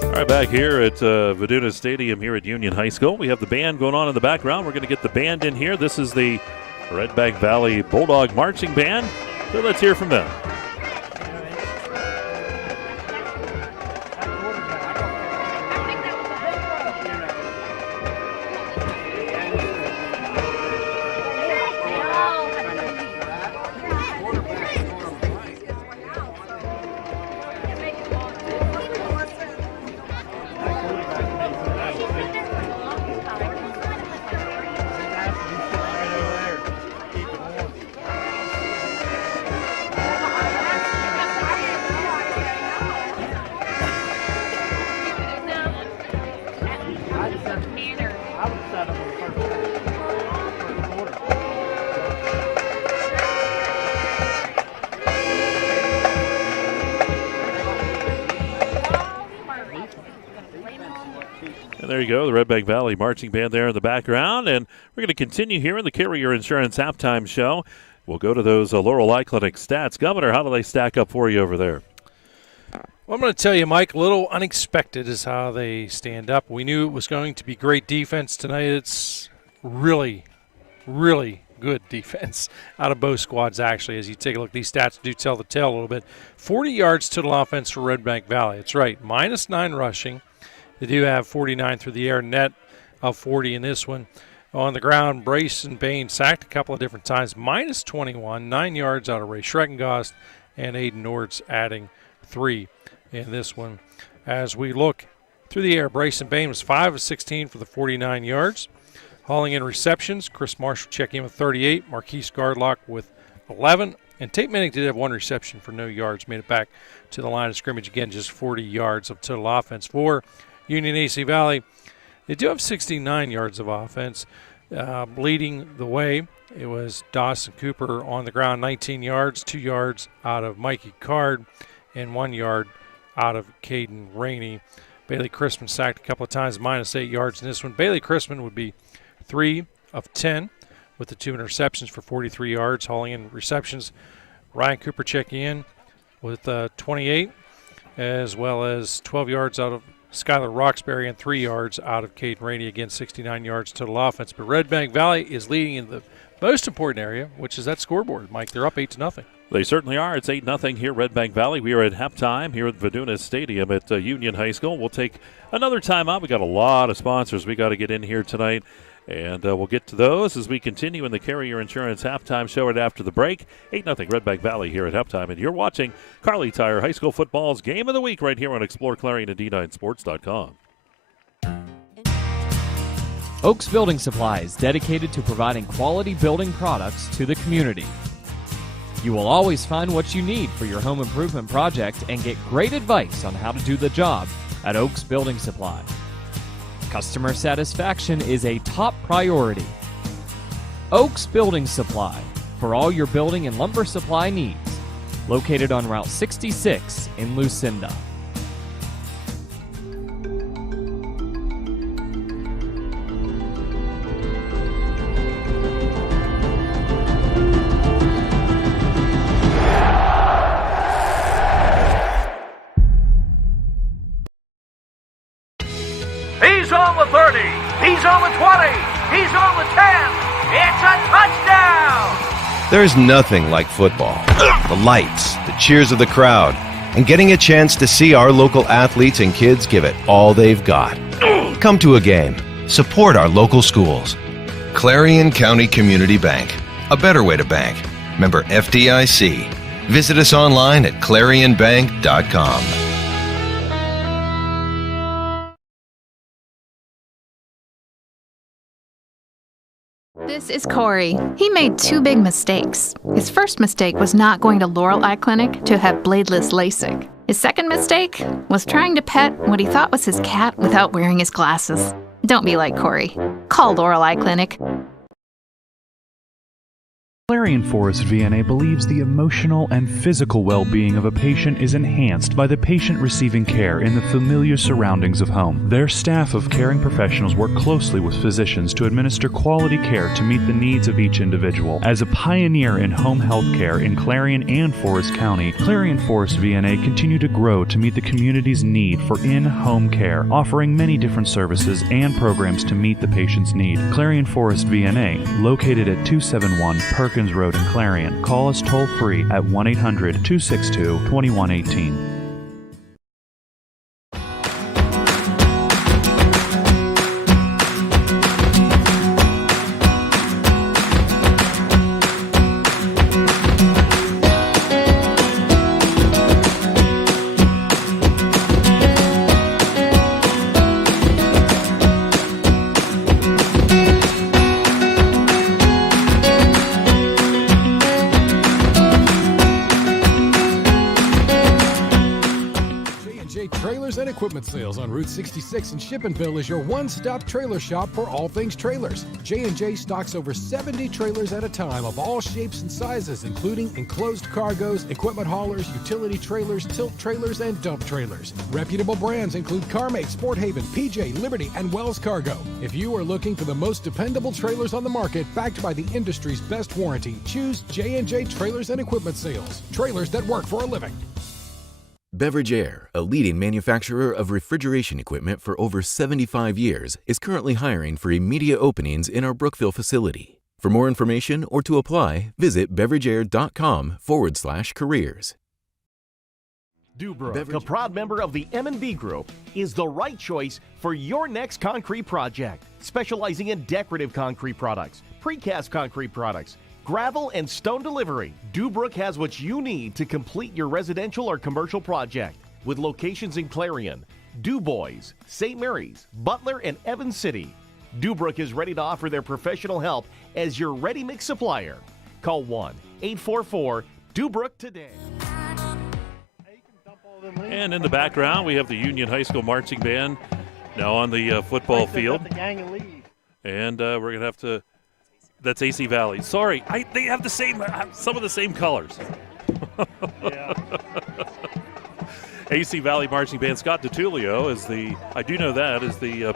All right, back here at Viduna Stadium here at Union High School. We have the band going on in the background. We're going to get the band in here. This is the Redbank Valley Bulldog Marching Band. So let's hear from them. And there you go, the Redbank Valley Marching Band there in the background. And we're going to continue here in the Carrier Insurance Halftime Show. We'll go to those Laurel Eye Clinic stats. Governor, how do they stack up for you over there? Well, I'm going to tell you, Mike, a little unexpected is how they stand up. We knew it was going to be great defense tonight. It's really, really good defense out of both squads, actually. As you take a look, these stats do tell the tale a little bit. 40 yards total offense for Redbank Valley. That's right, -9 rushing. They do have 49 through the air, net of 40 in this one. On the ground, Brace and Bain sacked a couple of different times, -21, 9 yards out of Ray Schreckengost, and Aiden Nords adding 3 in this one. As we look through the air, Brace and Bain was 5 of 16 for the 49 yards. Hauling in receptions, Chris Marshall checking in with 38, Marquise Gardlock with 11, and Tate Minnick did have 1 reception for no yards, made it back to the line of scrimmage. Again, just 40 yards of total offense for Union AC Valley. They do have 69 yards of offense. Leading the way, it was Dawson Cooper on the ground, 19 yards, 2 yards out of Mikey Card, and 1 yard out of Caden Rainey. Bailey Chrisman sacked a couple of times, -8 yards in this one. Bailey Chrisman would be 3 of 10 with the 2 interceptions for 43 yards. Hauling in receptions, Ryan Cooper checking in with 28, as well as 12 yards out of Skylar Roxbury and 3 yards out of Caden Rainey. Again, 69 yards total offense. But Redbank Valley is leading in the most important area, which is that scoreboard. Mike, they're up 8-0. They certainly are. It's 8-0 here, Redbank Valley. We are at halftime here at Viduna Stadium at Union High School. We'll take another timeout. We got a lot of sponsors we got to get in here tonight And we'll get to those as we continue in the Carrier Insurance Halftime Show right after the break. 8-0 Redbank Valley here at halftime. And you're watching Kerle Tire High School Football's Game of the Week right here on exploreClarion and D9Sports.com. Oaks Building Supply is dedicated to providing quality building products to the community. You will always find what you need for your home improvement project and get great advice on how to do the job at Oaks Building Supply. Customer satisfaction is a top priority. Oaks Building Supply, for all your building and lumber supply needs. Located on Route 66 in Lucinda. He's on the 30. He's on the 20. He's on the 10. It's a touchdown. There's nothing like football. The lights, the cheers of the crowd, and getting a chance to see our local athletes and kids give it all they've got. Come to a game. Support our local schools. Clarion County Community Bank. A better way to bank. Member FDIC. Visit us online at ClarionBank.com. This is Corey. He made two big mistakes. His first mistake was not going to Laurel Eye Clinic to have bladeless LASIK. His second mistake was trying to pet what he thought was his cat without wearing his glasses. Don't be like Corey. Call Laurel Eye Clinic. Clarion Forest VNA believes the emotional and physical well-being of a patient is enhanced by the patient receiving care in the familiar surroundings of home. Their staff of caring professionals work closely with physicians to administer quality care to meet the needs of each individual. As a pioneer in home health care in Clarion and Forest County, Clarion Forest VNA continue to grow to meet the community's need for in-home care, offering many different services and programs to meet the patient's need. Clarion Forest VNA, located at 271 Perkins Road in Clarion. Call us toll-free at 1-800-262-2118. Equipment sales on Route 66 in Shippensville is your one-stop trailer shop for all things trailers. J&J stocks over 70 trailers at a time of all shapes and sizes, including enclosed cargos, equipment haulers, utility trailers, tilt trailers, and dump trailers. Reputable brands include CarMate, Sport Haven, PJ, Liberty, and Wells Cargo. If you are looking for the most dependable trailers on the market, backed by the industry's best warranty, choose J&J Trailers and Equipment Sales. Trailers that work for a living. Beverage Air, a leading manufacturer of refrigeration equipment for over 75 years, is currently hiring for immediate openings in our Brookville facility. For more information or to apply, visit beverageair.com/careers. Dubrook, a proud member of the M&B Group, is the right choice for your next concrete project. Specializing in decorative concrete products, precast concrete products, gravel and stone delivery, Dubrook has what you need to complete your residential or commercial project. With locations in Clarion, DuBois, St. Mary's, Butler, and Evans City, Dubrook is ready to offer their professional help as your ready-mix supplier. Call 1-844-DUBROOK today. And in the background, we have the Union High School Marching Band now on the football field. And we're going to have to... That's AC Valley. Sorry, they have the same, some of the same colors. Yeah. AC Valley Marching Band. Scott DiTullio is the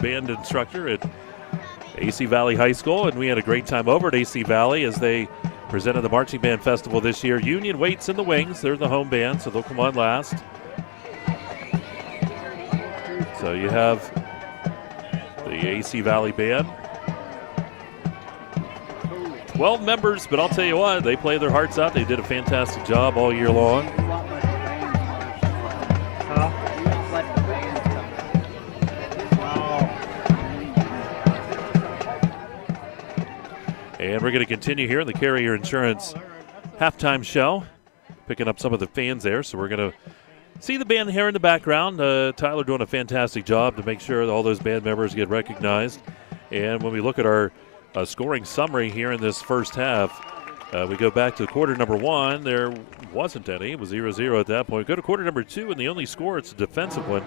band instructor at AC Valley High School, and we had a great time over at AC Valley as they presented the Marching Band Festival this year. Union waits in the wings. They're the home band, so they'll come on last. So you have the AC Valley Band. 12 members, but I'll tell you what, they play their hearts out. They did a fantastic job all year long. And we're going to continue here in the Carrier Insurance halftime show, picking up some of the fans there. So we're going to see the band here in the background. Tyler doing a fantastic job to make sure that all those band members get recognized. And when we look at our scoring summary here in this first half, we go back to quarter number 1. There wasn't any. It was 0-0 at that point. Go to quarter number 2, and the only score, it's a defensive one,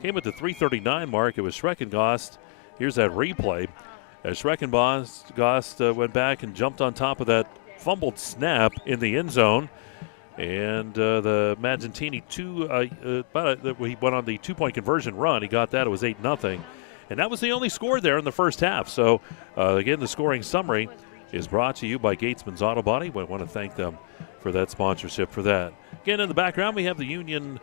came at the 3:39 mark. It was Schreckengost. Here's that replay. As Schreckengost went back and jumped on top of that fumbled snap in the end zone. And the Mazzantini he went on the 2-point conversion run. He got that. It was 8-0. And that was the only score there in the first half. So, again, the scoring summary is brought to you by Gatesman's Auto Body. We want to thank them for that sponsorship for that. Again, in the background, we have the Union.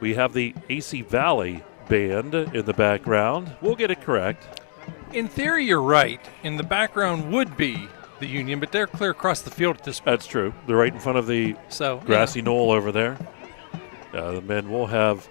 We have the AC Valley band in the background. We'll get it correct. In theory, you're right. In the background would be the Union, but they're clear across the field at this point. That's true. They're right in front of the grassy knoll over there. The men will have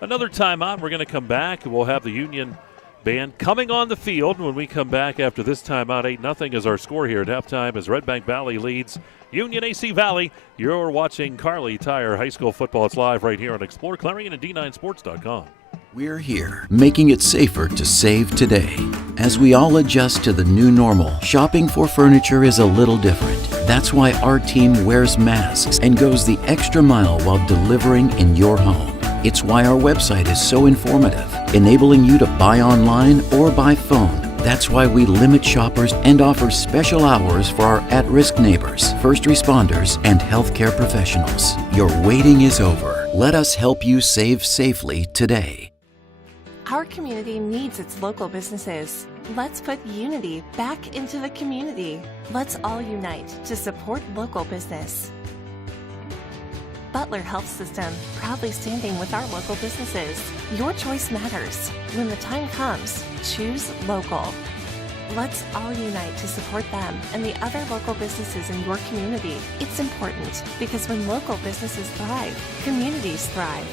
another timeout. We're going to come back. We'll have the Union band coming on the field when we come back after this timeout. 8-0 is our score here at halftime as Redbank Valley leads Union AC Valley. You're watching Kerle Tire High School football. It's live right here on ExploreClarion and D9Sports.com. We're here, making it safer to save today. As we all adjust to the new normal, shopping for furniture is a little different. That's why our team wears masks and goes the extra mile while delivering in your home. It's why our website is so informative, enabling you to buy online or by phone. That's why we limit shoppers and offer special hours for our at-risk neighbors, first responders, and healthcare professionals. Your waiting is over. Let us help you save safely today. Our community needs its local businesses. Let's put unity back into the community. Let's all unite to support local business. Butler Health System, proudly standing with our local businesses. Your choice matters. When the time comes, choose local. Let's all unite to support them and the other local businesses in your community. It's important because when local businesses thrive, communities thrive.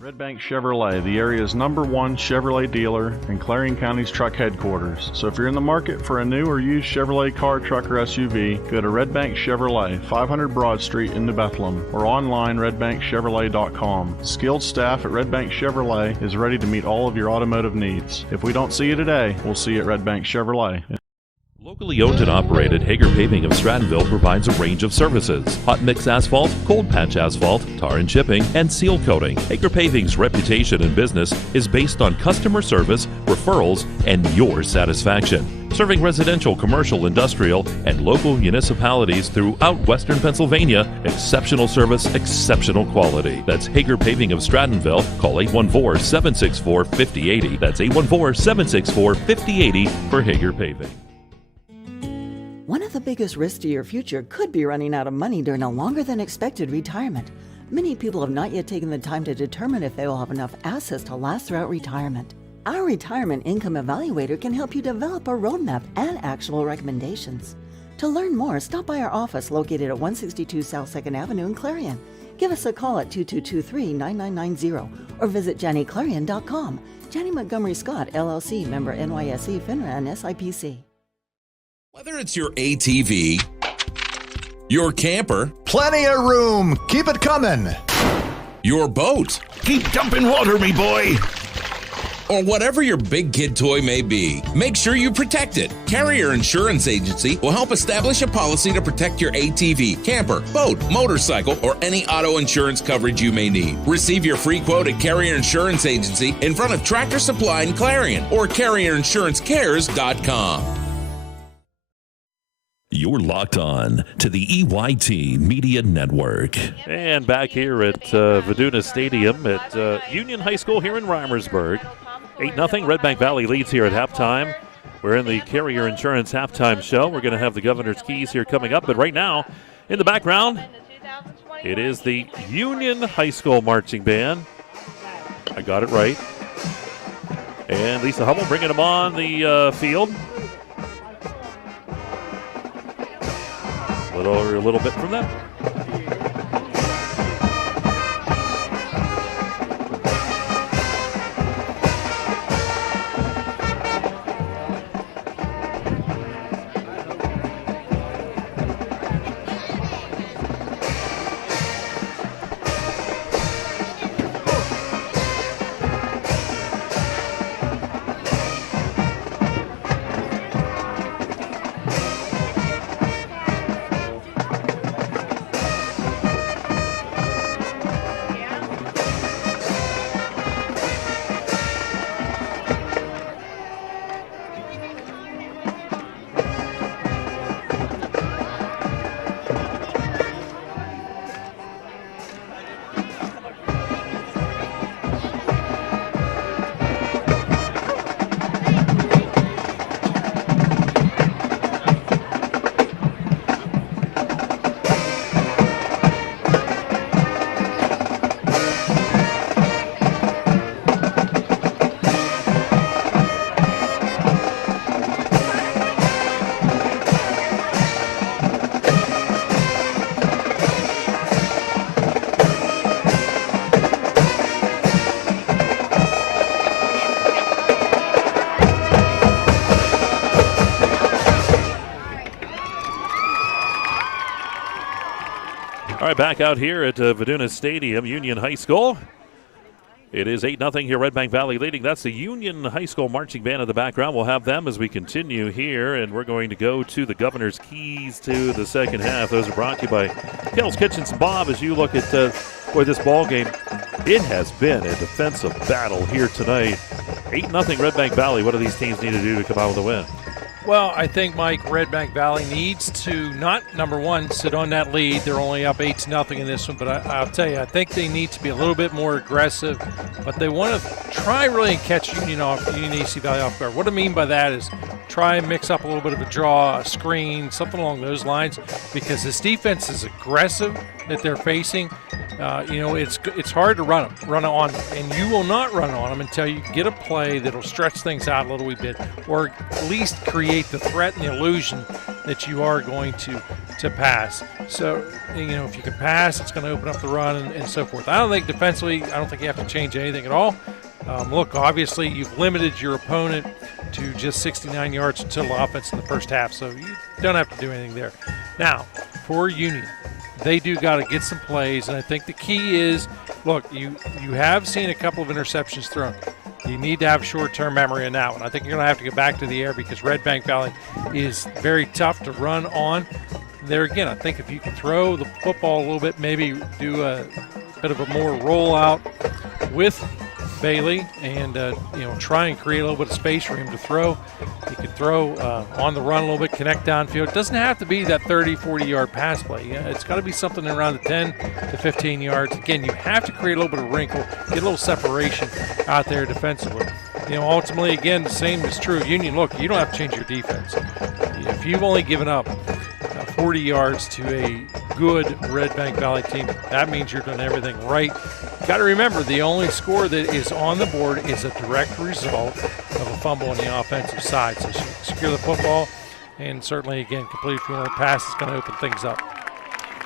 Redbank Chevrolet, the area's #1 Chevrolet dealer and Clarion County's truck headquarters. So if you're in the market for a new or used Chevrolet car, truck, or SUV, go to Redbank Chevrolet, 500 Broad Street in New Bethlehem, or online redbankchevrolet.com. Skilled staff at Redbank Chevrolet is ready to meet all of your automotive needs. If we don't see you today, we'll see you at Redbank Chevrolet. Locally owned and operated, Hager Paving of Strattonville provides a range of services: hot mix asphalt, cold patch asphalt, tar and chipping, and seal coating. Hager Paving's reputation in business is based on customer service, referrals, and your satisfaction. Serving residential, commercial, industrial, and local municipalities throughout Western Pennsylvania, exceptional service, exceptional quality. That's Hager Paving of Strattonville. Call 814-764-5080. That's 814-764-5080 for Hager Paving. One of the biggest risks to your future could be running out of money during a longer than expected retirement. Many people have not yet taken the time to determine if they will have enough assets to last throughout retirement. Our Retirement Income Evaluator can help you develop a roadmap and actionable recommendations. To learn more, stop by our office located at 162 South 2nd Avenue in Clarion. Give us a call at 2223-9990 or visit JannyClarion.com. Janney Montgomery Scott, LLC, member NYSE, FINRA, and SIPC. Whether it's your ATV, your camper, plenty of room, keep it coming, your boat, keep dumping water, me boy, or whatever your big kid toy may be, make sure you protect it. Carrier Insurance Agency will help establish a policy to protect your ATV, camper, boat, motorcycle, or any auto insurance coverage you may need. Receive your free quote at Carrier Insurance Agency in front of Tractor Supply in Clarion or CarrierInsuranceCares.com. You're locked on to the EYT Media Network. And back here at Viduna Stadium at Union High School here in Rimersburg. 8-0, Redbank Valley leads here at halftime. We're in the Carrier Insurance halftime show. We're going to have the Governor's Keys here coming up. But right now, in the background, it is the Union High School Marching Band. I got it right. And Lisa Hummel bringing them on the field. A little bit from them. right, back out here at Viduna Stadium, Union High School. It is 8-0 here, Redbank Valley leading. That's the Union High School marching band in the background. We'll have them as we continue here, and we're going to go to the Governor's Keys to the second half. Those are brought to you by Kettles Kitchens. Bob, as you look at this ball game, it has been a defensive battle here tonight. 8-0 Redbank Valley. What do these teams need to do to come out with a win? Well, I think, Mike, Redbank Valley needs to not, number one, sit on that lead. They're only up 8-0 in this one, but I'll tell you, I think they need to be a little bit more aggressive. But they want to try really and catch Union AC Valley off guard. What I mean by that is try and mix up a little bit of a draw, a screen, something along those lines, because this defense is aggressive that they're facing. It's hard to run on them, and you will not run on them until you get a play that'll stretch things out a little wee bit, or at least create the threat and the illusion that you are going to pass. So, if you can pass, it's going to open up the run and so forth. I don't think defensively, I don't think you have to change anything at all. Look, obviously, you've limited your opponent to just 69 yards total offense in the first half, so you don't have to do anything there. Now, for Union, they do got to get some plays, and I think the key is, look, you have seen a couple of interceptions thrown. You need to have short-term memory on that one. I think you're going to have to get back to the air because Redbank Valley is very tough to run on. There again, I think if you can throw the football a little bit, maybe do a bit of a more rollout with Bailey and try and create a little bit of space for him to throw. He could throw on the run a little bit, connect downfield. It doesn't have to be that 30, 40-yard pass play. It's got to be something around the 10 to 15 yards. Again, you have to create a little bit of wrinkle, get a little separation out there defensively. Ultimately, again, the same is true of Union. Look, you don't have to change your defense. If you've only given up 40 yards to a good Redbank Valley team, that means you're doing everything right. Got to remember, the only score that is on the board is a direct result of a fumble on the offensive side. So secure the football, and certainly, again, complete if you want to pass, it's going to open things up.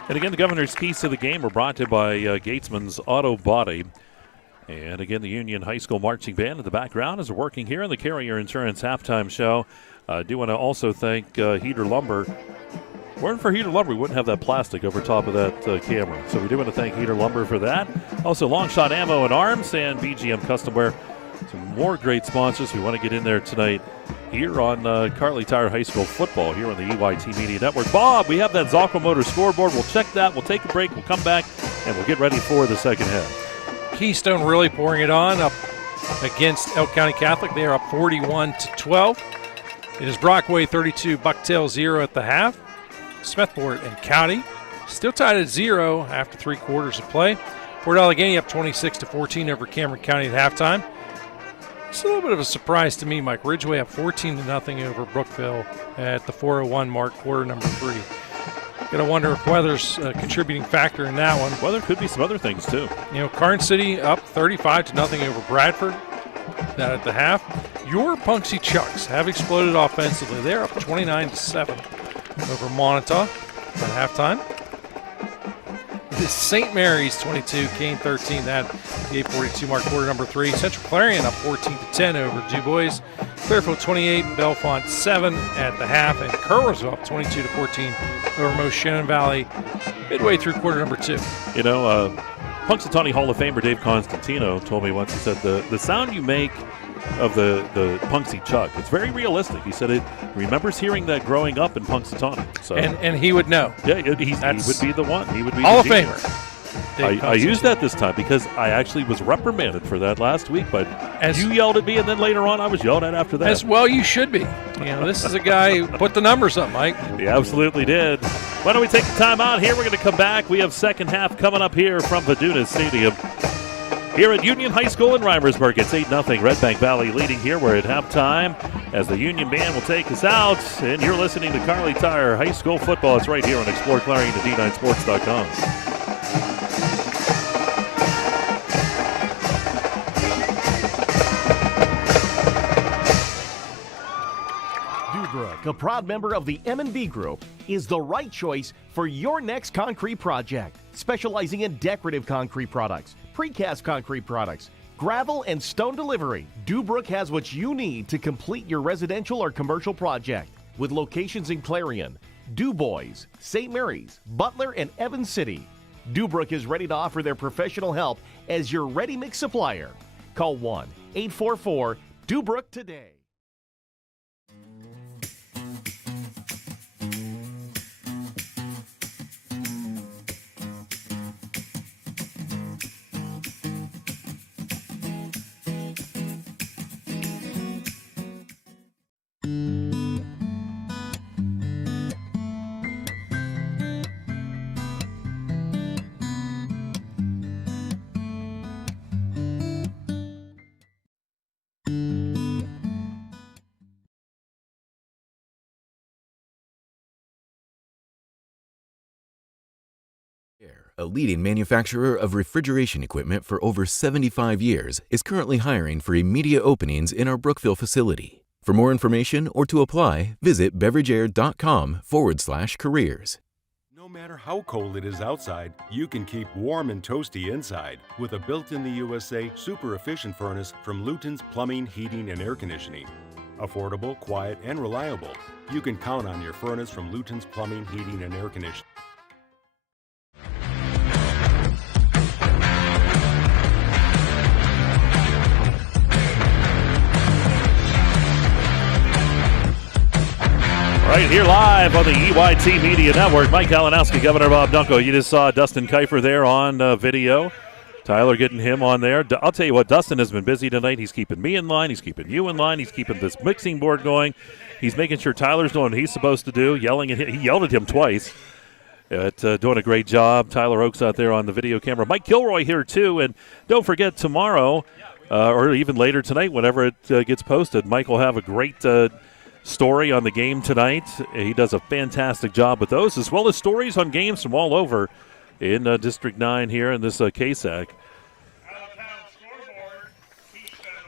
And again, the Governor's Keys to the game were brought to you by Gatesman's Auto Body. And again, the Union High School marching band in the background is working here in the Carrier Insurance halftime show. I do want to also thank Heater Lumber. Weren't for Heater Lumber, we wouldn't have that plastic over top of that camera. So we do want to thank Heater Lumber for that. Also, Longshot Ammo and Arms and BGM Customware. Some more great sponsors. We want to get in there tonight here on Kerle Tire High School football here on the EYT Media Network. Bob, we have that Zocco Motor scoreboard. We'll check that. We'll take a break. We'll come back, and we'll get ready for the second half. Keystone really pouring it on up against Elk County Catholic. They are up 41-12. It is Brockway 32, Bucktail 0 at the half. Smethport and County still tied at 0 after 3 quarters of play. Port Allegheny up 26-14 over Cameron County at halftime. It's a little bit of a surprise to me, Mike. Ridgeway up 14-0 over Brookville at the 4:01 mark, quarter number 3. Got to wonder if weather's a contributing factor in that one. Weather could be some other things too. Karn City up 35-0 over Bradford. That at the half. Your Punxsutawney Chucks have exploded offensively. They're up 29-7 over Montauk at halftime. This St. Mary's 22, Kane 13. That the 8:42 mark, quarter number 3. Central Clarion up 14-10 over Du Bois. Clearfield 28, Bellefonte 7 at the half, and Kerlersville up 22-14 over Moshannon Valley midway through quarter number 2. Punxsutawney Hall of Famer Dave Constantino told me once, he said, the sound you make of the Punxsy Chuck, it's very realistic. He said he remembers hearing that growing up in Punxsutawney. So, and he would know. Yeah, he would be the one. He would be Hall the of Famer. I used that this time because I actually was reprimanded for that last week, but you yelled at me, and then later on I was yelled at after that. As well you should be. This is a guy who put the numbers up, Mike. He absolutely did. Why don't we take the time out here? We're going to come back. We have second half coming up here from Viduna Stadium. Here at Union High School in Rimersburg, it's 8-0. Redbank Valley leading here. We're at halftime as the Union Band will take us out. And you're listening to Kerle Tire High School football. It's right here on exploreClarion and D9Sports.com. A proud member of the M&B Group, is the right choice for your next concrete project. Specializing in decorative concrete products, precast concrete products, gravel and stone delivery, Dubrook has what you need to complete your residential or commercial project. With locations in Clarion, Du Bois, St. Mary's, Butler, and Evans City. Dubrook is ready to offer their professional help as your ready-mix supplier. Call 1-844-DUBROOK today. A leading manufacturer of refrigeration equipment for over 75 years, is currently hiring for immediate openings in our Brookville facility. For more information or to apply, visit beverageair.com/careers. No matter how cold it is outside, you can keep warm and toasty inside with a built-in-the-USA super efficient furnace from Luton's Plumbing, Heating, and Air Conditioning. Affordable, quiet, and reliable. You can count on your furnace from Luton's Plumbing, Heating, and Air Conditioning. Right here live on the EYT Media Network. Mike Kalinowski, Governor Bob Dunkle. You just saw Dustin Kiefer there on video. Tyler getting him on there. I'll tell you what, Dustin has been busy tonight. He's keeping me in line. He's keeping you in line. He's keeping this mixing board going. He's making sure Tyler's doing what he's supposed to do, yelling at him. He yelled at him twice. Doing a great job. Tyler Oakes out there on the video camera. Mike Kilroy here, too. And don't forget, tomorrow, or even later tonight, whenever it gets posted, Mike will have a great story on the game tonight. He does a fantastic job with those, as well as stories on games from all over in District 9 here in this KSAC.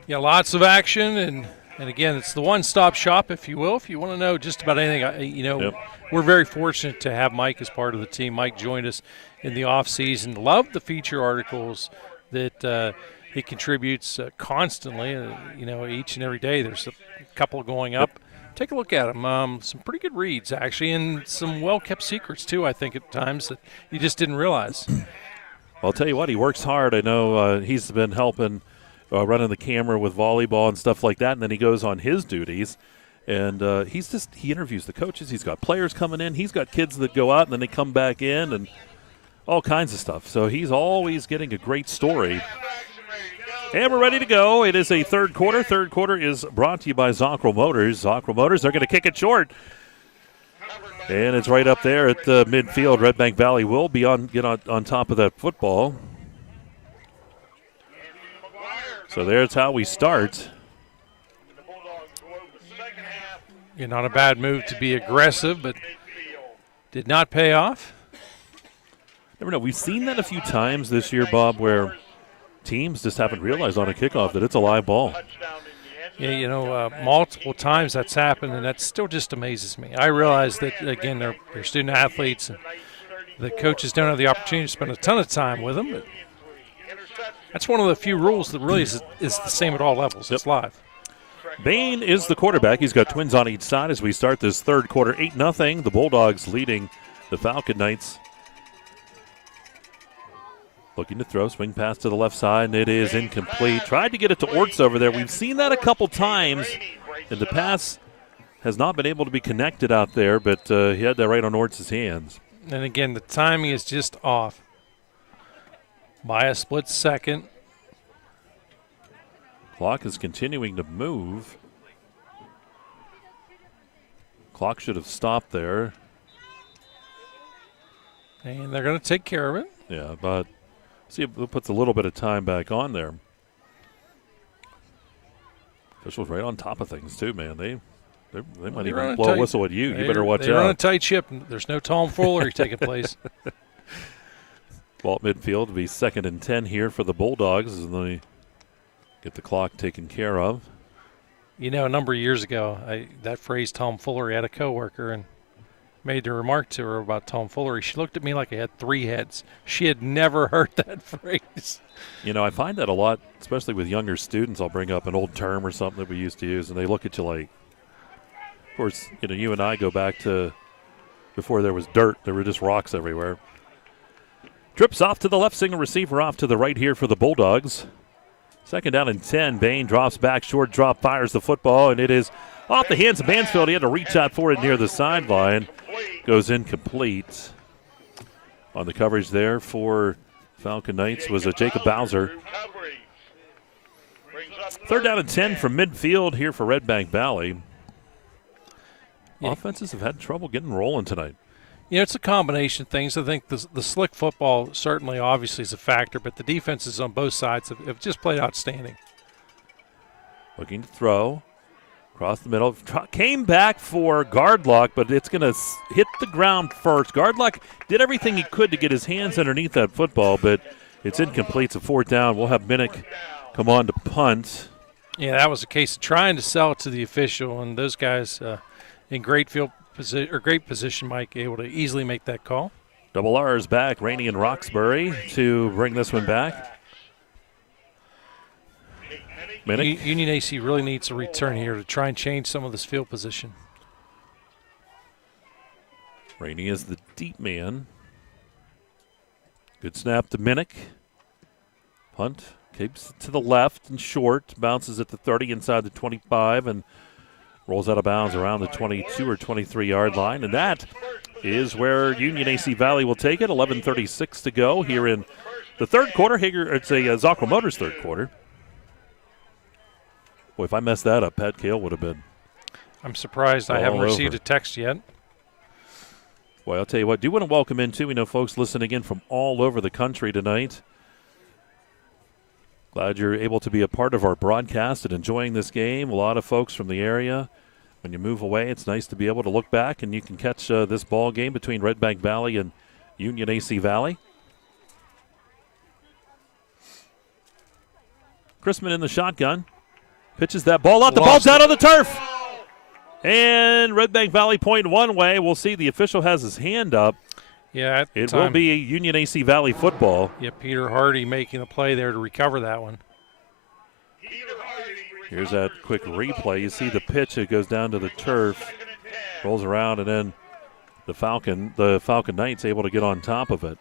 Yeah, lots of action, and again, it's the one-stop shop, if you will. If you want to know just about anything, we're very fortunate to have Mike as part of the team. Mike joined us in the off-season. Love the feature articles that he contributes constantly, each and every day. There's a couple going up. Take a look at them. Some pretty good reads, actually, and some well-kept secrets, too, I think, at times that you just didn't realize. Well, I'll tell you what, he works hard. I know he's been helping running the camera with volleyball and stuff like that, and then he goes on his duties. And he interviews the coaches. He's got players coming in. He's got kids that go out, and then they come back in, and all kinds of stuff. So he's always getting a great story. And we're ready to go. It is a third quarter. Third quarter is brought to you by Zocco Motors. Zocco Motors, they're going to kick it short. And it's right up there at the midfield. Redbank Valley will be on top of that football. So there's how we start. Not a bad move to be aggressive, but did not pay off. Never know. We've seen that a few times this year, Bob, where teams just haven't realized on a kickoff that it's a live ball. Yeah, multiple times that's happened, and that still just amazes me. I realize that, again, they're student athletes, and the coaches don't have the opportunity to spend a ton of time with them. But that's one of the few rules that really is the same at all levels. It's live. Bain is the quarterback. He's got twins on each side as we start this third quarter. 8-0. The Bulldogs leading the Falcon Knights. Looking to throw, swing pass to the left side, and it is incomplete. Tried to get it to Orts over there. We've seen that a couple times, and the pass has not been able to be connected out there, but he had that right on Orts' hands. And again, the timing is just off by a split second. Clock is continuing to move. Clock should have stopped there. And they're going to take care of it. Yeah, but see if it puts a little bit of time back on there. Officials right on top of things too, man. They might even blow a whistle at you. You better watch out. They're on a tight ship. There's no tomfoolery taking place. Ball at midfield to be 2nd and 10 here for the Bulldogs as they get the clock taken care of. A number of years ago, that phrase tomfoolery, I had a coworker and made the remark to her about tomfoolery. She looked at me like I had 3 heads. She had never heard that phrase. I find that a lot, especially with younger students. I'll bring up an old term or something that we used to use, and they look at you like, of course, you and I go back to before there was dirt. There were just rocks everywhere. Trips off to the left, single receiver off to the right here for the Bulldogs. Second down and 10. Bain drops back, short drop, fires the football, and it is off the hands of Mansfield. He had to reach out for it near the sideline. Goes incomplete. On the coverage there for Falcon Knights was a Jacob Bowser. Third down and 10 from midfield here for Redbank Valley. Offenses have had trouble getting rolling tonight. It's a combination of things. I think the slick football certainly obviously is a factor, but the defenses on both sides have just played outstanding. Looking to throw. Across the middle. Came back for Gardlock, but it's going to hit the ground first. Gardlock did everything he could to get his hands underneath that football, but it's incomplete. It's a fourth down. We'll have Minnick come on to punt. Yeah, that was a case of trying to sell it to the official, and those guys in great position, Mike, able to easily make that call. Double R's back, Rainey and Roxbury to bring this one back. Minnick. Union AC really needs a return here to try and change some of this field position. Rainey is the deep man. Good snap to Minnick. Punt. Keeps it to the left and short. Bounces at the 30 inside the 25 and rolls out of bounds around the 22 or 23-yard line. And that is where Union AC Valley will take it. 11:36 to go here in the third quarter. It's a Zocco Motors third quarter. Boy, if I messed that up, Pat Kale would have been. I'm surprised I haven't received a text yet. Boy, I'll tell you what, do want to welcome in, too. We know folks listening in from all over the country tonight. Glad you're able to be a part of our broadcast and enjoying this game. A lot of folks from the area. When you move away, it's nice to be able to look back, and you can catch this ball game between Redbank Valley and Union AC Valley. Chrisman in the shotgun. Pitches that ball out. The ball's down on the turf. And Redbank Valley pointing one way. We'll see. The official has his hand up. Yeah, it will be a Union AC Valley football. Yeah, Peter Hardy making a play there to recover that one. Here's that quick replay. You see the pitch. It goes down to the turf, rolls around, and then the Falcon Knights able to get on top of it.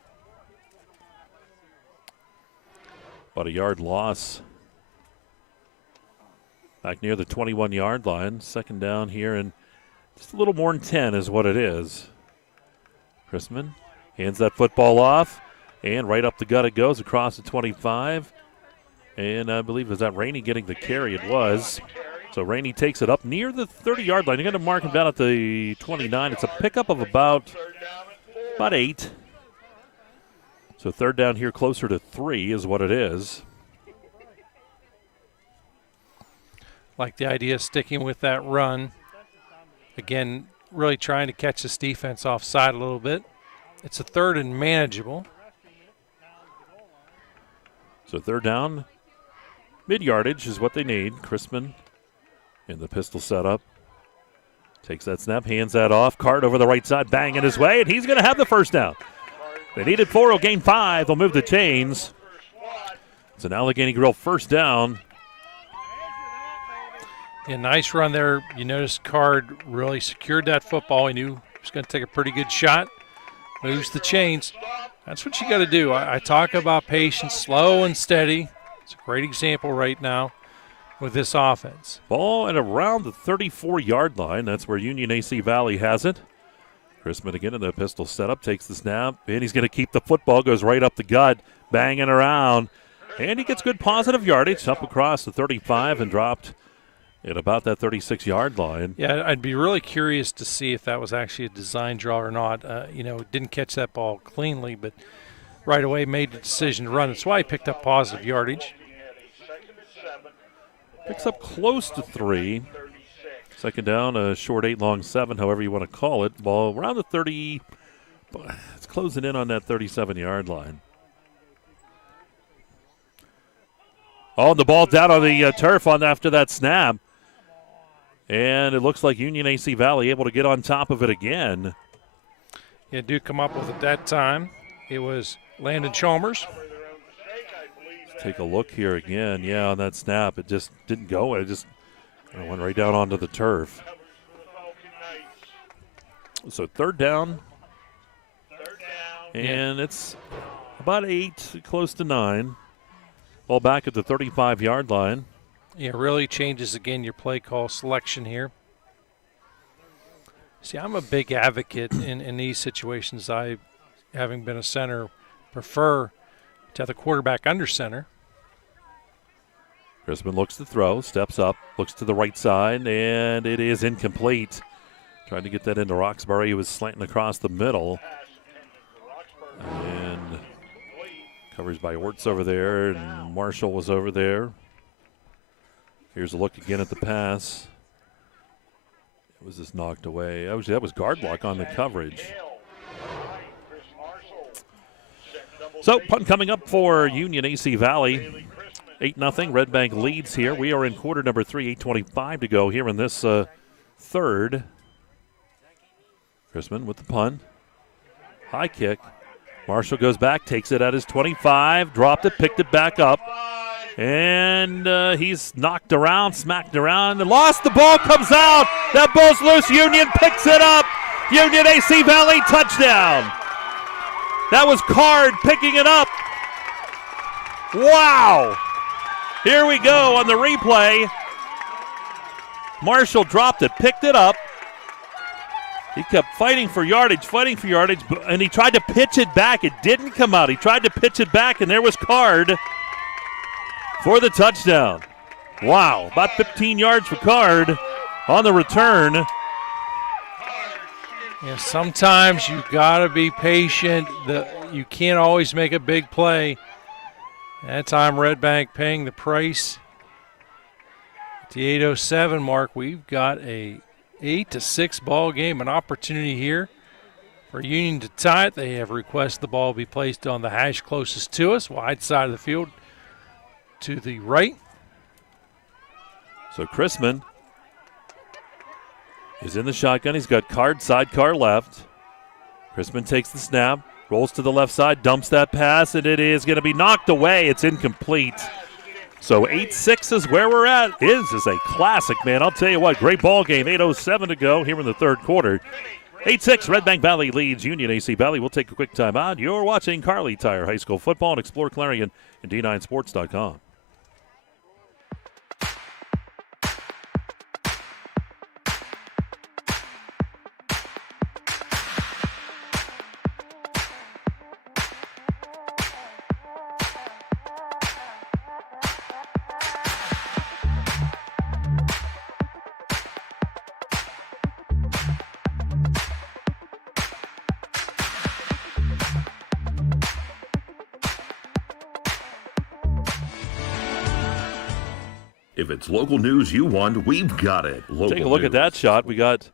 About a yard loss. Back near the 21-yard line. Second down here, and just a little more than 10 is what it is. Chrisman hands that football off, and right up the gut it goes across the 25. And I believe, was that Rainey getting the carry? It was. So Rainey takes it up near the 30-yard line. You're going to mark him down at the 29. It's a pickup of about 8. So third down here closer to 3 is what it is. Like the idea of sticking with that run. Again, really trying to catch this defense offside a little bit. It's a third and manageable. So third down, mid-yardage is what they need. Chrisman in the pistol setup. Takes that snap, hands that off. Cart over the right side, banging his way, and he's going to have the first down. They needed 4, he'll gain 5. They'll move the chains. It's an Allegheny Grill first down. Yeah, nice run there. You notice Card really secured that football. He knew he was going to take a pretty good shot. Moves the chains. That's what you got to do. I talk about patience, slow and steady. It's a great example right now with this offense. Ball at around the 34-yard line. That's where Union AC Valley has it. Chrisman again in the pistol setup, takes the snap, and he's going to keep the football, goes right up the gut, banging around. And he gets good positive yardage up across the 35 and dropped at about that 36-yard line. Yeah, I'd be really curious to see if that was actually a design draw or not. Didn't catch that ball cleanly, but right away made the decision to run. That's why he picked up positive yardage. Picks up close to 3. Second down, a short 8, long 7, however you want to call it. Ball around the 30. It's closing in on that 37-yard line. Oh, and the ball down on the turf after that snap. And it looks like Union AC Valley able to get on top of it again. Yeah, do come up with it that time. It was Landon Chalmers. Let's take a look here again. Yeah, on that snap, it just didn't go. It just went right down onto the turf. So third down. And it's About 8, close to 9. Ball back at the 35-yard line. Yeah, really changes, again, your play call selection here. See, I'm a big advocate in these situations. I, having been a center, prefer to have the quarterback under center. Crispin looks to throw, steps up, looks to the right side, and it is incomplete. Trying to get that into Roxbury. He was slanting across the middle. And coverage by Orts over there, and Marshall was over there. Here's a look again at the pass. It was just knocked away. That was guard block on the coverage. So, punt coming up for Union AC Valley. 8-0. Redbank leads here. We are in quarter number 3, 8:25 to go here in this third. Chrisman with the punt. High kick. Marshall goes back, takes it at his 25, dropped it, picked it back up. And he's knocked around, smacked around, and lost the ball, comes out. That ball's loose. Union picks it up. Union AC Valley touchdown. That was Card picking it up. Wow. Here we go on the replay. Marshall dropped it, picked it up. He kept fighting for yardage, and he tried to pitch it back. It didn't come out. He tried to pitch it back, and there was Card for the touchdown. Wow, about 15 yards for Card on the return. Yeah, sometimes you got to be patient. You can't always make a big play. That time Redbank paying the price. At the 8:07 mark, we've got a 8-6 ball game, an opportunity here for Union to tie it. They have requested the ball be placed on the hash closest to us, wide side of the field to the right. So Chrisman is in the shotgun. He's got Card sidecar left. Chrisman takes the snap, rolls to the left side, dumps that pass, and it is going to be knocked away. It's incomplete. So 8-6 is where we're at. This is a classic, man. I'll tell you what, great ball game. 8:07 to go here in the third quarter. 8-6, Redbank Valley leads Union AC Valley. We'll take a quick time out. You're watching Kerle Tire High School Football on exploreClarion and D9Sports.com. If it's local news you want, we've got it. Local Take a look news. at that shot. We got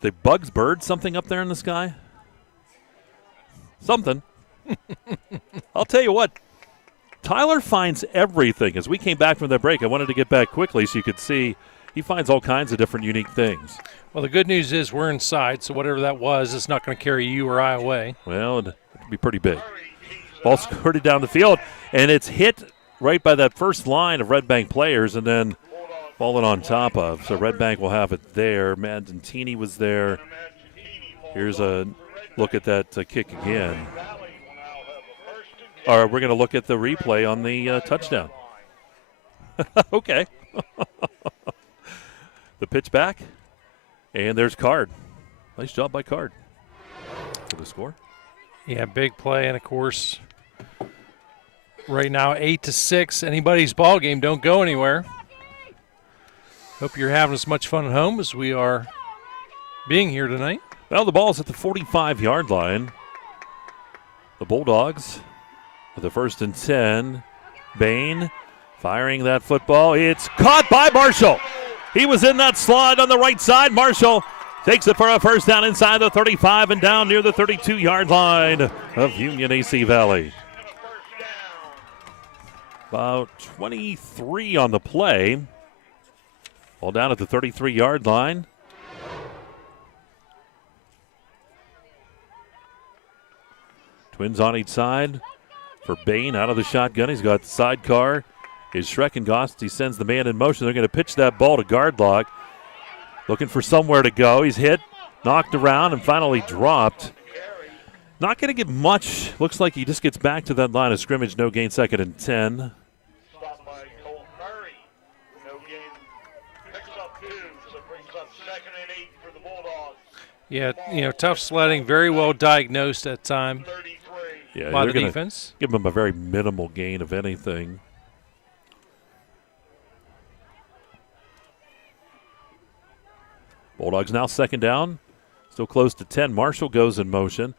the Bugs Bird something up there in the sky. Something. I'll tell you what, Tyler finds everything. As we came back from that break, I wanted to get back quickly so you could see he finds all kinds of different unique things. Well, the good news is we're inside, so whatever that was, it's not going to carry you or I away. Well, it'd be pretty big. Ball squirted down the field, and it's hit right by that first line of Redbank players and then falling on top of. So Redbank will have it there. Mandantini was there. Here's a look at that kick again. Or we're going to look at the replay on the touchdown. Okay. The pitch back, and there's Card. Nice job by Card for the score. Yeah, big play, and of course, right now 8-6. Anybody's ball game. Don't go anywhere. Hope you're having as much fun at home as we are being here tonight. Well, the ball's at the 45-yard line. The Bulldogs with the 1st and 10. Bain firing that football. It's caught by Marshall. He was in that slot on the right side. Marshall takes it for a first down inside the 35 and down near the 32-yard line of Union AC Valley. About 23 on the play. Ball down at the 33-yard line. Twins on each side for Bain out of the shotgun. He's got the sidecar. Is Schreckengost. He sends the man in motion. They're going to pitch that ball to Gardlock. Looking for somewhere to go. He's hit, knocked around, and finally dropped. Not going to get much. Looks like he just gets back to that line of scrimmage. No gain, 2nd and 10. Stopped by Colt Murray. No gain. Picks up 2, so brings up 2nd and 8 for the Bulldogs. Yeah, tough sledding. Very well diagnosed at time by the defense. Give him a very minimal gain, of anything. Bulldogs now 2nd down. Still close to 10. Marshall goes in motion.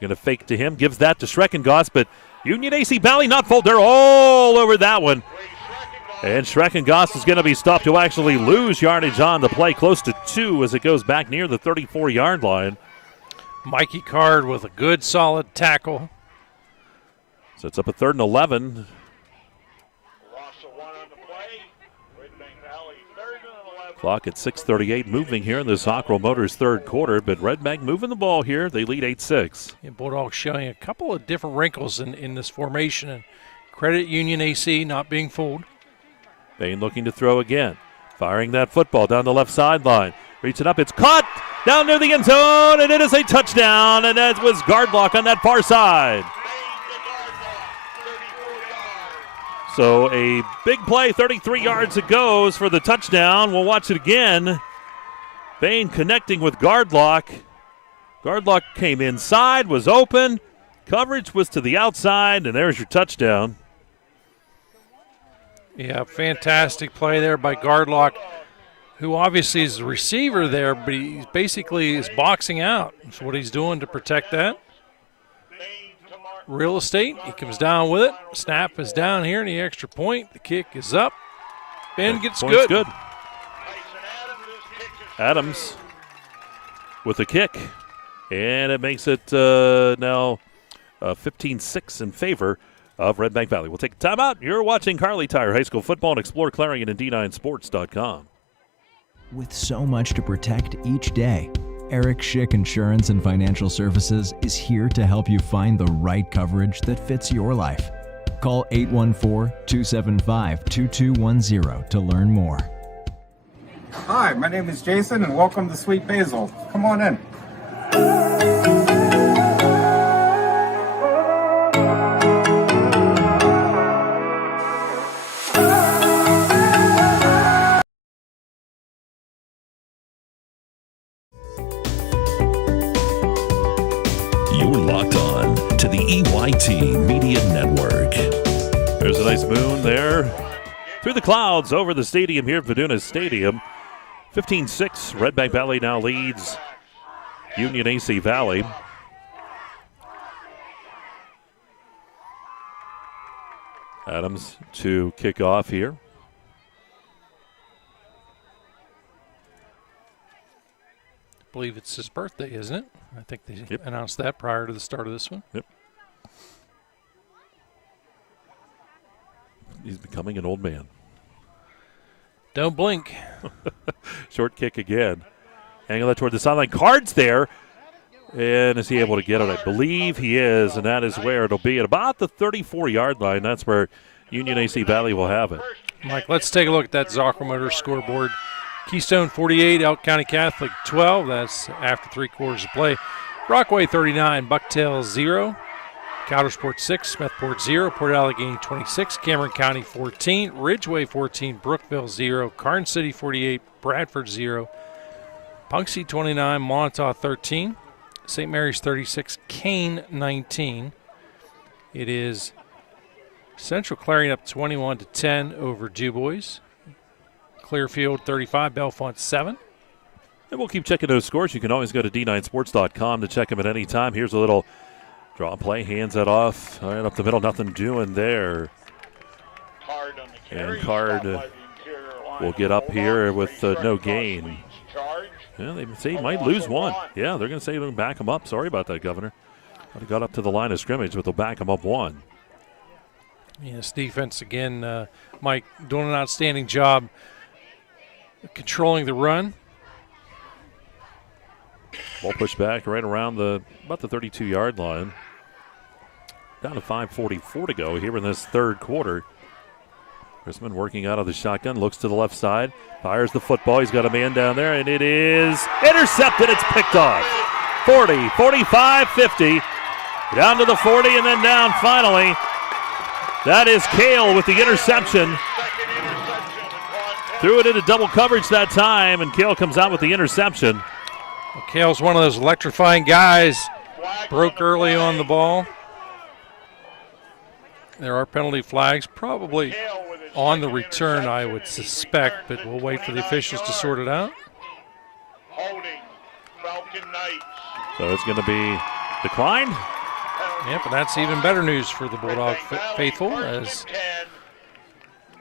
Going to fake to him. Gives that to Schreckengoss, but Union AC Valley not full. They're all over that one. And Schreckengoss is going to be stopped. He'll actually lose yardage on the play, close to 2 as it goes back near the 34-yard line. Mikey Card with a good, solid tackle. Sets up a 3rd and 11. Clock at 6:38, moving here in the Zocco Motors 3rd quarter, but Redbank moving the ball here. They lead 8-6. Yeah, Bulldogs showing a couple of different wrinkles in this formation, and credit Union AC not being fooled. Bain looking to throw again. Firing that football down the left sideline. Reach it up. It's caught down near the end zone, and it is a touchdown, and that was Gardlock on that far side. So a big play, 33 yards it goes for the touchdown. We'll watch it again. Bain connecting with Gardlock. Gardlock came inside, was open. Coverage was to the outside, and there's your touchdown. Yeah, fantastic play there by Gardlock, who obviously is the receiver there, but he basically is boxing out. That's what he's doing to protect that. Real estate, he comes down with it. Snap is down here, and the extra point. The kick is up. Ben gets good. Adams with a kick, and it makes it now 15-6 in favor of Redbank Valley. We'll take a timeout. You're watching Kerle Tire High School Football and Explore Clarion and D9Sports.com. With so much to protect each day, Eric Schick Insurance and Financial Services is here to help you find the right coverage that fits your life. Call 814-275-2210 to learn more. Hi, my name is Jason, and welcome to Sweet Basil. Come on in. Media Network. There's a nice moon there through the clouds over the stadium here at Viduna Stadium. 15-6, Redbank Valley now leads Union AC Valley. Adams to kick off here. I believe it's his birthday, isn't it? I think they announced that prior to the start of this one. Yep. He's becoming an old man. Don't blink. Short kick again. Hanging that toward the sideline. Card's there. And is he able to get it? I believe he is, and that is where it'll be at about the 34-yard line. That's where Union AC Valley will have it. Mike, let's take a look at that Zocco Motors scoreboard. Keystone 48, Elk County Catholic 12. That's after 3 quarters of play. Rockaway 39, Bucktail 0. Coudersport 6, Smethport 0, Port Allegheny 26, Cameron County 14, Ridgeway 14, Brookville 0, Karn City 48, Bradford 0, Punxsutawney 29, Montauk 13, St. Mary's 36, Kane 19. It is Central Clarion up 21-10 over Dubois. Clearfield 35, Bellefonte 7. And we'll keep checking those scores. You can always go to D9Sports.com to check them at any time. Here's a little draw play, hands that off, right up the middle, nothing doing there. And Card will get up here with no gain. Yeah, they say he might lose one. Yeah, they're going to say they'll back him up. Sorry about that, Governor. But he got up to the line of scrimmage, but they'll back him up one. Yes, defense again, Mike doing an outstanding job controlling the run. Ball pushed back right around about the 32-yard line. Down to 5:44 to go here in this 3rd quarter. Chrisman working out of the shotgun, looks to the left side, fires the football. He's got a man down there, and it is intercepted. It's picked off. 40, 45, 50. Down to the 40 and then down finally. That is Kerle with the interception. Threw it into double coverage that time, and Kerle comes out with the interception. Well, Kerle's one of those electrifying guys. Broke early on the ball. There are penalty flags, probably on the return, I would suspect, but we'll wait for the officials to sort it out. So it's going to be declined. Yep, and that's even better news for the Bulldog faithful, as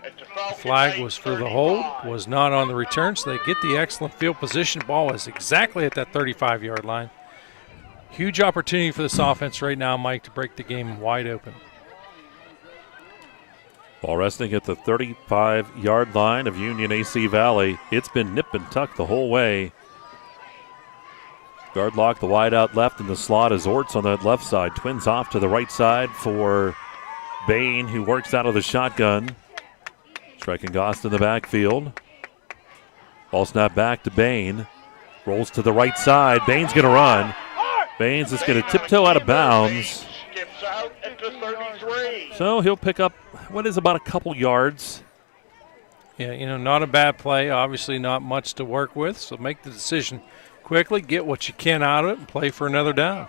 the flag was for the hold, was not on the return, so they get the excellent field position. Ball is exactly at that 35-yard line. Huge opportunity for this offense right now, Mike, to break the game wide open. Ball resting at the 35-yard line of Union AC Valley. It's been nip and tuck the whole way. Guard lock, the wide out left, and the slot is Orts on that left side. Twins off to the right side for Bain, who works out of the shotgun. Striking Gost in the backfield. Ball snap back to Bain. Rolls to the right side. Bain's going to run. Bain's is going to tiptoe out of bounds. So he'll pick up what is about a couple yards. Yeah, not a bad play. Obviously not much to work with, so make the decision quickly, get what you can out of it, and play for another down.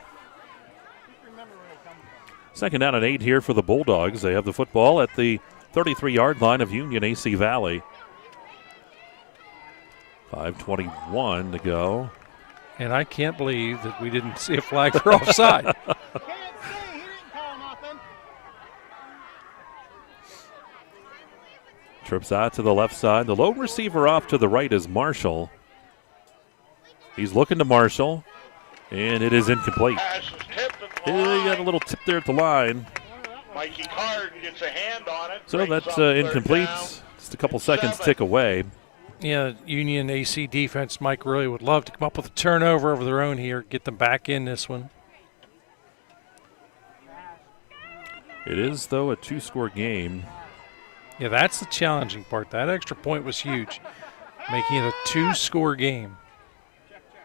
Second down and 8 here for the Bulldogs. They have the football at the 33-yard line of Union AC Valley. 5:21 to go. And I can't believe that we didn't see a flag for offside. Trips out to the left side. The lone receiver off to the right is Marshall. He's looking to Marshall, and it is incomplete. He got a little tip there at the line. Mikey Card gets a hand on it. So that's incomplete. Just a couple seconds tick away. Yeah, Union AC defense, Mike, really would love to come up with a turnover of their own here, get them back in this one. It is, though, a two-score game. Yeah, that's the challenging part. That extra point was huge, making it a two-score game.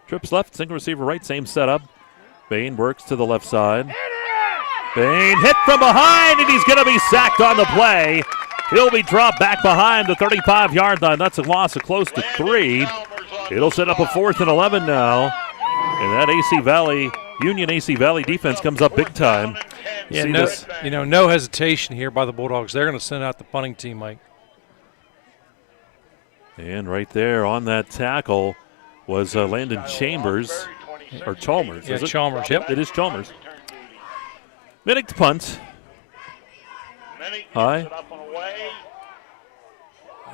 Trips left, single receiver right, same setup. Bain works to the left side. Bain hit from behind, and he's going to be sacked on the play. He'll be dropped back behind the 35-yard line. That's a loss of close to 3. It'll set up a 4th and 11 now. And that Union AC Valley defense comes up big time. Yeah, no hesitation here by the Bulldogs. They're going to send out the punting team, Mike. And right there on that tackle was Landon Chambers, or Chalmers. Yeah, Chalmers, yep. It is Chalmers. Minnick to punt. High.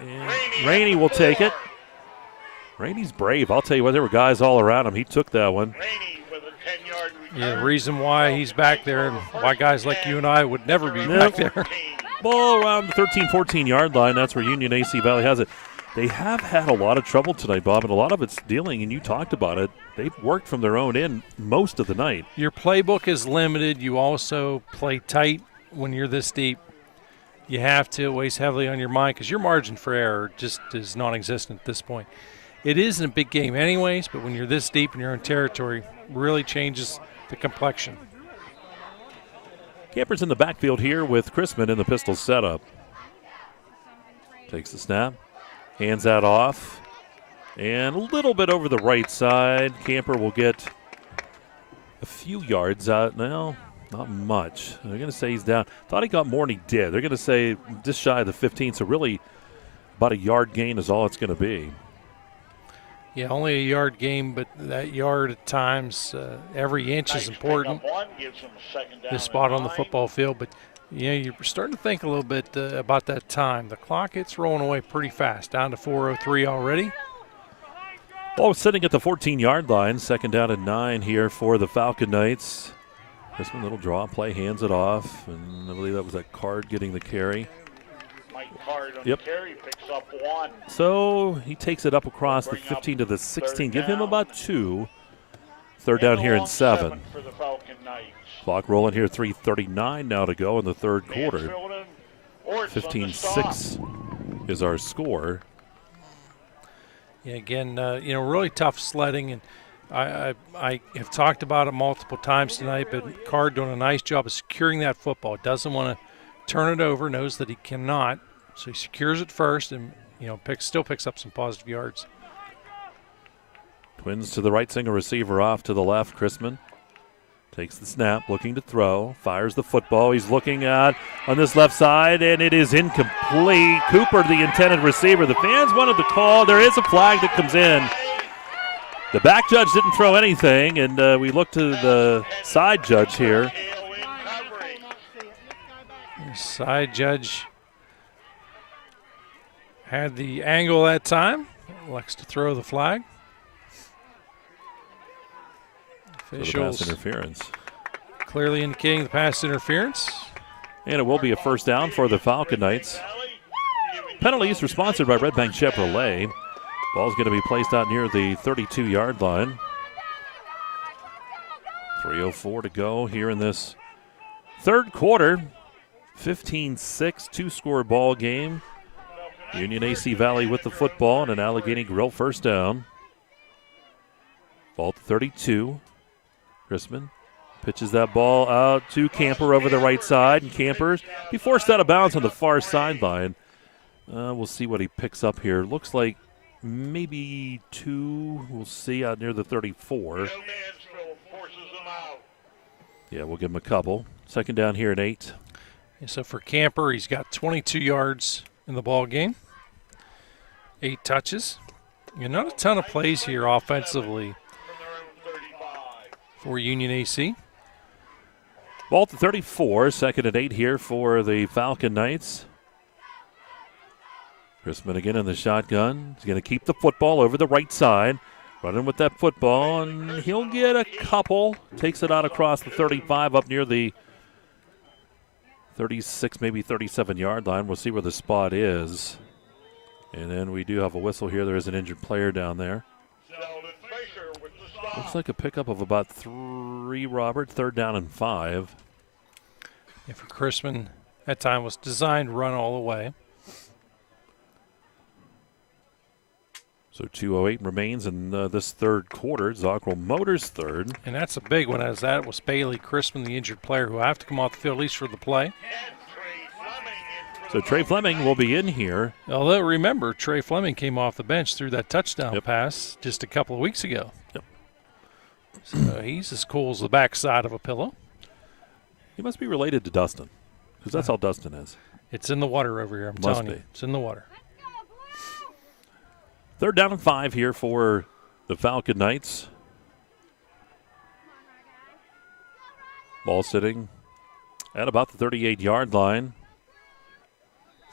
And Rainey will take it. Rainey's brave. I'll tell you what, there were guys all around him. He took that one. Yeah, the reason why he's back there and why guys like you and I would never be back there. Ball around the 13, 14-yard line. That's where Union AC Valley has it. They have had a lot of trouble tonight, Bob, and a lot of it's dealing, and you talked about it. They've worked from their own end most of the night. Your playbook is limited. You also play tight when you're this deep. You have to weigh heavily on your mind because your margin for error just is non-existent at this point. It isn't a big game anyways, but when you're this deep in your own territory, really changes the complexion. Campers in the backfield here with Chrisman in the pistol setup. Takes the snap, hands that off, and a little bit over the right side. Camper will get a few yards out now. Not much. They're going to say he's down. Thought he got more than he did. They're going to say just shy of the 15, so really about a yard gain is all it's going to be. Yeah, only a yard gain, but that yard at times, every inch is important. This spot on the football field, but you're starting to think a little bit about that time. The clock, it's rolling away pretty fast, down to 4:03 already. Ball sitting at the 14-yard line. Second down and 9 here for the Falcon Knights. This one, little draw play, hands it off, and I believe that was that Card getting the carry. Mike Card on the carry picks up 1. So he takes it up across the 15 to the 16. Give him about 2. Third down here and 7. For the Falcon Knights. Clock rolling here, 3:39 now to go in the third quarter. 15-6 is our score. Yeah, again, really tough sledding, and I have talked about it multiple times tonight, but Card doing a nice job of securing that football. Doesn't want to turn it over, knows that he cannot, so he secures it first and, still picks up some positive yards. Twins to the right, single receiver off to the left. Chrisman takes the snap, looking to throw, fires the football. He's looking at on this left side, and it is incomplete. Cooper, the intended receiver. The fans wanted the call. There is a flag that comes in. The back judge didn't throw anything, and we look to the side judge here. The side judge had the angle that time. Elects to throw the flag. Officials pass interference. Clearly indicating the pass interference. And it will be a first down for the Falcon Knights. Penalties were sponsored by Redbank Chevrolet. Ball's going to be placed out near the 32-yard line. 3:04 to go here in this third quarter. 15-6, two-score ball game. Union AC Valley with the football and an Allegheny Grill first down. Ball to 32. Chrisman pitches that ball out to Camper over the right side, and Camper's be forced out of bounds on the far sideline. We'll see what he picks up here. Looks like maybe 2. We'll see out near the 34. Yeah, we'll give him a couple. Second down here at 8. So for Camper, he's got 22 yards in the ball game, 8 touches. Not a ton of plays here offensively for Union AC. Ball to 34, second and 8 here for the Falcon Knights. Chrisman again in the shotgun. He's going to keep the football over the right side. Running with that football, and he'll get a couple. Takes it out across the 35 up near the 36, maybe 37-yard line. We'll see where the spot is. And then we do have a whistle here. There is an injured player down there. Looks like a pickup of about 3, Robert. Third down and 5. Yeah, for Chrisman, that time was designed to run all the way. So 2:08 remains in this third quarter. Zocco Motors third. And that's a big one, as that was Bailey Chrisman, the injured player, who have to come off the field at least for the play. So Trey Fleming will be in here. Although, remember, Trey Fleming came off the bench through that touchdown pass just a couple of weeks ago. Yep. So he's as cool as the backside of a pillow. He must be related to Dustin, because that's all Dustin is. It's in the water over here, I'm telling you. It's in the water. Third down and 5 here for the Falcon Knights. Ball sitting at about the 38-yard line.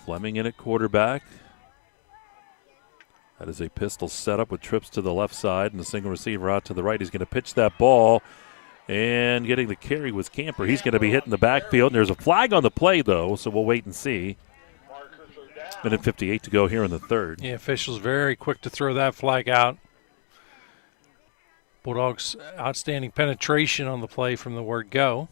Fleming in at quarterback. That is a pistol setup with trips to the left side and a single receiver out to the right. He's going to pitch that ball, and getting the carry was Camper. He's going to be hitting the backfield. And there's a flag on the play, though, so we'll wait and see. Minute 58 to go here in the third. Yeah, officials very quick to throw that flag out. Bulldogs outstanding penetration on the play from the word go.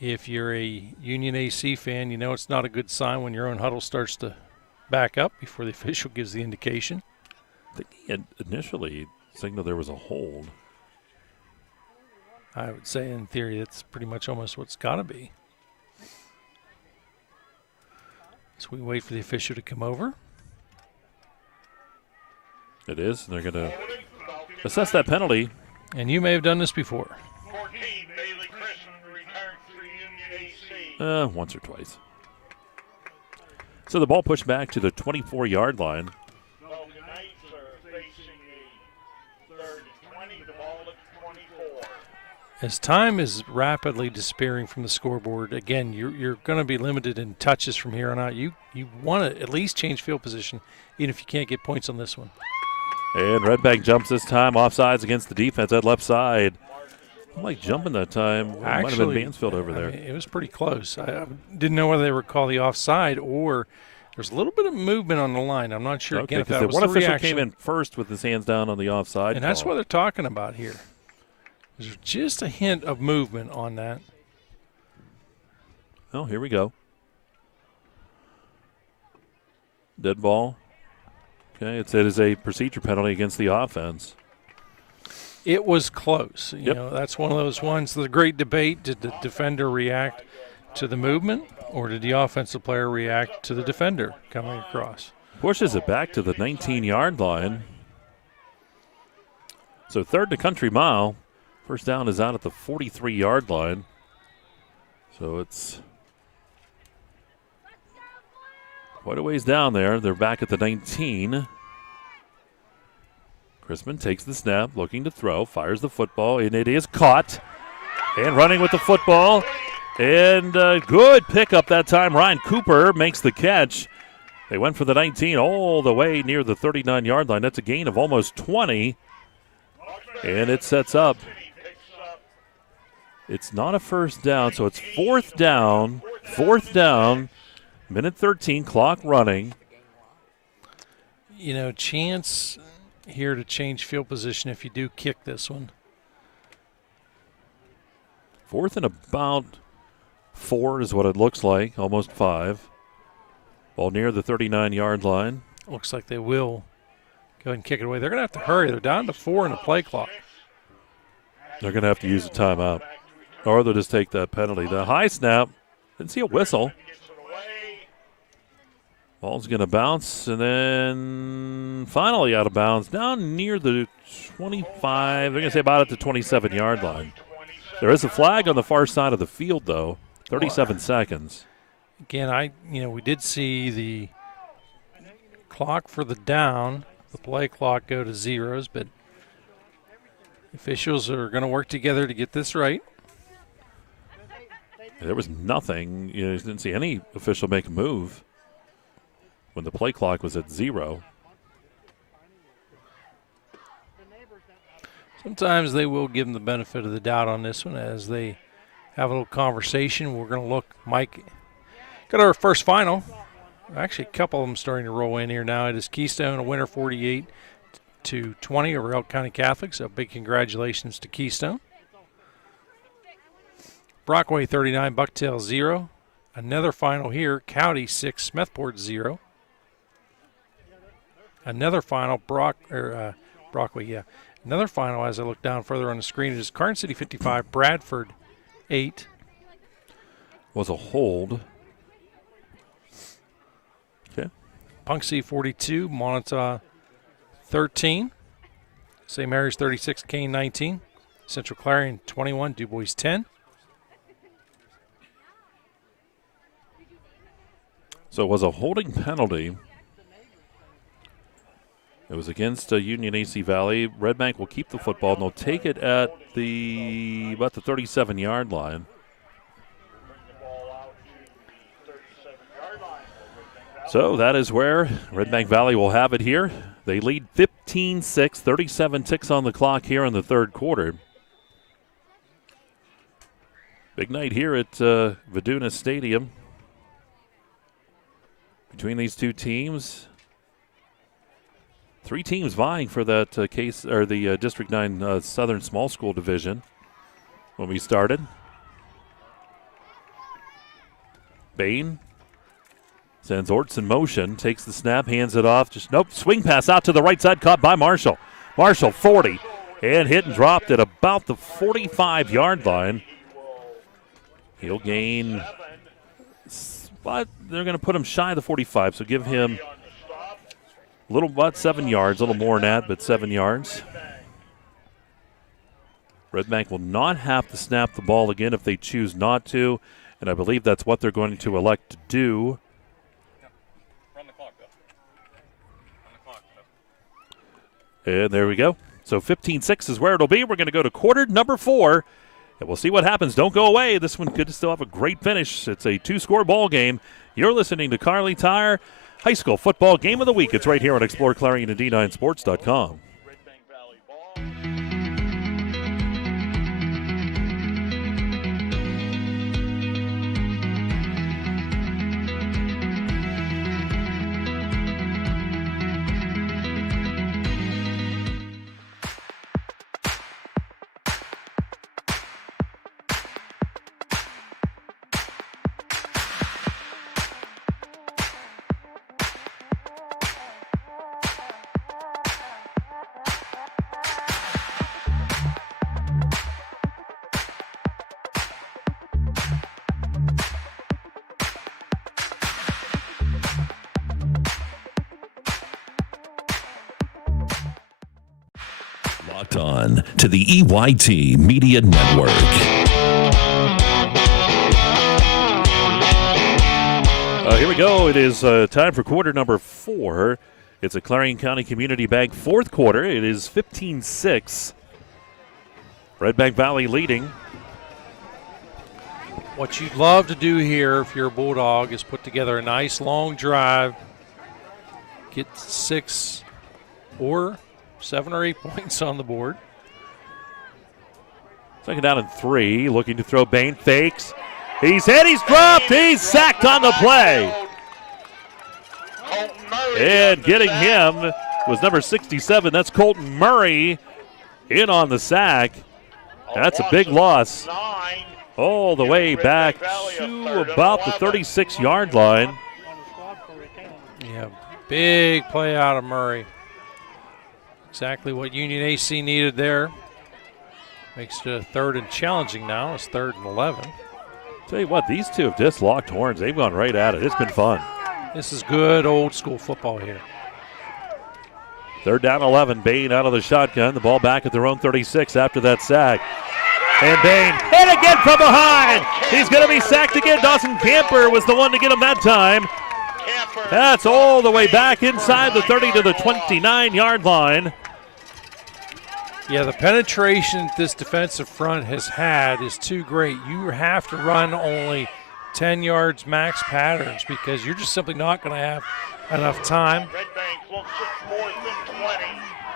If you're a Union AC fan, you know it's not a good sign when your own huddle starts to back up before the official gives the indication. I think he had initially signaled there was a hold. I would say in theory that's pretty much almost what's got to be. So we wait for the official to come over. It is, and they're going to assess that penalty. And you may have done this before. Once or twice. So the ball pushed back to the 24-yard line. As time is rapidly disappearing from the scoreboard, again, you're going to be limited in touches from here on out. You want to at least change field position, even if you can't get points on this one. And Redbank jumps this time, offsides against the defense at left side. I'm like jumping that time. It might have been Mansfield over there. I mean, it was pretty close. I didn't know whether they would call the offside or there's a little bit of movement on the line. I'm not sure, Okay, again, if that was one the official reaction. came in first with his hands down on the offside And that's call. what they're talking about here. There's just a hint of movement on that. Oh, here we go. Dead ball Okay, it is a procedure penalty against the offense. It was close. You Yep. know, that's one of those ones, the great debate, did the defender react to the movement or did the offensive player react to the defender coming across? Pushes it back to the 19-yard line. So 3rd to country mile. First down is out at the 43-yard line. So it's quite a ways down there. They're back at the 19. Chrisman takes the snap, looking to throw, fires the football, and it is caught. And running with the football. And good pickup that time. Ryan Cooper makes the catch. They went for the 19 all the way near the 39-yard line. That's a gain of almost 20. And it sets up. It's not a first down, so it's 4th down. 4th down. Minute 13, clock running. You know, chance here to change field position if you do kick this one. 4th and about 4 is what it looks like, almost 5. Ball near the 39-yard line. Looks like they will go ahead and kick it away. They're going to have to hurry. They're down to 4 in the play clock. They're going to have to use a timeout. Or they'll just take that penalty. The high snap, didn't see a whistle. Ball's going to bounce, and then finally out of bounds, down near the 25. They're going to say about at the 27-yard line. There is a flag on the far side of the field, though. 37 seconds. Again, we did see the clock for the down, the play clock go to zeros, but officials are going to work together to get this right. There was nothing. You didn't see any official make a move when the play clock was at 0. Sometimes they will give them the benefit of the doubt on this one as they have a little conversation. We're going to look, Mike, got our first final. Actually, a couple of them starting to roll in here now. It is Keystone, a winner 48-20 over Elk County Catholic, so big congratulations to Keystone. Brockway 39, Bucktail 0. Another final here, County 6, Smethport 0. Another final, Brockway, yeah. Another final as I look down further on the screen, it is Carson City 55, Bradford 8. Was a hold. Okay. Punxsutawney 42, Montauk 13. St. Mary's 36, Kane 19. Central Clarion 21, Du Bois 10. So it was a holding penalty. It was against Union AC Valley. Redbank will keep the football, and they'll take it at about the 37-yard line. So that is where Redbank Valley will have it here. They lead 15-6, 37 ticks on the clock here in the third quarter. Big night here at Viduna Stadium between these two teams. 3 teams vying for that the District 9 Southern Small School Division when we started. Bain sends Orts in motion, takes the snap, hands it off. Swing pass out to the right side, caught by Marshall. Marshall 40, and hit and dropped at about the 45-yard line. He'll gain, but they're going to put him shy of the 45, so give him a little about 7 yards, a little more than that, but 7 yards. Redbank will not have to snap the ball again if they choose not to, and I believe that's what they're going to elect to do. And there we go. So 15-6 is where it'll be. We're going to go to quarter number 4, and we'll see what happens. Don't go away. This one could still have a great finish. It's a 2-score ball game. You're listening to Kerle Tire High School Football Game of the Week. It's right here on exploreClarion and D9Sports.com. Locked On to the EYT Media Network. Here we go. It is time for quarter number 4. It's a Clarion County Community Bank fourth quarter. It is 15-6. Redbank Valley leading. What you'd love to do here if you're a Bulldog is put together a nice long drive, get 6 or 7 or 8 points on the board. Second down and 3, looking to throw. Bain fakes. He's hit, he's dropped, he's sacked on the play. And getting him was number 67. That's Colton Murray in on the sack. That's a big loss. All the way back to about the 36-yard line. Yeah, big play out of Murray. Exactly what Union AC needed there. Makes it a third and challenging now. It's 3rd and 11. Tell you what, these two have just locked horns. They've gone right at it. It's been fun. This is good old school football here. 3rd down 11. Bain out of the shotgun. The ball back at their own 36 after that sack. And Bain hit again from behind. He's going to be sacked again. Dawson Camper was the one to get him that time. That's all the way back inside the 30 to the 29-yard line. Yeah, the penetration this defensive front has had is too great. You have to run only 10 yards max patterns because you're just simply not going to have enough time. Redbank looks at 4th and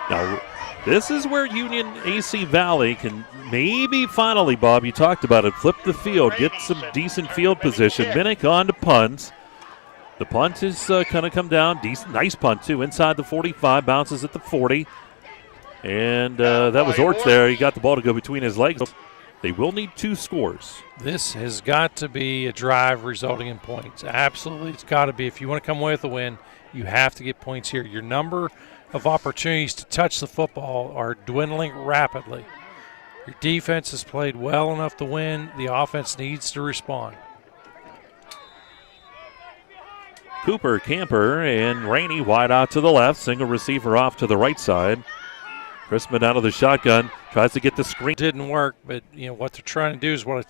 20. Now, this is where Union AC Valley can maybe finally, Bob, you talked about it, flip the field, get some decent field position. Minnick on to punt. The punt is going to come down. Decent, nice punt, too. Inside the 45, bounces at the 40. And that was Orts there. He got the ball to go between his legs. They will need 2 scores. This has got to be a drive resulting in points. Absolutely, it's got to be. If you want to come away with a win, you have to get points here. Your number of opportunities to touch the football are dwindling rapidly. Your defense has played well enough to win. The offense needs to respond. Cooper, Camper, and Rainey wide out to the left. Single receiver off to the right side. Chrisman out of the shotgun, tries to get the screen. Didn't work, but what they're trying to do is what I